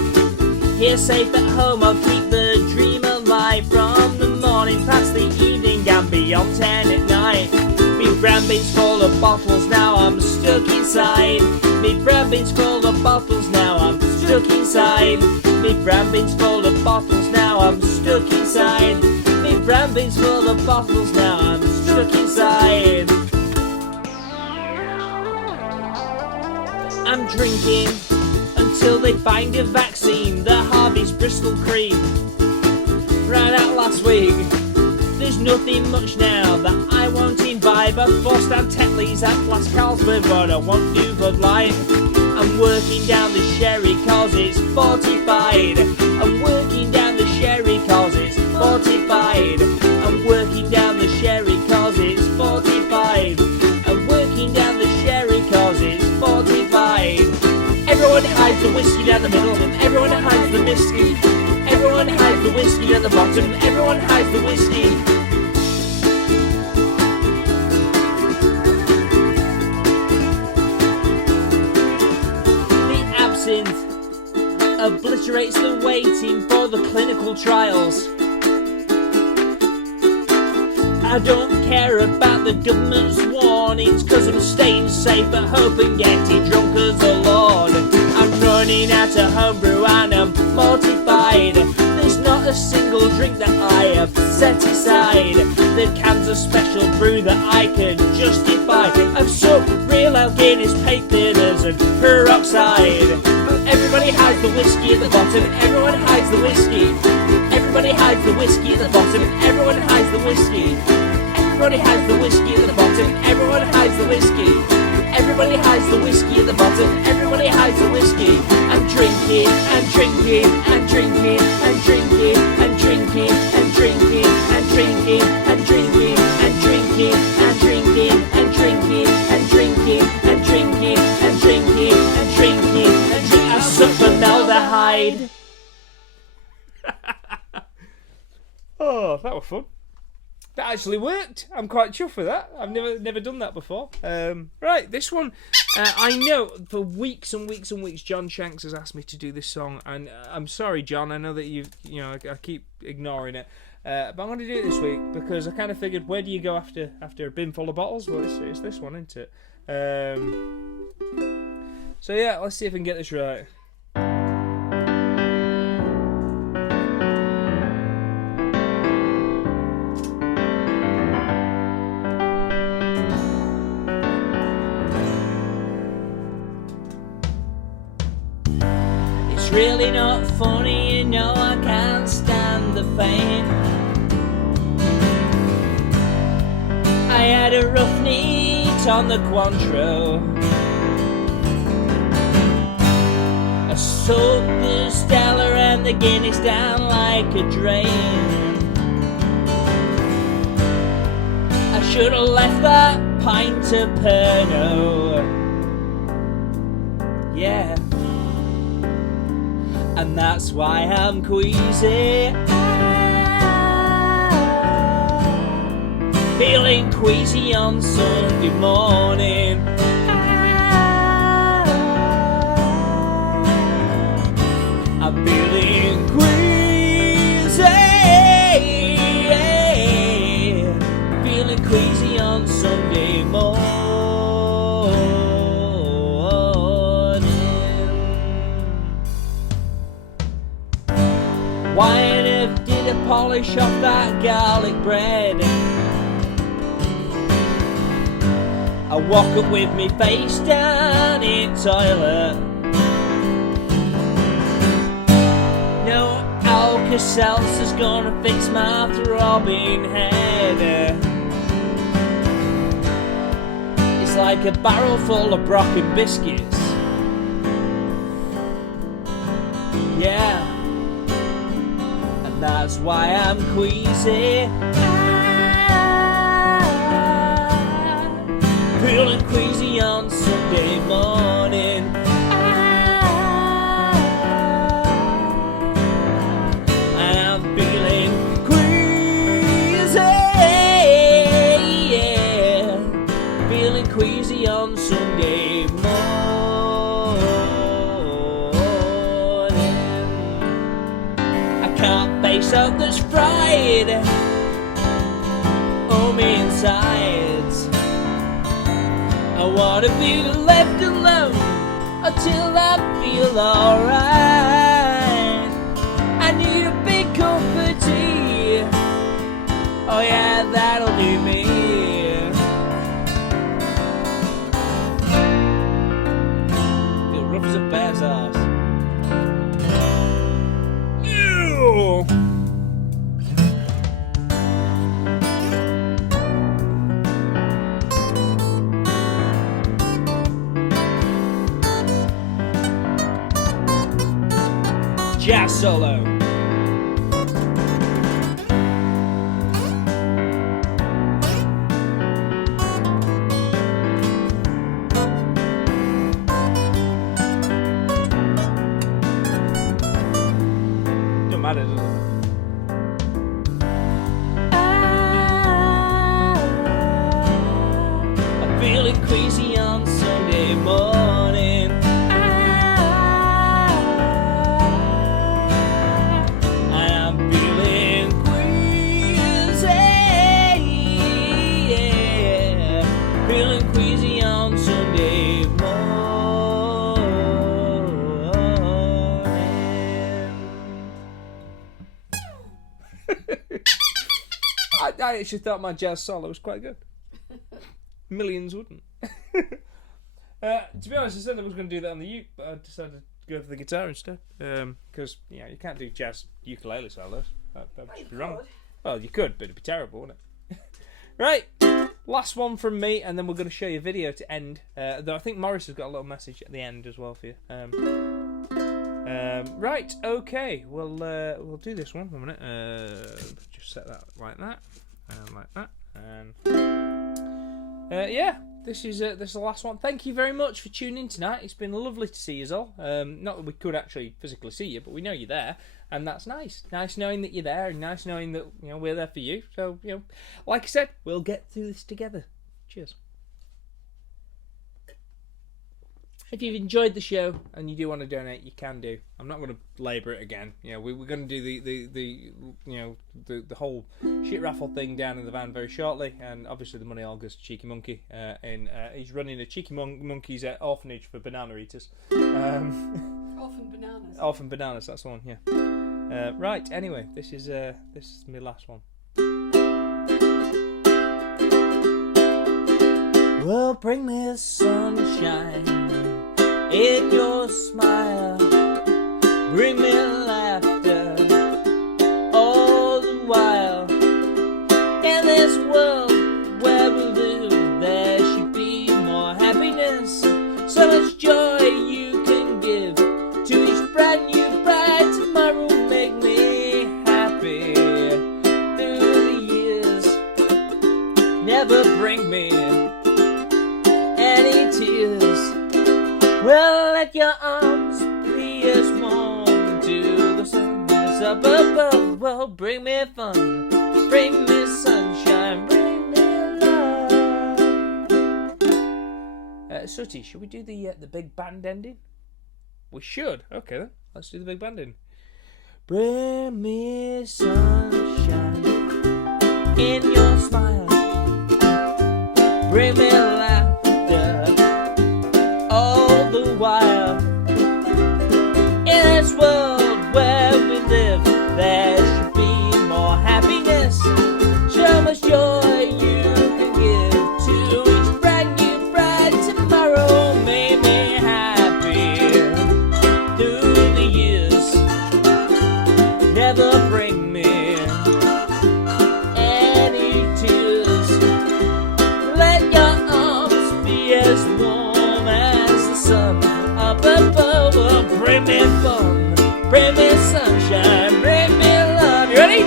here safe at home, I'll keep the dream alive. From the morning past the evening and beyond 10 at night. Me brown bins full of bottles, now I'm stuck inside. Me brown bins full of bottles, now I'm stuck inside. Me brown bins full of bottles, now I'm stuck inside. Me brown bins full of bottles, now I'm stuck inside. I'm drinking until they find a vaccine. The Harvey's Bristol cream ran out last week. There's nothing much now that I won't imbibe. I've forced down Tetley's at Flask Carlsberg, but I want new Bud Light. I'm working down the sherry cause it's fortified. I'm working down the sherry cause it's fortified. I'm working down the sherry cause it's fortified. I'm working down the sherry cause it's fortified. Everyone hides the whiskey down the middle, everyone hides the whiskey. Everyone hides the whiskey down the bottom, everyone hides the whiskey. The absinthe obliterates the waiting for the clinical trials. I don't care about the government's war. mornings, 'cause I'm staying safe at home and getting drunk as a lord. I'm running out of homebrew and I'm mortified. There's not a single drink that I have set aside. The cans of special brew that I can justify. I've soaked real ale, Guinness, paint thinners and peroxide. Everybody hides the whiskey at the bottom, everyone hides the whiskey. Everybody hides the whiskey at the bottom, everyone hides the whiskey. Everybody hides the whiskey at the bottom, everyone hides the whiskey. Everybody hides the whiskey at the bottom, everybody hides the whiskey. I'm drinking, and drinking, and drinking, and drinking, and drinking, and drinking, and drinking, and drinking, and drinking, and drinking, and drinking, and drinking, and drinking, and drinking, and drinking, and drinking. I suck formaldehyde. Oh, that was fun. That actually worked. I'm quite chuffed with that. I've never done that before. Right, this one, I know for weeks and weeks and weeks, John Shanks has asked me to do this song, and I'm sorry, John. I know that I keep ignoring it, but I'm going to do it this week because I kind of figured, where do you go after a bin full of bottles? Well, it's this one, isn't it? So yeah, let's see if I can get this right. Really not funny, you know I can't stand the pain. I had a rough NEET on the Cointreau. I soaked the Stella and the Guinness down like a drain. I should have left that pint of Pernod. Yeah. And that's why I'm queasy. Feeling queasy on Sunday morning. I'm feeling queasy. Feeling queasy on Sunday morning. Why on earth did I polish off that garlic bread? I walk up with me face down in toilet. No Alka-Seltzer's gonna fix my throbbing head. It's like a barrel full of broken biscuits. Yeah. That's why I'm queasy. Feeling queasy on Sunday morning. And I'm feeling queasy. Yeah. Feeling queasy on Sunday morning. Face up that's fried on me insides. I wanna be left alone until I feel alright. I need a big cup of tea. Oh yeah, that'll do me. Feel rough as a bear's ass. Ew! Jazz solo. Don't matter, does it? I'm feeling crazy on Sunday morning. I actually thought my jazz solo was quite good. Millions wouldn't. To be honest, I said I was going to do that on the uke, but I decided to go for the guitar instead. Because you can't do jazz ukulele solos. That'd just be wrong. Well, you could, but it'd be terrible, wouldn't it? Right, last one from me, and then we're going to show you a video to end. Though I think Morris has got a little message at the end as well for you. Right, okay, we'll do this one for a minute. Just set that like that, and like that, and yeah. This is the last one. Thank you very much for tuning in tonight. It's been lovely to see you all. Not that we could actually physically see you, but we know you're there, and that's nice. Nice knowing that you're there, and nice knowing that we're there for you. So like I said, we'll get through this together. Cheers. If you've enjoyed the show and you do want to donate, you can do. I'm not going to labour it again. We're going to do the whole shit raffle thing down in the van very shortly, and obviously the money all goes to Cheeky Monkey. He's running a Cheeky Monkey's orphanage for banana eaters. Orphan bananas. Orphan bananas. That's the one. Yeah. Right. Anyway, this is my last one. Well, bring me sunshine in your smile, bring me laughter all the while. In this world where we live, there should be more happiness, so much joy you can give to each brand new bright tomorrow. Make me happy through the years, never bring me any tears. Well, let your arms be as warm to the sun as up above. Well, bring me fun, bring me sunshine, bring me love. Sooty, should we do the big band ending? We should. Okay then, let's do the big band ending. Bring me sunshine in your smile, bring me laughter all the while. In this world where we live, there should be more happiness, so much joy you can give to each brand new bright tomorrow. Make me happy through the years, never bring me any tears. Let your arms be as warm as the sun up above. Oh, bring me fun, bring me sunshine, bring me love. You ready?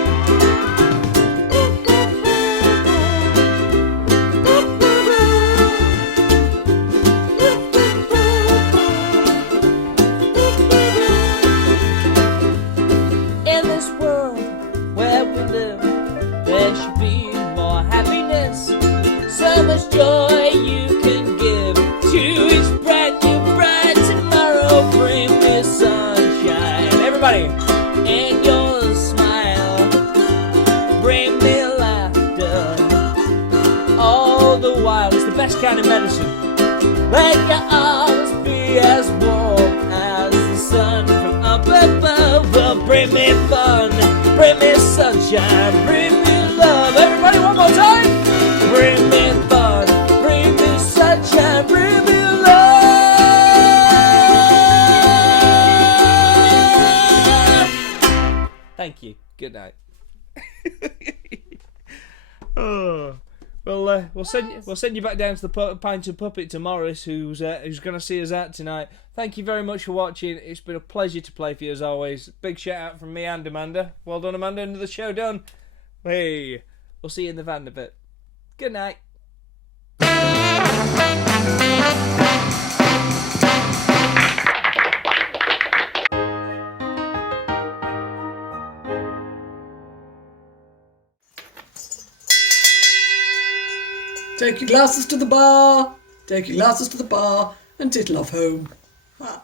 In this world where we live, there should be more happiness, so much joy you can give to each brand new bright tomorrow. Bring me sunshine, everybody, in your smile, bring me laughter all the while. It's the best kind of medicine. Let your arms be as warm as the sun from up above. Well, bring me fun, bring me sunshine, bring me love. Everybody, one more time. Bring me fun, bring me sunshine, bring me love. Thank you. Good night. Oh. Well, we'll send you back down to the Pint and Puppet to Morris, who's going to see us out tonight. Thank you very much for watching. It's been a pleasure to play for you as always. Big shout out from me and Amanda. Well done, Amanda. Another show done. Hey, we'll see you in the van in a bit. Good night. Take your glasses to the bar, take your glasses to the bar, and tittle off home. Ha.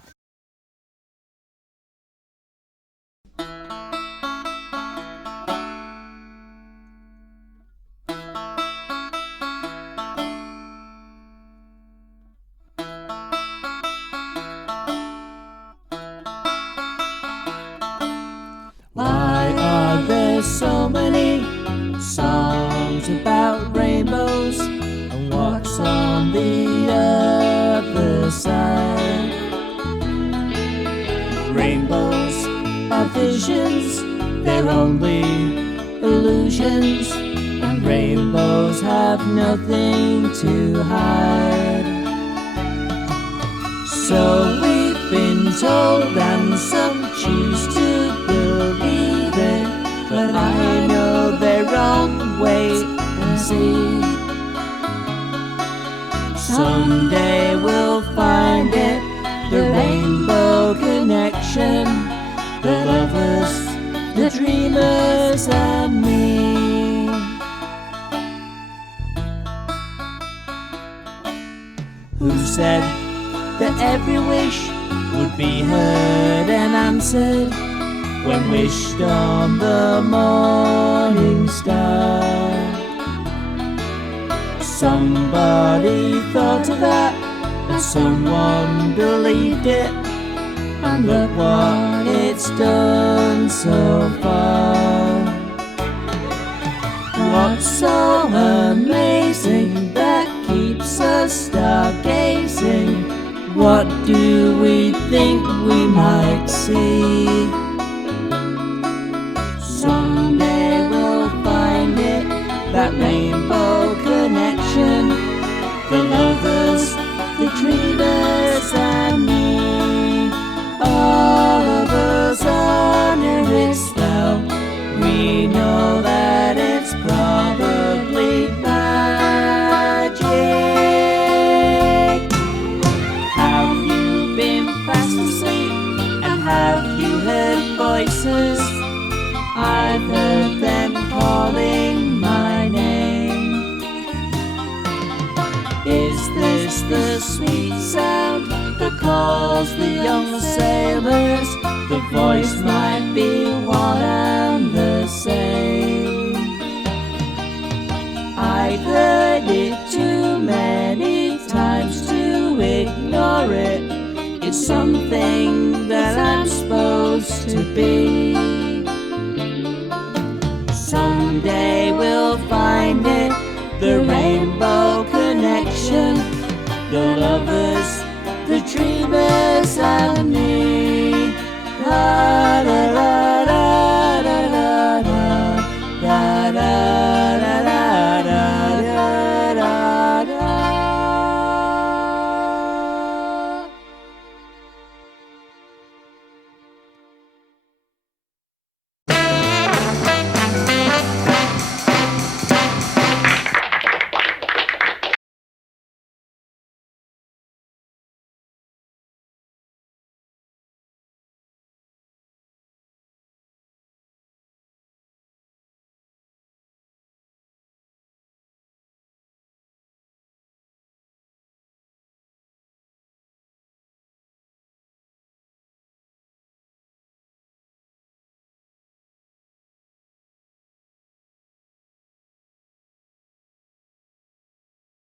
Why are there so many songs side. Rainbows are visions, they're only illusions, and rainbows have nothing to hide. So we've been told, and some choose to believe it, but I know they're wrong. Wait and see. Someday we'll find it, the rainbow connection, the lovers, the dreamers, and me. Who said that every wish would be heard and answered when wished on the morning star? Somebody thought of that, and someone believed it, and look what it's done so far. What's so amazing that keeps us stargazing? What do we think we might see? Someday we'll find it, that rainbow connection, the lovers, the dreamers, and me. All of us honor its spell. We know that it's probably magic. Have you been fast asleep, and have you heard voices? I've heard them calling my name. Is this the sweet sound that calls the young sailors? The voice might be one and the same. I've heard it too many times to ignore it. It's something that I'm supposed to be. Someday we'll find it, the rainbow connection, the lovers, the dreamers, and